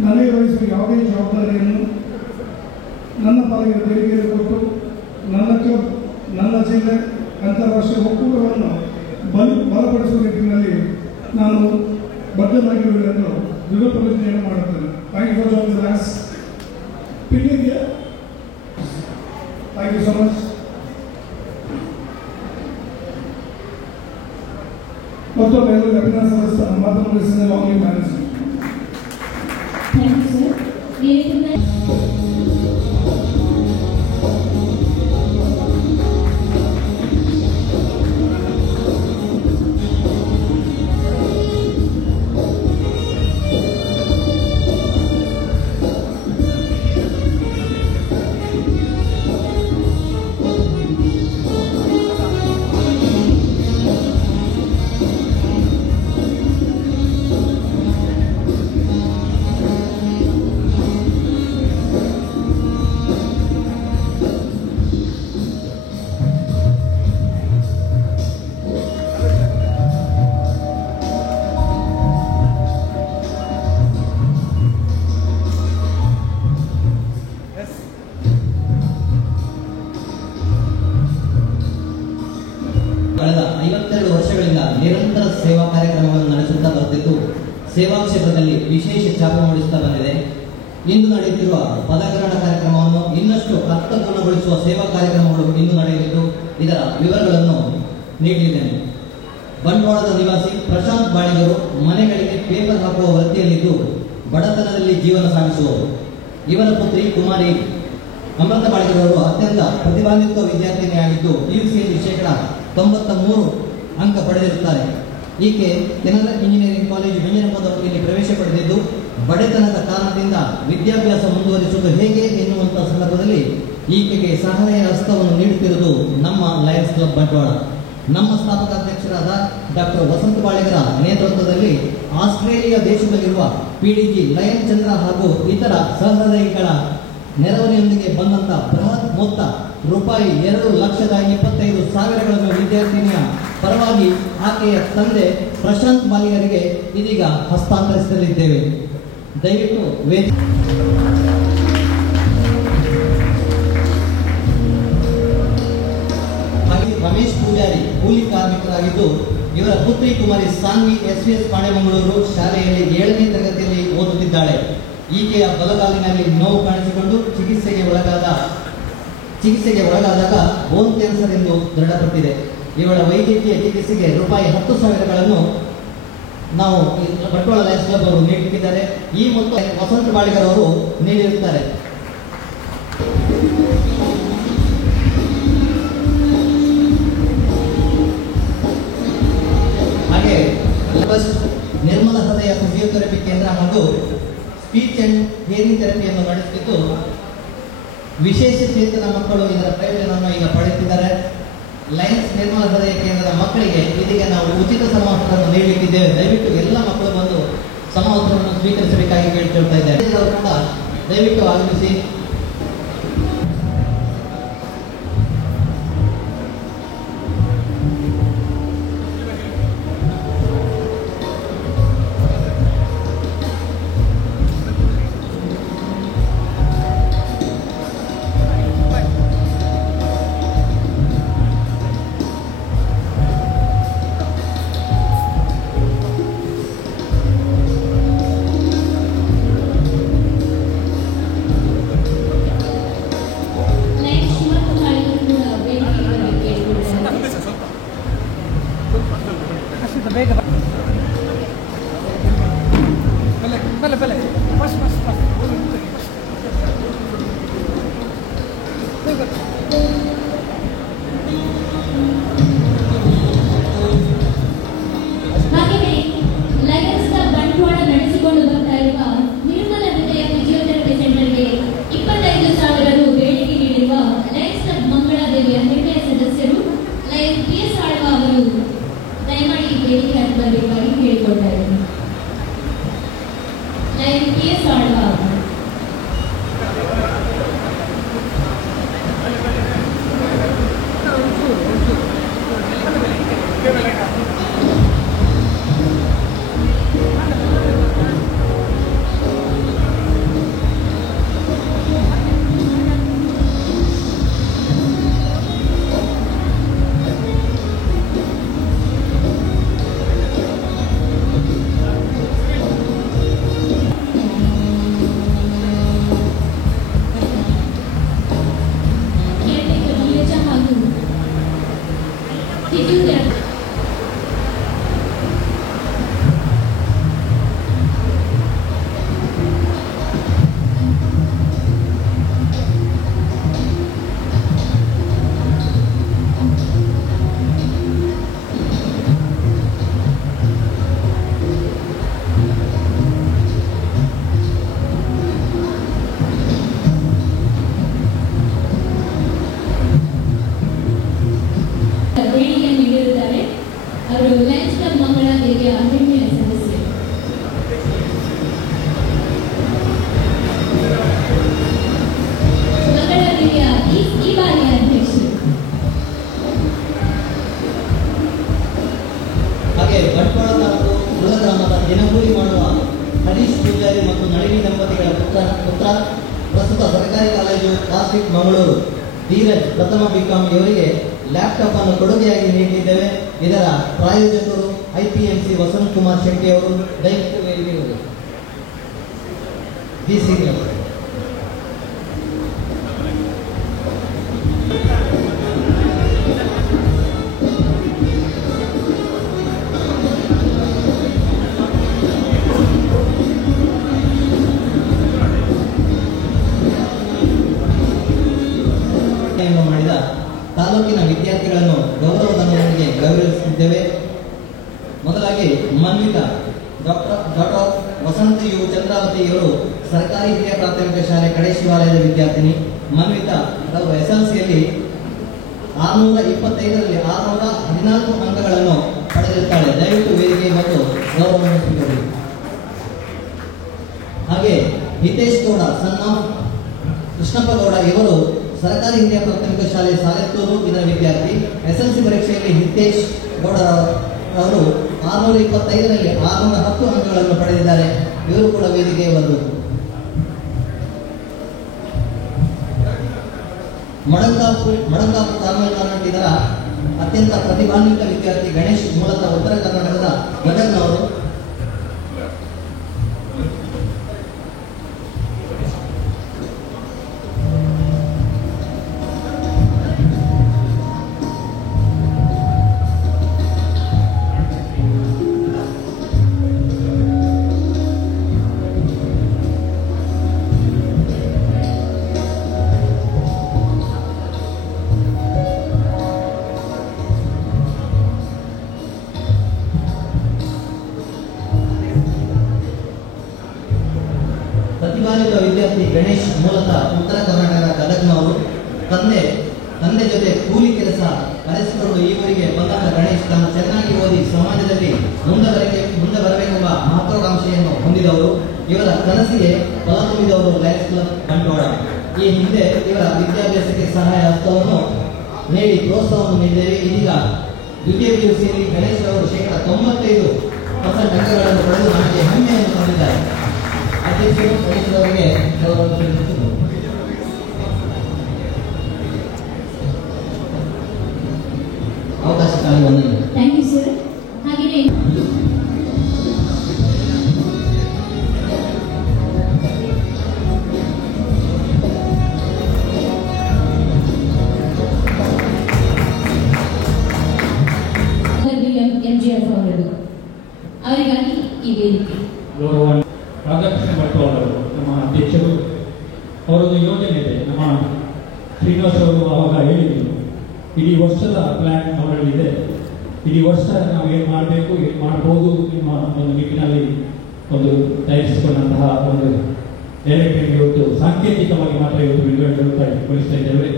ನನಗೆ ವಹಿಸುವ ಯಾವುದೇ ಜವಾಬ್ದಾರಿಯನ್ನು ನನ್ನ ಪಾಲಿಗೆ ದೇಣಿಗೆಯನ್ನು ಕೊಟ್ಟು ನನ್ನ ಕ್ಲಬ್, ನನ್ನ ಜಿಲ್ಲೆ, ಅಂತಾರಾಷ್ಟ್ರೀಯ ಒಕ್ಕೂಟವನ್ನು ಬಲಪಡಿಸುವ ನಿಟ್ಟಿನಲ್ಲಿ ನಾನು ಬದ್ಧನಾಗಿರುವುದನ್ನು ದೃಢ ಪ್ರತಿಜ್ಞೆಯನ್ನು ಮಾಡುತ್ತೇನೆ. Thank you for joining the lions. Thank you so much. ಮತ್ತೊಮ್ಮೆ ಎಲ್ಲರಿಗೂ ಅಭಿನಂದನೆ ಸಲ್ಲಿಸ್ತಾ ಮಾತನ್ನು ಮುಗಿಸಿದ ಲಾಂಗ್ ಮ್ಯಾನೇಜ್. Thank you sir. ಸೇವಾ ಕ್ಷೇತ್ರದಲ್ಲಿ ವಿಶೇಷ ಛಾಪು ಮೂಡಿಸುತ್ತಾ ಬಂದಿದೆ. ಇಂದು ನಡೆಯುತ್ತಿರುವ ಪದಗ್ರಹಣ ಕಾರ್ಯಕ್ರಮವನ್ನು ಇನ್ನಷ್ಟು ಅರ್ಥಪೂರ್ಣಗೊಳಿಸುವ ಸೇವಾ ಕಾರ್ಯಕ್ರಮಗಳು ಇಂದು ನಡೆಯಲಿದ್ದು ಇದರ ವಿವರಗಳನ್ನು ನೀಡಲಿದ್ದೇನೆ. ಬಂಟ್ವಾಳದ ನಿವಾಸಿ ಪ್ರಶಾಂತ್ ಬಾಳಿಗರು ಮನೆಗಳಿಗೆ ಪೇಪರ್ ಹಾಕುವ ವೃತ್ತಿಯಲ್ಲಿದ್ದು ಬಡತನದಲ್ಲಿ ಜೀವನ ಸಾಗಿಸುವವರು. ಇವರ ಪುತ್ರಿ ಕುಮಾರಿ ಅಮೃತ ಬಾಳಿಗರವರು ಅತ್ಯಂತ ಪ್ರತಿಭಾನ್ವಿತ ವಿದ್ಯಾರ್ಥಿನಿಯಾಗಿದ್ದು ಪಿಯುಸಿಯಲ್ಲಿ ಶೇಕಡ 93 ಅಂಕ ಪಡೆದಿರುತ್ತಾರೆ. ಈಕೆ ಕೆನರಾ ಇಂಜಿನಿಯರಿಂಗ್ ಕಾಲೇಜು ಬೆಂಜನಪುರದಲ್ಲಿ ಪ್ರವೇಶ ಪಡೆದಿದ್ದು ಬಡತನದ ಕಾರಣದಿಂದ ವಿದ್ಯಾಭ್ಯಾಸ ಮುಂದುವರಿಸುವುದು ಹೇಗೆ ಎನ್ನುವಂತಹ ಸಂದರ್ಭದಲ್ಲಿ ಈಕೆಗೆ ಸಹಾಯ ಹಸ್ತವನ್ನು ನೀಡುತ್ತಿರುವುದು ನಮ್ಮ ಲಯನ್ಸ್ ಕ್ಲಬ್ ಬಂಟ್ವಾಳ. ನಮ್ಮ ಸ್ಥಾಪಕ ಅಧ್ಯಕ್ಷರಾದ ಡಾಕ್ಟರ್ ವಸಂತ ಬಾಳಿಗರ ನೇತೃತ್ವದಲ್ಲಿ ಆಸ್ಟ್ರೇಲಿಯಾ ದೇಶದಲ್ಲಿರುವ ಪಿಡಿಜಿ ಲಯನ್ ಚಂದ್ರ ಹಾಗೂ ಇತರ ಸಹೃದಯಿಗಳ ನೆರವಿನೊಂದಿಗೆ ಬಂದಂತ ಬೃಹತ್ ಮೊತ್ತ ರೂಪಾಯಿ 2,25,000 ವಿದ್ಯಾರ್ಥಿನಿಯ ಪರವಾಗಿ ಆಕೆಯ ತಂದೆ ಪ್ರಶಾಂತ್ ಬಾಳಿಗರಿಗೆ ಇದೀಗ ಹಸ್ತಾಂತರಿಸಲಿದ್ದೇವೆ. ದಯವಿಟ್ಟು ಹಾಗೆ ರಮೇಶ್ ಪೂಜಾರಿ ಕೂಲಿ ಕಾರ್ಮಿಕರಾಗಿದ್ದು ಇವರ ಪುತ್ರಿ ಕುಮಾರಿ ಸಾನ್ವಿ SVS ಪಾಣೆಮಂಗಳೂರು ಶಾಲೆಯಲ್ಲಿ 7ನೇ ತರಗತಿಯಲ್ಲಿ ಓದುತ್ತಿದ್ದಾಳೆ. ಈಕೆಯ ಬಲಗಾಲಿನಲ್ಲಿ ನೋವು ಕಾಣಿಸಿಕೊಂಡು ಚಿಕಿತ್ಸೆಗೆ ಒಳಗಾದಾಗ ಬೋನ್ ಕ್ಯಾನ್ಸರ್ ಎಂದು ದೃಢಪಟ್ಟಿದೆ. ಇವಳ ವೈದ್ಯಕೀಯ ಚಿಕಿತ್ಸೆಗೆ ರೂಪಾಯಿ 10,000 ನಾವು ಬಂಟ್ವಾಳ ಲಯನ್ಸ್ ಕ್ಲಬ್ ಅವರು ನೀಡುತ್ತಿದ್ದಾರೆ. ಈ ಮೊತ್ತ ವಸಂತ ಬಾಳಿಗರ್ ಅವರು ನೀಡಿರುತ್ತಾರೆ. ಹಾಗೆ ನಿರ್ಮಲ ಹೃದಯ ಫಿಸಿಯೋಥೆರಪಿ ಕೇಂದ್ರ ಹಾಗೂ ಸ್ಪೀಚ್ ಅಂಡ್ ಹಿಯರಿಂಗ್ ಥೆರಪಿಯನ್ನು ನಡೆಸುತ್ತಿದ್ದು ವಿಶೇಷ ಚೇತನ ಮಕ್ಕಳು ಇದರ ಪ್ರಯೋಜನವನ್ನು ಈಗ ಪಡೆಯುತ್ತಿದ್ದಾರೆ. ಲಯನ್ಸ್ ನಿರ್ಮಲ ಹೃದಯ ಕೇಂದ್ರದ ಮಕ್ಕಳಿಗೆ ಇದೀಗ ನಾವು ಉಚಿತ ಸಮವಸ್ತ್ರವನ್ನು ನೀಡಲಿಕ್ಕಿದ್ದೇವೆ. ದಯವಿಟ್ಟು ಎಲ್ಲ ಮಕ್ಕಳು ಬಂದು ಸಮವಸ್ತ್ರವನ್ನು ಸ್ವೀಕರಿಸಬೇಕಾಗಿ ಕೇಳ್ಕೊಳ್ತಾ ಇದ್ದಾರೆ. ಕೂಡ ದಯವಿಟ್ಟು ಆಗಮಿಸಿ. ಹಾಗೆಯೇ ಲಯನ್ಸ್ ಕ್ಲಬ್ ಬಂಟ್ವಾಳ ನಡೆಸಿಕೊಂಡು ಬರ್ತಾ ಇರುವ ನಿರ್ಮಲ ಹೃದಯ ಫಿಸಿಯೋಥೆರಪಿ ಸೆಂಟರ್ಗೆ 25,000 ರು ಬೇಡಿಕೆ ನೀಡಿರುವ ಲಯನ್ಸ್ ಕ್ಲಬ್ ಮಂಗಳಾದೇವಿಯ ಹೆಮ್ಮೆಯ ಸದಸ್ಯರು ಲಯನ್ PS ಆಳ್ವ ಅವರು ದಯಮಾಡಿ ಈ ಬೇಡಿಕೆ ಬರಬೇಕಾಗಿ ಕೇಳಿಕೊಳ್ತಾ ಇದ್ದಾರೆ. ಲಯನ್ PS ಆಳ್ವ ಅವರು ಅವರು ಲಯನ್ಸ್ ಕ್ಲಬ್ ಮಂಗಳಾದೇವಿಯ ಹೆಮ್ಮೆಯ ಸದಸ್ಯರು. ಮಂಗಳಾದೇವಿಯ ಈ ಬಾರಿಯ ಅಧ್ಯಕ್ಷರು. ಹಾಗೆ ಬಂಟ್ವಾಳ ತಾಲೂಕು ಕುಲಗ್ರಾಮದ ದಿನಗೂಲಿ ಮಾಡುವ ಹರೀಶ್ ಪೂಜಾರಿ ಮತ್ತು ನಳಿನಿ ದಂಪತಿಗಳ ಪುತ್ರ ಪ್ರಸ್ತುತ ಸರ್ಕಾರಿ ಕಾಲೇಜು ಕಾಸ್ಟಿಕ್ ಮಂಗಳೂರು ಧೀರಜ್ ಪ್ರಥಮ B.Com ಇವರಿಗೆ ಲ್ಯಾಪ್ಟಾಪ್ ಅನ್ನು ಕೊಡುಗೆಯಾಗಿ ನೀಡಿದ್ದೇವೆ. ಇದರ ಪ್ರಾಯೋಜಕರು IPMC ವಸಂತ್ ಕುಮಾರ್ ಶೆಟ್ಟಿ ಅವರು. ದಯವಿಟ್ಟು ಬಿ ಸೀನಿಯರ್. ಮಾಡಿದ ತಾಲೂಕಿನ ವಿದ್ಯಾರ್ಥಿಗಳನ್ನು ಗೌರವಧನದೊಂದಿಗೆ ಗೌರವಿಸುತ್ತಿದ್ದೇವೆ. ಮೊದಲಾಗಿ ಮನ್ವಿತ ಡಾಕ್ಟರ್ ವಸಂತ ಯು ಚಂದ್ರಾವತಿ ಇವರು ಸರ್ಕಾರಿ ಹಿರಿಯ ಪ್ರಾಥಮಿಕ ಶಾಲೆ ಕಡೆ ಶಿವಾಲಯದ ವಿದ್ಯಾರ್ಥಿನಿ. ಮನ್ವಿತ ಅವರು SLCಯಲ್ಲಿ 625ರಲ್ಲಿ 614 ಅಂಕಗಳನ್ನು ಪಡೆದಿರುತ್ತಾಳೆ. ದಯವಿಟ್ಟು ವೇದಿಕೆ ಮತ್ತು ಗೌರವವನ್ನು ಸ್ವೀಕರಿಸಿ. ಹಾಗೆ ಹಿತೇಶ್ ಗೌಡ ಸಣ್ಣ ಕೃಷ್ಣಪ್ಪ ಗೌಡ ಇವರು ಸರ್ಕಾರಿ ಹಿರಿಯ ಪ್ರಾಥಮಿಕ ಶಾಲೆ ಸಾಲೆತ್ತೂರು ಇದರ ವಿದ್ಯಾರ್ಥಿ. SLC ಪರೀಕ್ಷೆಯಲ್ಲಿ ಹಿತೇಶ್ ಗೌಡ ಅವರು 625ರಲ್ಲಿ 610 ಅಂಕಗಳನ್ನು ಪಡೆದಿದ್ದಾರೆ. ಇವರು ಕೂಡ ವೇದಿಕೆಗೆ ಬಂದರು. ಮಡಂಕಾಪು ತಮಿಳುನಾಡು ಇದರ ಅತ್ಯಂತ ಪ್ರತಿಭಾನ್ವಿತ ವಿದ್ಯಾರ್ಥಿ ಗಣೇಶ್, ಮೂಲತಃ ಉತ್ತರ ಕರ್ನಾಟಕದ ಗದಗ್ನವರು. ಪ್ರತಿಭಾನ್ವಿತ ವಿದ್ಯಾರ್ಥಿ ಗಣೇಶ್, ಮೂಲತಃ ಉತ್ತರ ಕರ್ನಾಟಕದ ಗದಗ್ನವರು. ತಂದೆ ಜೊತೆ ಕೂಲಿ ಕೆಲಸ ಕರೆಸಿಕೊಂಡು ಈವರೆಗೆ ಬಂದಂತ ಗಣೇಶ್ ತಾನು ಚೆನ್ನಾಗಿ ಓದಿ ಸಮಾಜದಲ್ಲಿ ಮುಂದೆ ಬರಬೇಕೆಂಬ ಮಹತ್ವಾಕಾಂಕ್ಷೆಯನ್ನು ಹೊಂದಿದವರು. ಇವರ ಕನಸಿಗೆ ಬಲ ತುಂಬಿದವರು ಲಯನ್ಸ್ ಕ್ಲಬ್ ಬಂಟ್ವಾಳ. ಈ ಹಿಂದೆ ಇವರ ವಿದ್ಯಾಭ್ಯಾಸಕ್ಕೆ ಸಹಾಯ ಹಸ್ತವನ್ನು ನೀಡಿ ಪ್ರೋತ್ಸಾಹವನ್ನು ನೀಡಿದ್ದೇವೆ. ಇದೀಗ ದ್ವಿತೀಯ PUCಯಲ್ಲಿ ಗಣೇಶ್ ಅವರು 95% ಅಂಕಗಳನ್ನು ಪಡೆದು ನಮಗೆ ಹೆಮ್ಮೆಯನ್ನು ತಂದಿದ್ದಾರೆ. ಅಧ್ಯಕ್ಷರು ಗಣೇಶರವರಿಗೆ ಗೌರವ ಸಲ್ಲಿಸುತ್ತಿದ್ದರು. ಅವಕಾಶಕ್ಕಾಗಿ ವಂದನೆ. Thank you sir. ಹಾಗೆಯೇ MGR ಅವರದು ಅವರಿಗಾಗಿ ಈ ವೇದಿಕೆ. ಗೌರವ ರಾಧಾಕೃಷ್ಣ ಬಂಟ್ವಾಳ ಅವರು ನಮ್ಮ ಅಧ್ಯಕ್ಷರು. ಅವರೊಂದು ಯೋಜನೆ ಇದೆ. ನಮ್ಮ ಶ್ರೀನಿವಾಸ್ ಅವರು ಆವಾಗ ಹೇಳಿದ್ರು, ಇಡೀ ವರ್ಷದ ಪ್ಲಾನ್ ಅವರಲ್ಲಿದೆ. ಇಡೀ ವರ್ಷ ನಾವು ಏನು ಮಾಡಬೇಕು, ಏನು ಮಾಡ್ಬೋದು ನಿಮ್ಮ ಒಂದು ನಿಟ್ಟಿನಲ್ಲಿ ಒಂದು ತಯಾರಿಸಿಕೊಂಡಂತಹ ಒಂದು ಡೈರೆಕ್ಟರ್ ಇವತ್ತು ಸಾಂಕೇತಿಕವಾಗಿ ಮಾತ್ರ ಇವತ್ತು ಬಿಡುಗಡೆಗೊಳಿಸ್ತಾ ಇದ್ದೇವೆ.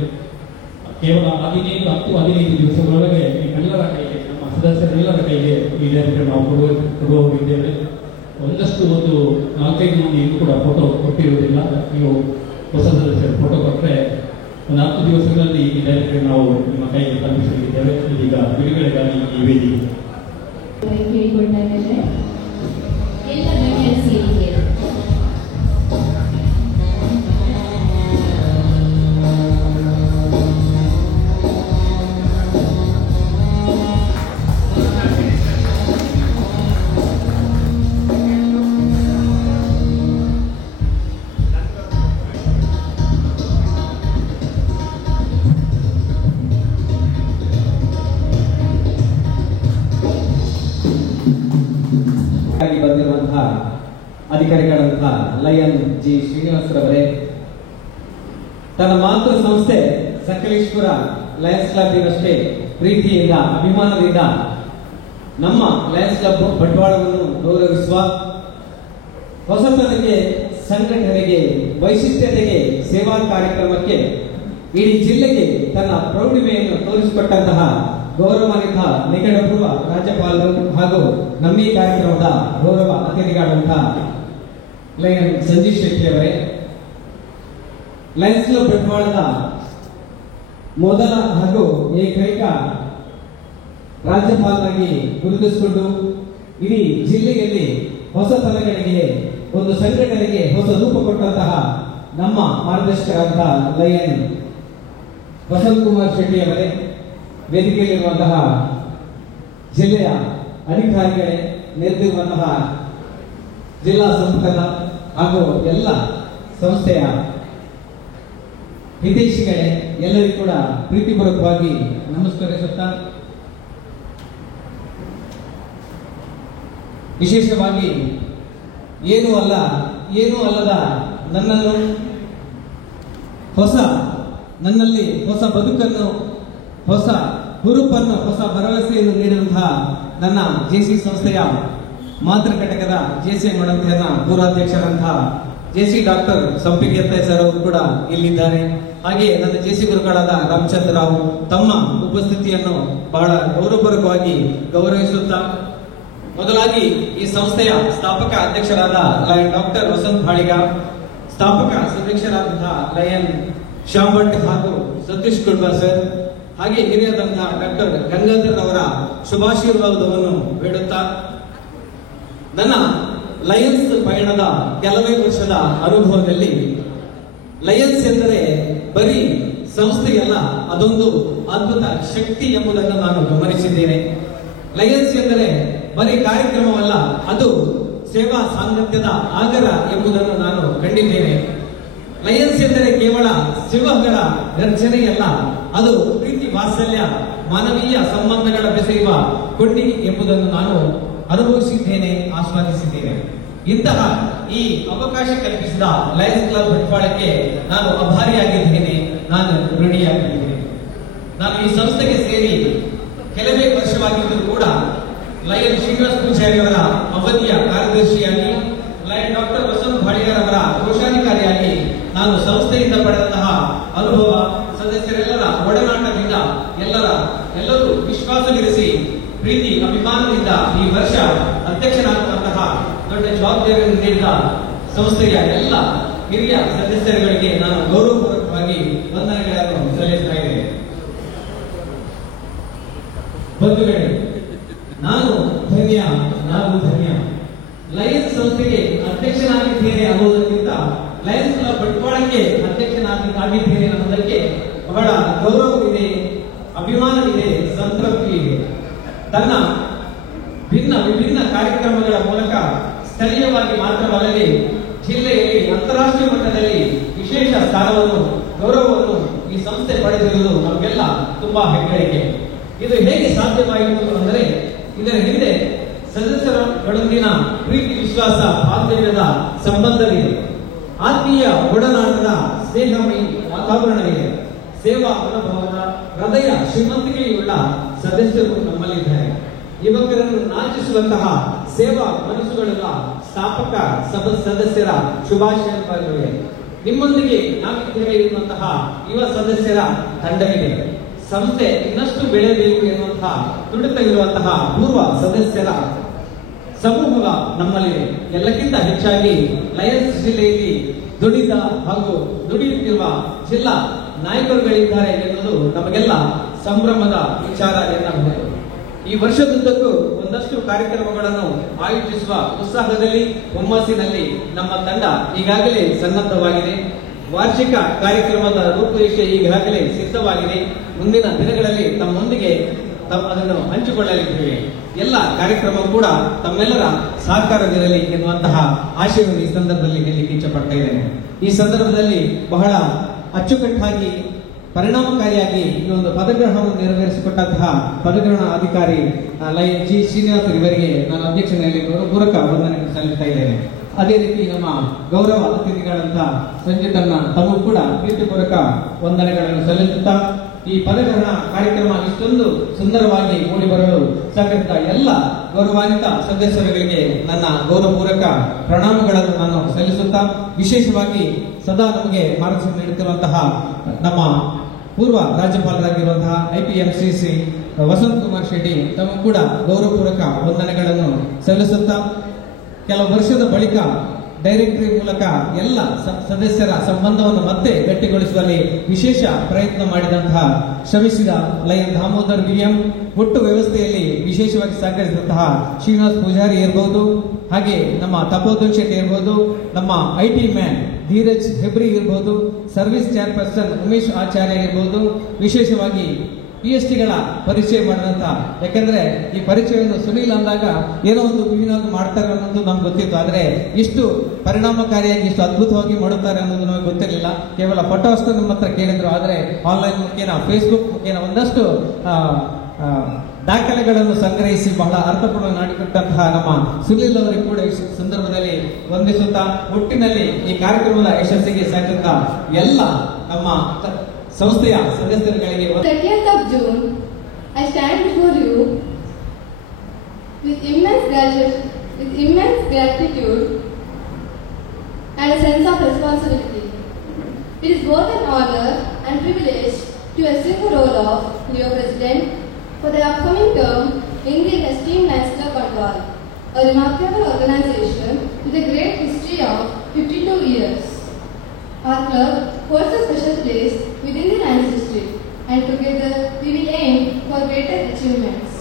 ಕೇವಲ 10-15 ದಿವಸಗಳೊಳಗೆ ನಿಮ್ಮೆಲ್ಲರ ಕೈಗೆ, ನಮ್ಮ ಸದಸ್ಯರೆಲ್ಲರ ಕೈಗೆ ಈ ಡೈರೆಕ್ಟರ್ ನಾವು ಕೊಡುವವರಿದ್ದೇವೆ. ಒಂದಷ್ಟು 4-5 ಮಂದಿ ಇನ್ನೂ ಕೂಡ ಫೋಟೋ ಕೊಟ್ಟಿರುವುದಿಲ್ಲ. ನೀವು ಹೊಸ ಸದಸ್ಯರು ಫೋಟೋ ಕೊಟ್ಟರೆ 4 ದಿವಸಗಳಲ್ಲಿ ಈ ಡೈರೆಕ್ಟರ್ ನಾವು ನಿಮ್ಮ ಕೈಗೆ ತಲುಪಿಸಲಿದ್ದೇವೆ. ಇದೀಗ ಬಿಡುಗಡೆಗಾಗಿ ಈ ವೇದಿಕೆ ಕೇಳಿಕೊಳ್ತಾ ಇದ್ದೇವೆ. ಎಲ್ಲ ಗಣ್ಯರ ಸೇರಿಕೆ ಬಂದಿರುವಂತಹ ಅಧಿಕಾರಿಗಳಂತಹ ಲಯನ್ ಜಿ ಶ್ರೀನಿವಾಸರವರೇ, ತನ್ನ ಮಾತೃ ಸಂಸ್ಥೆ ಸಕಲೇಶ್ಪುರ ಲಯನ್ಸ್ ಕ್ಲಬ್ನಷ್ಟೇ ಪ್ರೀತಿಯಿಂದ ಅಭಿಮಾನದಿಂದ ನಮ್ಮ ಲಯನ್ಸ್ ಕ್ಲಬ್ ಬಂಟ್ವಾಳವನ್ನು ಗೌರವಿಸುವ, ಹೊಸತನಕ್ಕೆ, ಸಂಘಟನೆಗೆ, ವೈಶಿಷ್ಟ್ಯತೆಗೆ, ಸೇವಾ ಕಾರ್ಯಕ್ರಮಕ್ಕೆ ಇಡೀ ಜಿಲ್ಲೆಗೆ ತನ್ನ ಪ್ರೌಢಿಮೆಯನ್ನು ತೋರಿಸಿಕೊಟ್ಟಂತಹ ಗೌರವಾನ್ವಿತ ನಿಕಟಪೂರ್ವ ರಾಜ್ಯಪಾಲರು ಹಾಗೂ ನಮ್ಮ ಈ ಕಾರ್ಯಕ್ರಮದ ಗೌರವ ಅತಿಥಿಗಳಾದಂತಹ ಲಯನ್ ಸಂಜೀವ್ ಶೆಟ್ಟಿ ಅವರೇ, ಲಯನ್ಸ್ ಕ್ಲಬ್ ಬಂಟ್ವಾಳದ ಮೊದಲ ಹಾಗೂ ಏಕೈಕ ರಾಜ್ಯಪಾಲರಾಗಿ ಗುರುತಿಸಿಕೊಂಡು ಇಡೀ ಜಿಲ್ಲೆಯಲ್ಲಿ ಹೊಸತನಗಳಿಗೆ, ಒಂದು ಸಂಘಟನೆಗೆ ಹೊಸ ರೂಪ ಕೊಟ್ಟಂತಹ ನಮ್ಮ ಮಾರ್ಗದರ್ಶಕರಾದಂತಹ ಲಯನ್ ವಸಂತ್ ಕುಮಾರ್ ಶೆಟ್ಟಿ ಅವರೇ, ವೇದಿಕೆಯಲ್ಲಿರುವಂತಹ ಜಿಲ್ಲೆಯ ಅಧಿಕಾರಿಗಳೇ, ನೆರೆದಿರುವಂತಹ ಜಿಲ್ಲಾ ಸಂಪುಟದ ಹಾಗೂ ಎಲ್ಲ ಸಂಸ್ಥೆಯ ಹಿತೈಷಿಗಳೇ, ಎಲ್ಲರಿಗೂ ಕೂಡ ಪ್ರೀತಿಪೂರ್ವಕವಾಗಿ ನಮಸ್ಕರಿಸುತ್ತಾ, ವಿಶೇಷವಾಗಿ ಏನೂ ಅಲ್ಲದ ನನ್ನನ್ನು ನನ್ನಲ್ಲಿ ಹೊಸ ಬದುಕನ್ನು, ಹೊಸ ಹುರುಪನ್ನು, ಹೊಸ ಭರವಸೆಯನ್ನು ನೀಡಿದಂತಹ ನನ್ನ ಜೆಸಿ ಸಂಸ್ಥೆಯ ಮಾತೃ ಘಟಕದ ಜೆಸಿ ಮಂಡಳಿಯ ಪೂರ್ವಾಧ್ಯಕ್ಷರಂತಹ ಜೆಸಿ ಡಾಕ್ಟರ್ ಸಂಪಿಗೆ ಸರ್ ಅವರು ಕೂಡ ಇಲ್ಲಿದ್ದಾರೆ. ಹಾಗೆ ನನ್ನ ಜೆಸಿ ಗುರುಗಳಾದ ರಾಮಚಂದ್ರ ರಾವ್ ತಮ್ಮ ಉಪಸ್ಥಿತಿಯನ್ನು ಬಹಳ ಗೌರವಪೂರ್ವಕವಾಗಿ ಗೌರವಿಸುತ್ತಾ, ಮೊದಲಾಗಿ ಈ ಸಂಸ್ಥೆಯ ಸ್ಥಾಪಕ ಅಧ್ಯಕ್ಷರಾದ ಲಯನ್ ಡಾಕ್ಟರ್ ವಸಂತ್ ಭಾಳಿಗ, ಸ್ಥಾಪಕ ಸದಸ್ಯರಾದಂತಹ ಲಯನ್ ಶ್ಯಾಮ್ ಭಟ್ ಹಾಗೂ ಸತೀಶ್ ಕುಡ್ಬ ಸರ್, ಹಾಗೆ ಹಿರಿಯರಾದಂತಹ ಡಾಕ್ಟರ್ ಗಂಗಾಧರ್ ಅವರ ಶುಭಾಶೀರ್ವಾದವನ್ನು ಬೇಡುತ್ತಾ, ನನ್ನ ಲಯನ್ಸ್ ಪಯಣದ ಕೆಲವೇ ವರ್ಷದ ಅನುಭವದಲ್ಲಿ ಲಯನ್ಸ್ ಎಂದರೆ ಬರೀ ಸಂಸ್ಥೆಯಲ್ಲ, ಅದೊಂದು ಅದ್ಭುತ ಶಕ್ತಿ ಎಂಬುದನ್ನು ನಾನು ಗಮನಿಸಿದ್ದೇನೆ. ಲಯನ್ಸ್ ಎಂದರೆ ಬರೀ ಕಾರ್ಯಕ್ರಮವಲ್ಲ, ಅದು ಸೇವಾ ಸಾಂಗತ್ಯದ ಆಗರ ಎಂಬುದನ್ನು ನಾನು ಕಂಡಿದ್ದೇನೆ. ಲಯನ್ಸ್ ಎಂದರೆ ಕೇವಲ ಸಿಂಹಗಳ ಗರ್ಜನೆಯಲ್ಲ, ಅದು ಪ್ರೀತಿ, ವಾತ್ಸಲ್ಯ, ಮಾನವೀಯ ಸಂಬಂಧಗಳ ಬೆಸೆಯುವ ಕೊಂಡಿ ಎಂಬುದನ್ನು ನಾನು ಅನುಭವಿಸಿದ್ದೇನೆ, ಆಸ್ವಾದಿಸಿದ್ದೇನೆ. ಇಂತಹ ಈ ಅವಕಾಶ ಕಲ್ಪಿಸಿದ ಲಯನ್ಸ್ ಕ್ಲಬ್ ಬಂಟ್ವಾಳಕ್ಕೆ ನಾನು ಅಭಾರಿಯಾಗಿದ್ದೇನೆ, ನಾನು ಋಣಿಯಾಗಿದ್ದೇನೆ. ನಾನು ಈ ಸಂಸ್ಥೆಗೆ ಸೇರಿ ಕೆಲವೇ ವರ್ಷವಾಗಿದ್ದರೂ ಕೂಡ ಲಯನ್ ಶ್ರೀನಿವಾಸ ಪೂಜಾರಿ ಅವರ ಅವಧಿಯ ಕಾರ್ಯದರ್ಶಿಯಾಗಿ, ಲಯನ್ ಡಾಕ್ಟರ್ ವಸಂತ್ ಭಾಳಿಗಾರ್ ಅವರ ಕೋಶಾಧಿಕಾರಿಯಾಗಿ ನಾನು ಸಂಸ್ಥೆಯಿಂದ ಪಡೆದಂತಹ ಅನುಭವ, ಸದಸ್ಯರೆಲ್ಲರ ಒಡನಾಟದಿಂದ ಎಲ್ಲರೂ ವಿಶ್ವಾಸವಿರಿಸಿ ಪ್ರೀತಿ ಅಭಿಮಾನದಿಂದ ಈ ವರ್ಷ ಅಧ್ಯಕ್ಷರಾಗುವಂತಹ ದೊಡ್ಡ ಜವಾಬ್ದಾರಿಯನ್ನು ನೀಡಿದ ಸಂಸ್ಥೆಯ ಎಲ್ಲ ಹಿರಿಯ ಸದಸ್ಯರುಗಳಿಗೆ ನಾನು ಗೌರವಪೂರ್ವಕವಾಗಿ ವಂದನೆಗಳನ್ನು ಸಲ್ಲಿಸ್ತಾ ಇದ್ದೇನೆ. ಬಂಧುಗಳೇ, ನಾನು ಧನ್ಯ. ಲಯನ್ಸ್ ಸಂಸ್ಥೆಗೆ ಅಧ್ಯಕ್ಷನಾಗಿದ್ದೇನೆ ಅನ್ನೋದಕ್ಕಿಂತ ಲಯನ್ಸ್ ಕ್ಲಬ್ ಬಂಟ್ವಾಳಕ್ಕೆ ಅಧ್ಯಕ್ಷನಾಗಿದ್ದೇನೆ ಅನ್ನೋದಕ್ಕೆ ಬಹಳ ಗೌರವವಿದೆ, ಅಭಿಮಾನವಿದೆ, ಸಂತೃಪ್ತಿ ಇದೆ. ತನ್ನ ವಿಭಿನ್ನ ಕಾರ್ಯಕ್ರಮಗಳ ಮೂಲಕ ಸ್ಥಳೀಯವಾಗಿ ಮಾತ್ರವಲ್ಲದೆ ಜಿಲ್ಲೆಯಲ್ಲಿ ಅಂತಾರಾಷ್ಟ್ರೀಯ ಮಟ್ಟದಲ್ಲಿ ವಿಶೇಷ ಸ್ಥಾನವನ್ನು, ಗೌರವವನ್ನು ಈ ಸಂಸ್ಥೆ ಪಡೆದಿರುವುದು ನಮಗೆಲ್ಲ ತುಂಬಾ ಹೆಗ್ಗಳಿಕೆ. ಇದು ಹೇಗೆ ಸಾಧ್ಯವಾಯಿತು ಅಂದರೆ, ಇದರ ಹಿಂದೆ ಸದಸ್ಯರೊಂದಿಗಿನ ಪ್ರೀತಿ, ವಿಶ್ವಾಸ, ಬಾಂಧವ್ಯದ ಸಂಬಂಧವಿದೆ, ಆತ್ಮೀಯ ಒಡನಾಟದ ಸ್ನೇಹಮಯಿ ವಾತಾವರಣವಿದೆ, ಸೇವಾ ಮನೋಭಾವದ ಹೃದಯ ಶ್ರೀಮಂತಿಕೆಯುಳ್ಳ ಸದಸ್ಯರು ನಮ್ಮಲ್ಲಿದ್ದಾರೆ. ಯುವಕರನ್ನು ನಾಚಿಸುವಂತಹ ಸೇವಾ ಮನಸ್ಸುಗಳುಳ್ಳ ಸ್ಥಾಪಕ ಸದಸ್ಯರ ಶುಭಾಶಯಗಳಿವೆ. ನಿಮ್ಮೊಂದಿಗೆ ನಾವಿದ್ದೇವೆ ಎನ್ನುವಂತಹ ಯುವ ಸದಸ್ಯರ ತಂಡವಿದೆ. ಸಂಸ್ಥೆ ಇನ್ನಷ್ಟು ಬೆಳೆಯಬೇಕು ಎನ್ನುವಂತಹ ತುಡಿತವಿರುವಂತಹ ಪೂರ್ವ ಸದಸ್ಯರ ಸಮೂಹ ನಮ್ಮಲ್ಲಿದೆ. ಎಲ್ಲಕ್ಕಿಂತ ಹೆಚ್ಚಾಗಿ ಲಯನ್ಸ್ ಜಿಲ್ಲೆಯಲ್ಲಿ ದುಡಿದ ಹಾಗೂ ದುಡಿಯುತ್ತಿರುವ ಜಿಲ್ಲಾ ನಾಯಕರುಗಳಿದ್ದಾರೆ ಎನ್ನುವುದು ನಮಗೆಲ್ಲ ಸಂಭ್ರಮದ ವಿಚಾರ ಎನ್ನಬಹುದು. ಈ ವರ್ಷದುದ್ದಕ್ಕೂ ಒಂದಷ್ಟು ಕಾರ್ಯಕ್ರಮಗಳನ್ನು ಆಯೋಜಿಸುವ ಉತ್ಸಾಹದಲ್ಲಿ, ಹುಮ್ಮಸ್ಸಿನಲ್ಲಿ ನಮ್ಮ ತಂಡ ಈಗಾಗಲೇ ಸನ್ನದ್ಧವಾಗಿದೆ. ವಾರ್ಷಿಕ ಕಾರ್ಯಕ್ರಮದ ರೂಪುರೇಷೆ ಈಗಾಗಲೇ ಸಿದ್ಧವಾಗಿದೆ. ಮುಂದಿನ ದಿನಗಳಲ್ಲಿ ತಮ್ಮೊಂದಿಗೆ ಅದನ್ನು ಹಂಚಿಕೊಳ್ಳಲಿದ್ದೇವೆ. ಎಲ್ಲ ಕಾರ್ಯಕ್ರಮ ಕೂಡ ತಮ್ಮೆಲ್ಲರ ಸಹಕಾರವಿರಲಿ ಎನ್ನುವಂತಹ ಆಶಯವನ್ನು ಈ ಸಂದರ್ಭದಲ್ಲಿ ಹೇಳಲಿಕ್ಕೆ ಇಚ್ಛಪಡ್ತಾ ಇದ್ದೇನೆ. ಈ ಸಂದರ್ಭದಲ್ಲಿ ಬಹಳ ಅಚ್ಚುಕಟ್ಟಾಗಿ, ಪರಿಣಾಮಕಾರಿಯಾಗಿ ಈ ಒಂದು ಪದಗ್ರಹಣವನ್ನು ನೆರವೇರಿಸಿಕೊಟ್ಟಂತಹ ಪದಗ್ರಹಣ ಅಧಿಕಾರಿ ಲಯನ್ ಜಿ ಶ್ರೀನಿವಾಸ್ ಇವರಿಗೆ ನಾನು ಅಧ್ಯಕ್ಷನಲ್ಲಿ ಗೌರವಪೂರ್ವಕ ವಂದನೆಯನ್ನು ಸಲ್ಲಿಸ್ತಾ ಇದ್ದೇನೆ. ಅದೇ ರೀತಿ ನಮ್ಮ ಗೌರವ ಅತಿಥಿಗಳಂತ ಸಂಜಿತನ್ನ ತಮಗೂ ಕೂಡ ಪ್ರೀತಿಪೂರ್ವಕ ವಂದನೆಗಳನ್ನು ಸಲ್ಲಿಸುತ್ತಾ, ಈ ಪದಗ್ರಹಣ ಕಾರ್ಯಕ್ರಮ ಇಷ್ಟೊಂದು ಸುಂದರವಾಗಿ ಮೂಡಿಬರಲು ಸಹಕರಿಸಿದ ಎಲ್ಲ ಗೌರವಾನ್ವಿತ ಸದಸ್ಯರುಗಳಿಗೆ ನನ್ನ ಗೌರವಪೂರ್ವಕ ಪ್ರಣಾಮಗಳನ್ನು ನಾನು ಸಲ್ಲಿಸುತ್ತಾ, ವಿಶೇಷವಾಗಿ ಸದಾ ನಮಗೆ ಮಾರ್ಗದರ್ಶನ ನೀಡುತ್ತಿರುವಂತಹ ನಮ್ಮ ಪೂರ್ವ ರಾಜ್ಯಪಾಲರಾಗಿರುವಂತಹ IPMCC ವಸಂತ್ ಕುಮಾರ್ ಶೆಟ್ಟಿ ತಮಗೂ ಕೂಡ ಗೌರವಪೂರ್ವಕ ವಂದನೆಗಳನ್ನು ಸಲ್ಲಿಸುತ್ತಾ, ಕೆಲವು ವರ್ಷದ ಬಳಿಕ ಡೈರೆಕ್ಟರಿ ಮೂಲಕ ಎಲ್ಲ ಸದಸ್ಯರ ಸಂಬಂಧವನ್ನು ಮತ್ತೆ ಗಟ್ಟಿಗೊಳಿಸುವಲ್ಲಿ ವಿಶೇಷ ಪ್ರಯತ್ನ ಮಾಡಿದಂತಹ ಶ್ರಮಿಸಿದ ಲಯನ್ ದಾಮೋದರ್ ವಿಎಂ, ಒಟ್ಟು ವ್ಯವಸ್ಥೆಯಲ್ಲಿ ವಿಶೇಷವಾಗಿ ಸಹಕರಿಸಿದಂತಹ ಶ್ರೀನಿವಾಸ್ ಪೂಜಾರಿ ಇರಬಹುದು, ಹಾಗೆ ನಮ್ಮ ತಪೋಧನ್ ಶೆಟ್ಟಿ ಇರಬಹುದು, ನಮ್ಮ IT ಮ್ಯಾನ್ ಧೀರಜ್ ಹೆಬ್ರಿ ಇರಬಹುದು, ಸರ್ವಿಸ್ ಚೇರ್ಪರ್ಸನ್ ಉಮೇಶ್ ಆಚಾರ್ಯ ಇರಬಹುದು, ವಿಶೇಷವಾಗಿ PhDಗಳ ಪರಿಚಯ ಮಾಡಿದಂತ, ಯಾಕೆಂದ್ರೆ ಈ ಪರಿಚಯವನ್ನು ಸುನೀಲ್ ಅಂದಾಗ ಏನೋ ಒಂದು ವಿಭಿನ್ನವಾಗಿ ಮಾಡ್ತಾರೆ ಅನ್ನೋದು ನಮ್ಗೆ ಗೊತ್ತಿತ್ತು. ಆದ್ರೆ ಇಷ್ಟು ಪರಿಣಾಮಕಾರಿಯಾಗಿ ಇಷ್ಟು ಅದ್ಭುತವಾಗಿ ಮಾಡುತ್ತಾರೆ ಅನ್ನೋದು ನಮಗೆ ಗೊತ್ತಿರಲಿಲ್ಲ. ಕೇವಲ ಫೋಟೋ ಅಷ್ಟು ನಮ್ಮ ಹತ್ರ ಕೇಳಿದ್ರು. ಆದ್ರೆ ಆನ್ಲೈನ್ ಮುಖೇನ, ಫೇಸ್ಬುಕ್ ಮುಖೇನ ಒಂದಷ್ಟು ದಾಖಲೆಗಳನ್ನು ಸಂಗ್ರಹಿಸಿ ಬಹಳ ಅರ್ಥಪೂರ್ಣ ಮಾಡಿಕೊಟ್ಟಂತಹ ನಮ್ಮ ಸುನೀಲ್ ಅವರಿಗೆ ಕೂಡ ಈ ಸಂದರ್ಭದಲ್ಲಿ ವಂದಿಸುತ್ತಾ, ಒಟ್ಟಿನಲ್ಲಿ ಈ ಕಾರ್ಯಕ್ರಮದ ಯಶಸ್ಸಿಗೆ ಸಹಕರಿಸಿದ ಎಲ್ಲ ನಮ್ಮ ಸಂಸ್ಥೆಯ ಸದಸ್ಯರುಗಳಿಗೆ 30th of June, I stand before you with immense gratitude and a sense of responsibility. It is both an honor and privilege to assume the role of Leo President for the upcoming term in the esteemed Lions Club Bandwal, a remarkable organization with a great history of 52 years. Our club holds a special place within the Lions district, and together we will aim for greater achievements.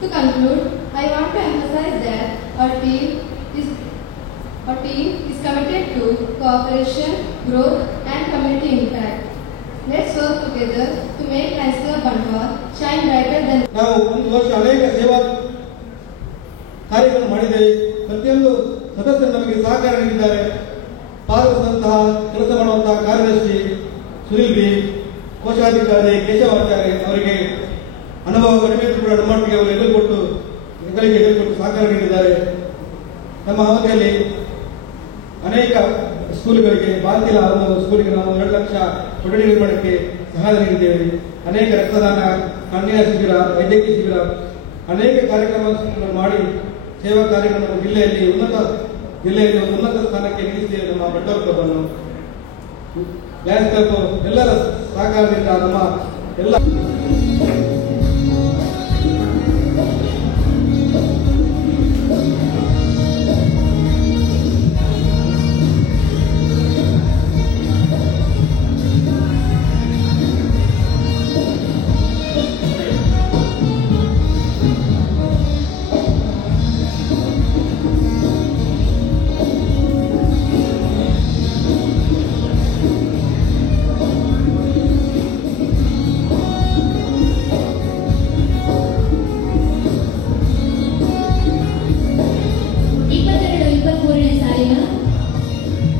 To conclude, I want to emphasize that our team is committed to cooperation, growth and community impact. Let's work together to make Lions Club Bandwal shine brighter than. ನಾವು ಒಂದು ವರ್ಷ ಅನೇಕ ಸೇವಾ ಕಾರ್ಯಕ್ರಮ ಮಾಡಿದ್ದೇವೆ. ಪ್ರತಿಯೊಂದು ಸದಸ್ಯರು ನಮಗೆ ಸಹಕಾರ ನೀಡಿದ್ದಾರೆ. ಪಾಲ್ಗೊಳ್ಳುವಂತಹ ಕೆಲಸ ಮಾಡುವಂತಹ ಕಾರ್ಯದರ್ಶಿ ಸುನೀಲ್ ಬಿ, ಕೋಶಾಧಿಕಾರಿ ಕೇಶವಾಚಾರ್ಯ ಅವರಿಗೆ ಅನುಭವ ಕಡಿಮೆ ಕೂಡ ನಮ್ಮೊಟ್ಟಿಗೆ ಅವರು ಎದುರುಕೊಟ್ಟು ಸಹಕಾರ ನೀಡಿದ್ದಾರೆ. ನಮ್ಮ ಅವಧಿಯಲ್ಲಿ ಅನೇಕ ಸ್ಕೂಲ್ಗಳಿಗೆ, ಬಾಲ್ತಿಲ ಒಂದು ಸ್ಕೂಲಿಗೆ ನಾವು 2 ಲಕ್ಷ ಕೊಠಡಿ ನಿರ್ಮಾಣಕ್ಕೆ ಸಹಾಯ ನೀಡಿದ್ದೇವೆ. ಅನೇಕ ರಕ್ತದಾನ, ಕನ್ಯಾ ಶಿಬಿರ, ವೈದ್ಯಕೀಯ ಶಿಬಿರ, ಅನೇಕ ಕಾರ್ಯಕ್ರಮಗಳನ್ನು ಮಾಡಿ ಸೇವಾ ಕಾರ್ಯಕ್ರಮ ಜಿಲ್ಲೆಯಲ್ಲಿ ಉನ್ನತ ಸ್ಥಾನಕ್ಕೆ ನಿಲ್ಲಿಸಿದ್ದೇವೆ. ನಮ್ಮ ಬಂಡವಾಳ ಕ್ಲಬ್ ಅನ್ನು, ಲಯನ್ಸ್ ಕ್ಲಬ್ ಎಲ್ಲರ ಸಹಕಾರದಿಂದ ನಮ್ಮ ಎಲ್ಲ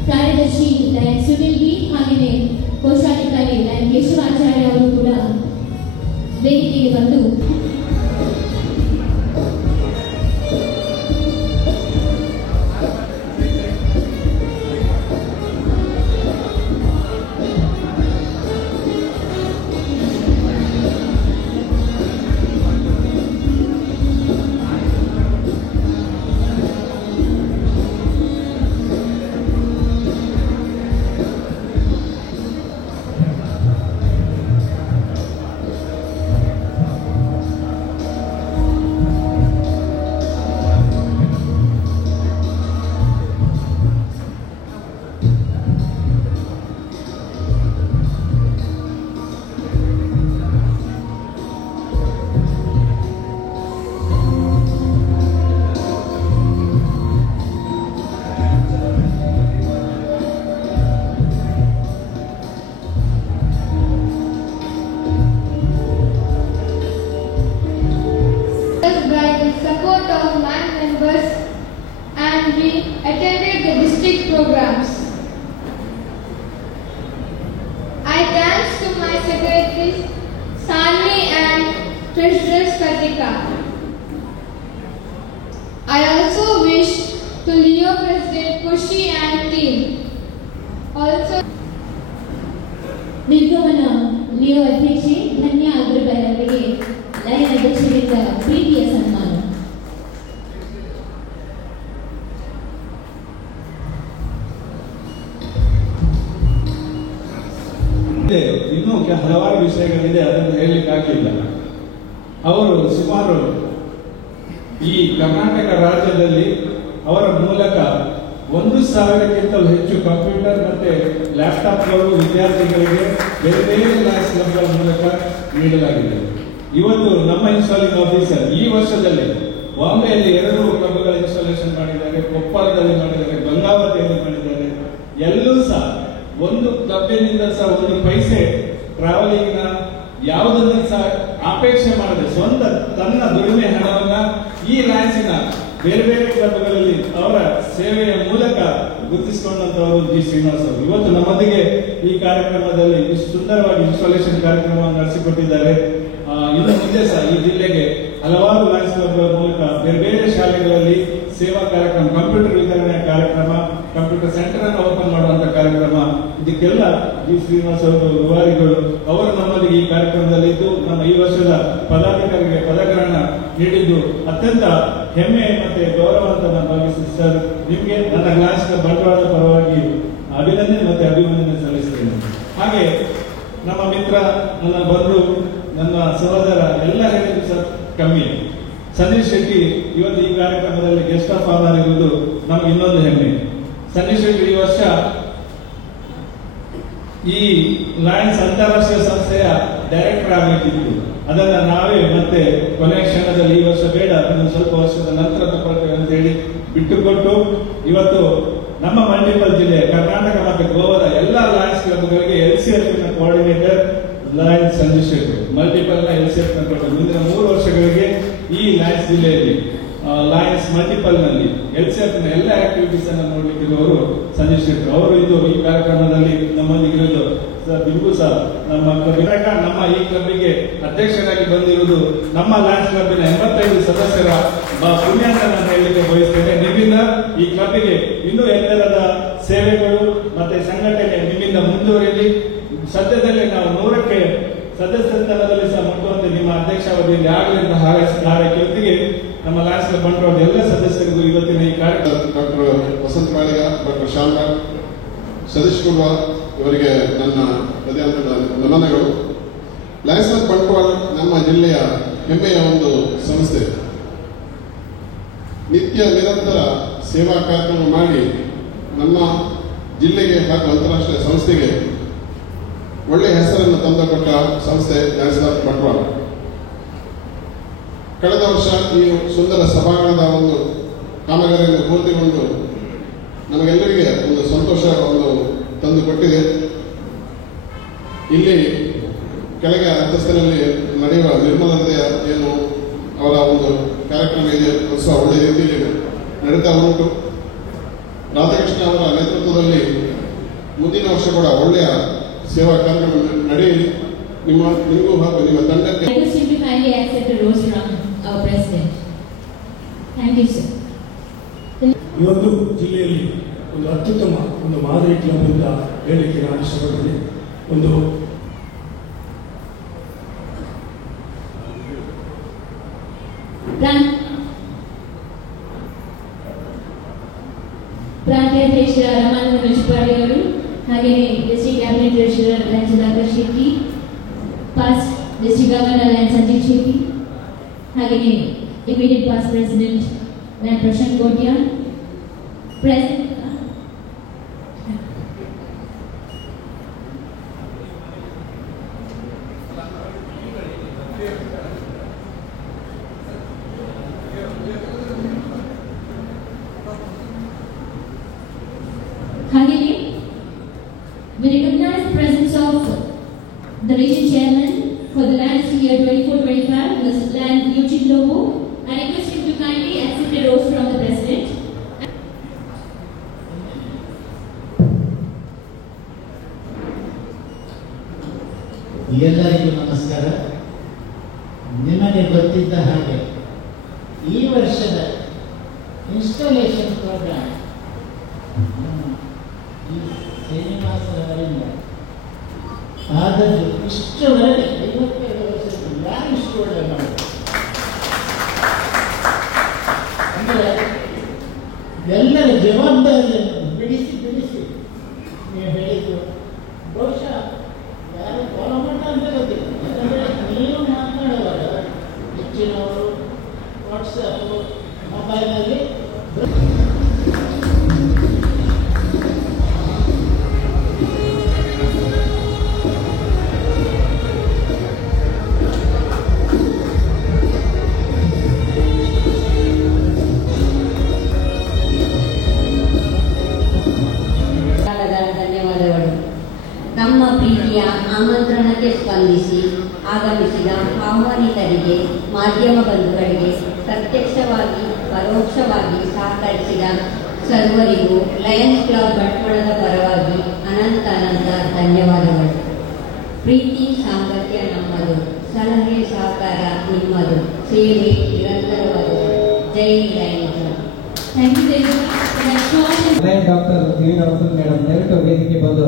ಕಾರ್ಯದರ್ಶಿ ಲಯನ್ ಸುನಿಲ್ ಬಿ ಹಾಗೆಯೇ ಕೋಶಾಧಿಕಾರಿ ಲಯನ್ ಕೇಶವಾಚಾರ್ಯ ಅವರು ಕೂಡ ವೇದಿಕೆಗೆ ಬಂದು attended the district programs. I thanks to my secretaries Sanvi and treasurers Kartika. I also wish to Leo President Kushi and team. Also ನಿರ್ಗಮನ ಲಿಯೋ ಅಧ್ಯಕ್ಷೆ ಧನ್ಯ ಅಗ್ರವಾಲ್ ಅವರಿಗೆ ಲಯನ್ ಅಧ್ಯಕ್ಷರಿಂದ ಪ್ರೀತಿಯ ಸನ್ಮಾನ. ಇನ್ನೂ ಹಲವಾರು ವಿಷಯಗಳಿದೆ, ಅದನ್ನು ಹೇಳಲಿಕ್ಕಾಗಲಿಲ್ಲ. ಅವರು ಸುಮಾರು ಈ ಕರ್ನಾಟಕ ರಾಜ್ಯದಲ್ಲಿ ಅವರ ಮೂಲಕ 1,000ಕ್ಕಿಂತಲೂ ಹೆಚ್ಚು ಕಂಪ್ಯೂಟರ್ ಮತ್ತೆ ಲ್ಯಾಪ್ಟಾಪ್ಗಳು ವಿದ್ಯಾರ್ಥಿಗಳಿಗೆ ಬೇರೆ ಬೇರೆ ಕ್ಲಾಸ್ ಕ್ಲಬ್ಗಳ ಮೂಲಕ ನೀಡಲಾಗಿದೆ. ಇವತ್ತು ನಮ್ಮ ಇನ್ಸ್ಟಾಲಿಂಗ್ ಆಫೀಸರ್ ಈ ವರ್ಷದಲ್ಲಿ ಬಾಂಬೆಯಲ್ಲಿ 2 ಕ್ಲಬ್ಗಳ ಇನ್ಸ್ಟಾಲೇಷನ್ ಮಾಡಿದ್ದಾರೆ, ಕೊಪ್ಪಳದಲ್ಲಿ ಮಾಡಿದ್ದಾರೆ, ಗಂಗಾವತಿಯಲ್ಲಿ ಮಾಡಿದ್ದಾರೆ. ಎಲ್ಲೂ ಸಹ ಒಂದು ಕ್ಲಬ್ನಿಂದ ಸಹ 1 ಪೈಸೆ ಟ್ರಾವೆಲಿಂಗ್ ನ ಯಾವುದನ್ನ ಸಹ ಅಪೇಕ್ಷೆ ಮಾಡದೆ ಸ್ವಂತ ತನ್ನ ದುಡಿಮೆ ಹಣವನ್ನ ಈ ಲಯನ್ಸಿನ ಬೇರೆ ಬೇರೆ ಕ್ಲಬ್ಗಳಲ್ಲಿ ಅವರ ಸೇವೆಯ ಮೂಲಕ ಗುರುತಿಸಿಕೊಂಡಂತವರು ಜಿ ಶ್ರೀನಿವಾಸ್ ಅವರು ಇವತ್ತು ನಮ್ಮೊಂದಿಗೆ ಈ ಕಾರ್ಯಕ್ರಮದಲ್ಲಿ ಇಷ್ಟು ಸುಂದರವಾಗಿ ಇನ್ಸ್ಟಾಲೇಷನ್ ಕಾರ್ಯಕ್ರಮವನ್ನು ನಡೆಸಿಕೊಟ್ಟಿದ್ದಾರೆ. ಇನ್ನು ಮುಂದೆ ಸಹ ಈ ಜಿಲ್ಲೆಗೆ ಹಲವಾರು ಲಯನ್ಸ್ ಕ್ಲಬ್ಗಳ ಮೂಲಕ ಬೇರೆ ಬೇರೆ ಶಾಲೆಗಳಲ್ಲಿ ಸೇವಾ ಕಾರ್ಯಕ್ರಮ, ಕಂಪ್ಯೂಟರ್ ವಿತರಣೆಯ ಕಾರ್ಯಕ್ರಮ, ಕಂಪ್ಯೂಟರ್ ಸೆಂಟರ್ ಅನ್ನು ಓಪನ್ ಮಾಡುವಂತ ಕಾರ್ಯಕ್ರಮ, ಇದಕ್ಕೆಲ್ಲ ಜಿ ಶ್ರೀನಿವಾಸ್ ಅವರು ರೂವಾರಿಗಳು ಅವರು ನಮ್ಮೊಂದಿಗೆ ಈ ಕಾರ್ಯಕ್ರಮದಲ್ಲಿ ಇದ್ದು ನಮ್ಮ ಈ ವರ್ಷದ ಪದಾಧಿಕಾರಿಗೆ ಪದಕಗಳನ್ನು ನೀಡಿದ್ದು ಅತ್ಯಂತ ಹೆಮ್ಮೆ ಮತ್ತೆ ಗೌರವ ಅಂತ ನಾನು ಭಾವಿಸುತ್ತೇನೆ. ಸರ್, ನಿಮಗೆ ನನ್ನ ಕ್ಲಾಸ್ನ ಬಂಡವಾಳದ ಪರವಾಗಿ ಅಭಿನಂದನೆ ಮತ್ತೆ ಅಭಿನಂದನೆ ಸಲ್ಲಿಸ್ತೇನೆ. ಹಾಗೆ ನಮ್ಮ ಮಿತ್ರ, ನನ್ನ ಬಂಧು, ನನ್ನ ಸಹೋದರ ಎಲ್ಲ ಹೇಳಿದ್ರು ಸರ್ ಕಮ್ಮಿ. ಸತೀಶ್ ಶೆಟ್ಟಿ ಇವತ್ತು ಈ ಕಾರ್ಯಕ್ರಮದಲ್ಲಿ ಗೆಸ್ಟ್ ಆಫ್ ಆನರ್ ಇರುವುದು ನಮಗೆ ಇನ್ನೊಂದು ಹೆಮ್ಮೆ. ಸತೀಶ್ ಶೆಟ್ಟಿ ಈ ವರ್ಷ ಈ ಲಯನ್ಸ್ ಅಂತಾರಾಷ್ಟ್ರೀಯ ಸಂಸ್ಥೆಯ ಡೈರೆಕ್ಟರ್ ಆಗಬೇಕಿತ್ತು. ಅದನ್ನ ನಾವೇ ಮತ್ತೆ ಕೊನೆಯ ಕ್ಷಣದಲ್ಲಿ ಈ ವರ್ಷ ಬೇಡ, ಇನ್ನೊಂದು ಸ್ವಲ್ಪ ವರ್ಷದ ನಂತರ ತಗೊಳ್ತೇವೆ ಅಂತ ಹೇಳಿ ಬಿಟ್ಟುಕೊಟ್ಟು ಇವತ್ತು ನಮ್ಮ ಮಲ್ಟಿಪಲ್ ಜಿಲ್ಲೆ ಕರ್ನಾಟಕ ಮತ್ತು ಗೋವಾದ ಎಲ್ಲ ಲಯನ್ಸ್ ಕ್ಲಬ್ಗಳಿಗೆ LCF coordinator lions Sanjeev Shetty, multiple ನ LCF ಕಂಟ್ರೋಲ್. ಮುಂದಿನ 3 ವರ್ಷಗಳಿಗೆ ಈ ಲಯನ್ಸ್ ಜಿಲ್ಲೆಯಲ್ಲಿ ಲಯನ್ಸ್ ಮಲ್ಟಿಪಲ್ ನಲ್ಲಿ LCF ನ ಎಲ್ಲ ಆಕ್ಟಿವಿಟೀಸ್ ಅನ್ನು ನೋಡ್ಲಿಕ್ಕಿರುವವರು ಸಂಜೀವ್ ಶೆಟ್ಟಿ ಅವರು. ಇದು ಈ ಕಾರ್ಯಕ್ರಮದಲ್ಲಿ ನಮ್ಮೊಂದಿಗಿರುವುದು ನಿಮಗೂ ಸಹ ನಮ್ಮ ಈ ಕ್ಲಬ್ಗೆ ಅಧ್ಯಕ್ಷರಾಗಿ ಬಂದಿರುವುದು ನಮ್ಮ ಲಯನ್ಸ್ ಕ್ಲಬ್ನ 85 ಸದಸ್ಯರ ಪುಣ್ಯ ಅಂತ ನಾನು ಹೇಳಲಿಕ್ಕೆ ಬಯಸ್ತೇನೆ. ನಿಮ್ಮಿಂದ ಈ ಕ್ಲಬ್ಗೆ ಇನ್ನೂ ಎತ್ತರದ ಸೇವೆಗಳು ಮತ್ತೆ ಸಂಘಟನೆ ನಿಮ್ಮಿಂದ ಮುಂದುವರಿಯಲಿ. ಸದ್ಯದಲ್ಲೇ ನಾವು 100ಕ್ಕೆ ಸದಸ್ಯಸ್ಥಾನದಲ್ಲಿ ಸಹ ಮುಟ್ಟುವಂತೆ ನಿಮ್ಮ ಅಧ್ಯಕ್ಷಾವಧಿಯಲ್ಲಿ ಆಗಲಿ ಅಂತ ಹಾರೈಕೆಯೊಂದಿಗೆ ನಮ್ಮ ಲಯನ್ಸ್ ಕ್ಲಬ್ ಬಂಡವಾಳದ ಎಲ್ಲ ಸದಸ್ಯರಿಗೂ ಇವತ್ತಿನ ಈ ಕಾರ್ಯಕ್ರಮ ಡಾಕ್ಟರ್ ವಸಂತ ಮಾಳಿಗ, ಡಾಕ್ಟರ್ ಶಾಮರಾವ್, ಸತೀಶ್ ಕುಮಾರ್ ಇವರಿಗೆ ನನ್ನ ಹೃದಯಾಂತದ ನಮನಗಳು. ಲಯನ್ಸ್ ಕ್ಲಬ್ ಬಂಟ್ವಾಳ ನಮ್ಮ ಜಿಲ್ಲೆಯ ಹೆಮ್ಮೆಯ ಒಂದು ಸಂಸ್ಥೆ. ನಿತ್ಯ ನಿರಂತರ ಸೇವಾ ಕಾರ್ಯಕ್ರಮ ಮಾಡಿ ನಮ್ಮ ಜಿಲ್ಲೆಗೆ ಹಾಗೂ ಅಂತಾರಾಷ್ಟ್ರೀಯ ಸಂಸ್ಥೆಗೆ ಒಳ್ಳೆಯ ಹೆಸರನ್ನು ತಂದುಕೊಟ್ಟ ಸಂಸ್ಥೆ ಲಯನ್ಸ್ ಕ್ಲಬ್ ಬಂಟ್ವಾಳ. ಕಳೆದ ವರ್ಷ ಈ ಸುಂದರ ಸಭಾಂಗಣದ ಒಂದು ಕಾಮಗಾರಿಯನ್ನು ಪೂರ್ತಿಗೊಂಡು ನಮಗೆಲ್ಲರಿಗೆ ಒಂದು ಸಂತೋಷವನ್ನು ತಂದುಕೊಟ್ಟಿದೆ. ಇಲ್ಲಿ ಕೆಳಗೆ ಅಂತಸ್ತಿನಲ್ಲಿ ನಡೆಯುವ ನಿರ್ಮಲತೆಯ ಏನು ಅವರ ಒಂದು ಕಾರ್ಯಕ್ರಮ ಇದೆ, ಉತ್ಸವ ಒಳ್ಳೆಯ ರೀತಿಯಲ್ಲಿ ನಡೀತಾ ಉಂಟು. ರಾಧಾಕೃಷ್ಣ ಅವರ ನೇತೃತ್ವದಲ್ಲಿ ಮುಂದಿನ ವರ್ಷ ಕೂಡ ಒಳ್ಳೆಯ ಸೇವಾ ಕಾರ್ಯಕ್ರಮ ನಡೆಯಲಿ. ನಿಮಗೂ ಹಾಗೂ ನಿಮ್ಮ ತಂಡಕ್ಕೆ ಇವತ್ತು ಜಿಲ್ಲೆಯಲ್ಲಿ ಒಂದು ಅತ್ಯುತ್ತಮ ಒಂದು ಮಾದರಿ ಕ್ಲಬ್ ಅಂತ ಹೇಳಲಿಕ್ಕೆ ನಾನು ಇಷ್ಟಪಡ್ತೀನಿ. ಒಂದು ಪ್ರಾಂತ್ಯಾಧ್ಯಕ್ಷ ರಮಾನಂದ ರಜಪಾಡಿ ಅವರು, ಹಾಗೆಯೇ district cabinet treasurer lions Sudhakar Shetty, past district governor lions Sanjeev Shetty, ಹಾಗೆಯೇ immediate past president lion Prashanth Kotya, president we recognize the presence of the region chairman for the Lions year 24-25, Mr. Lion Eugene Lobo. I request him to kindly accept a rose from the president. ಎಲ್ಲರಿಗೂ ನಮಸ್ಕಾರ. ನಿಮಗೆ ಗೊತ್ತಿದ್ದ ಹಾಗೆ ಈ ವರ್ಷದ installation program ಶ್ರೀನಿವಾಸರವರಿಂದ ಆದದ್ದು ಇಷ್ಟವರೆಗೆ 52 ವರ್ಷದಲ್ಲಿ ಯಾರು ಇಷ್ಟು ಒಳ್ಳೆ ಮಾಡಿದ್ರು ಅಂದರೆ ಎಲ್ಲರ ಜವಾಬ್ದಾರಿಯನ್ನು ಬಿಡಿಸಿ ನೀವು ಹೇಳಿದ್ದು ಬಹುಶಃ ಯಾರು ಫಾಲೋ ಮಾಡ್ತಾ ಅಂತ ಗೊತ್ತಿಲ್ಲ. ಯಾಕಂದರೆ ನೀವು ಮಾತನಾಡುವಾಗ ಹೆಚ್ಚಿನವರು ವಾಟ್ಸಪ್ ಮೊಬೈಲಲ್ಲಿ ಧನ್ಯವಾದಗಳು. ನಮ್ಮ ಪ್ರೀತಿಯ ಆಮಂತ್ರಣಕ್ಕೆ ಸ್ಪಂದಿಸಿ ಆಗಮಿಸಿದ ಆಹ್ವಾನಿತರಿಗೆ, ಮಾಧ್ಯಮ ಬಂಧುಗಳಿಗೆ, ಪ್ರತ್ಯಕ್ಷವಾಗಿ ಪರೋಕ್ಷವಾಗಿ ಸಹಕರಿಸಿದ ಸರ್ವರಿಗೂ ಲಯನ್ಸ್ ಕ್ಲಬ್ ಬಂಟ್ವಾಳದ ಪರವಾಗಿ ಅನಂತ ಧನ್ಯವಾದಗಳು. ಪ್ರೀತಿ ಸಾಂಗತ್ಯ ನಮ್ಮದು, ಸಲಹೆ ಸಹಕಾರ ನಿಮ್ಮದು, ಸೇವೆ ನಿರಂತರವಾದುದು. ಜೈ lions club. Doctor Srinivasan madam ದಯವಿಟ್ಟು ವೇದಿಕೆ ಬಂದು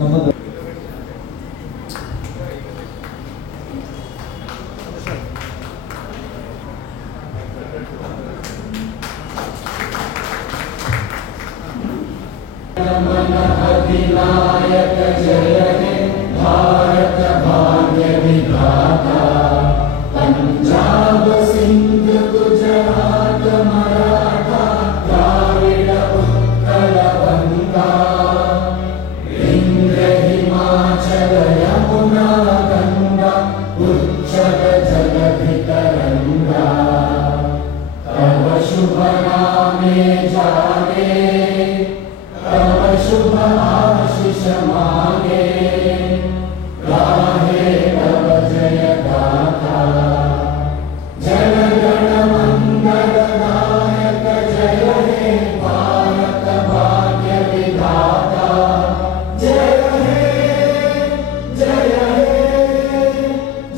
ನಮ್ಮದು अधिनायक जय हे भारत भाग्य विधाता, पंजाब सिंध गुजरात मराठा द्राविड उत्कल गंगा, विंध्य हिमाचल यमुना गंगा उच्चल जलधि तरंगा, तव शुभ नामे जागे, तव शुभ आशीष मांगे, गाहे तव जय गाथा, जन गण मंगल नायक जय हे भारत भाग्य विधाता, जय हे जय हे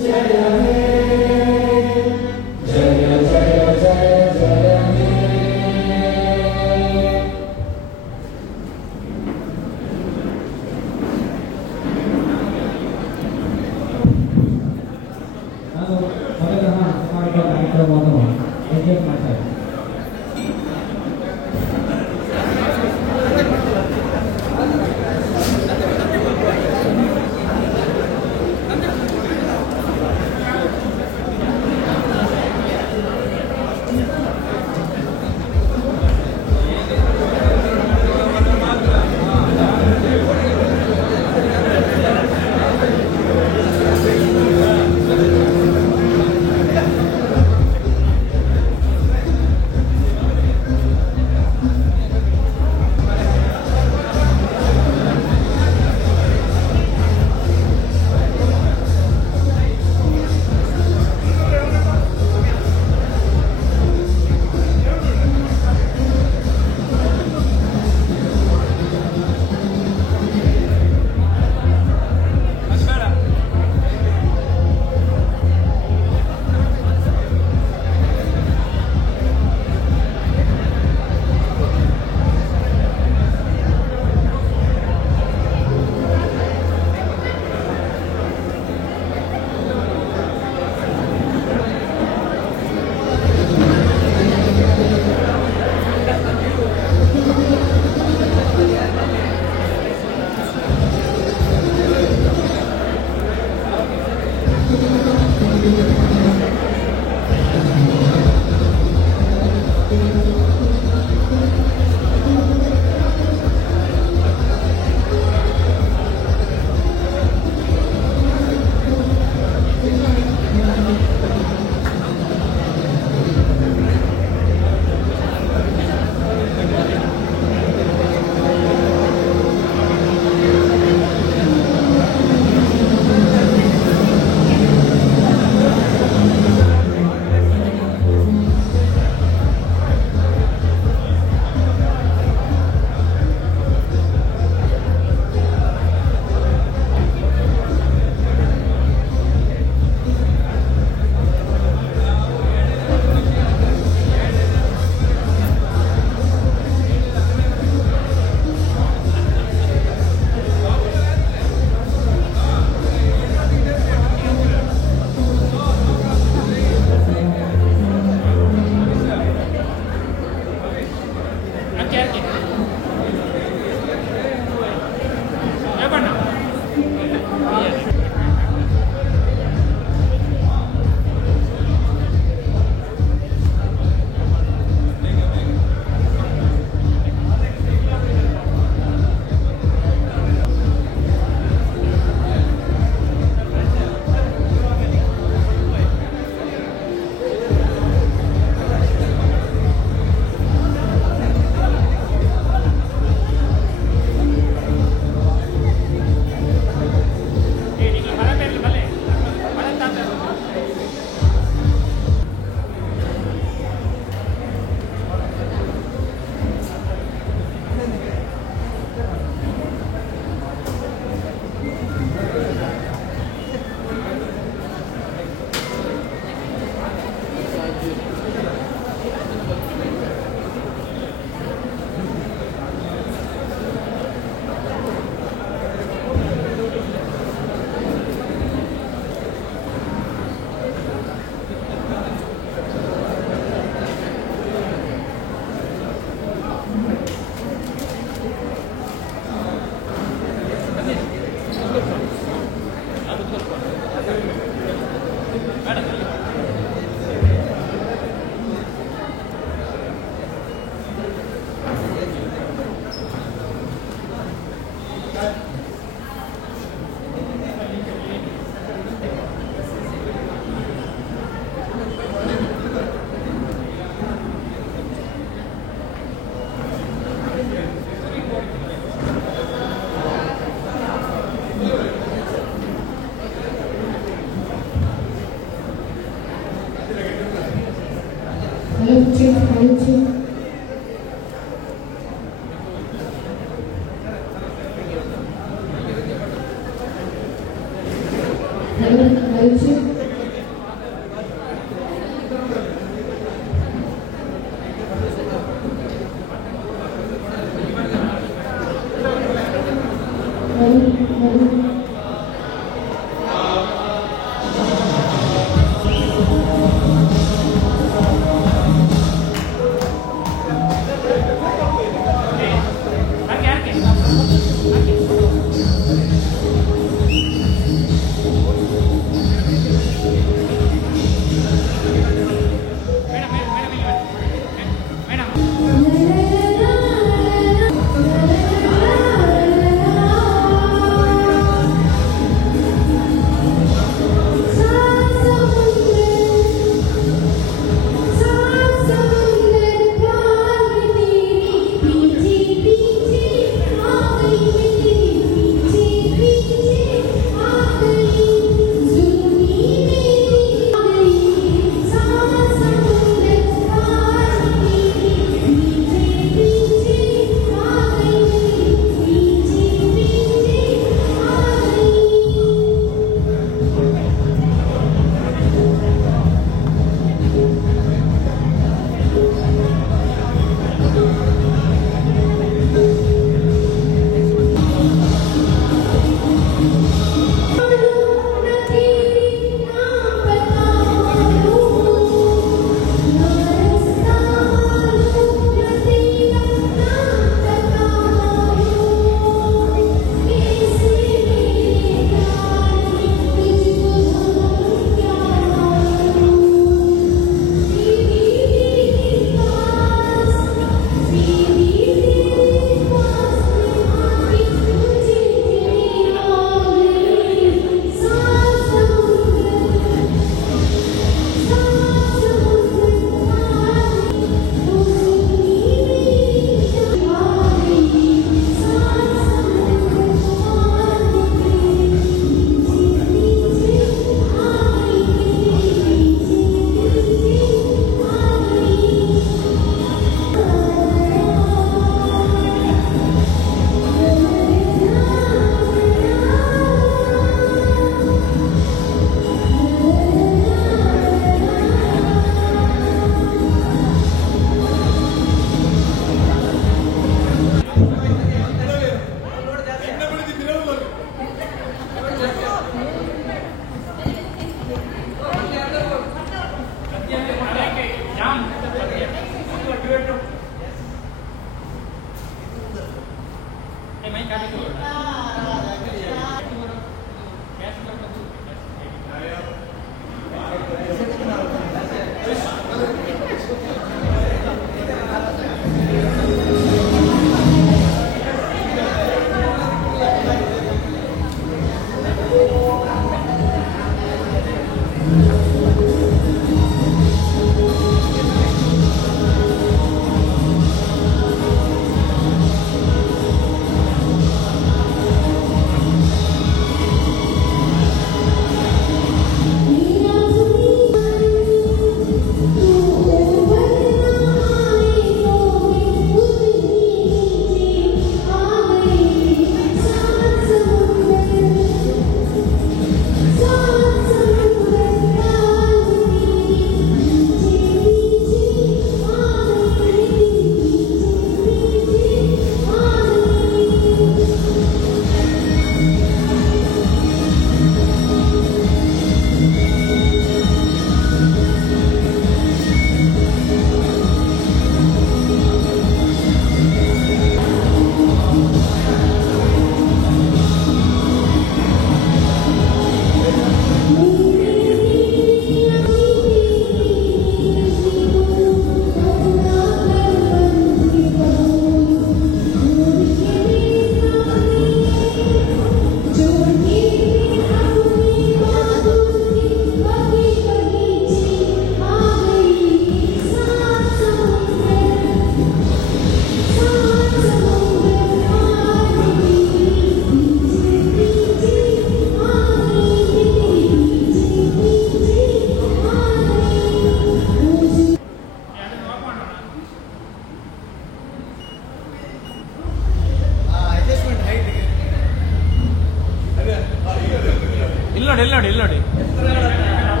जय हे जय जय जय जय हे. ನಾನು ಮೊದಲ ಮಾಡಿದ ಕಾರ್ಯಕ್ರಮವನ್ನು ಎಂಜಾಯ್ ಮಾಡ್ತಾ ಇದ್ದೀನಿ.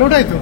ಲೋಡ್ ಆಯಿತು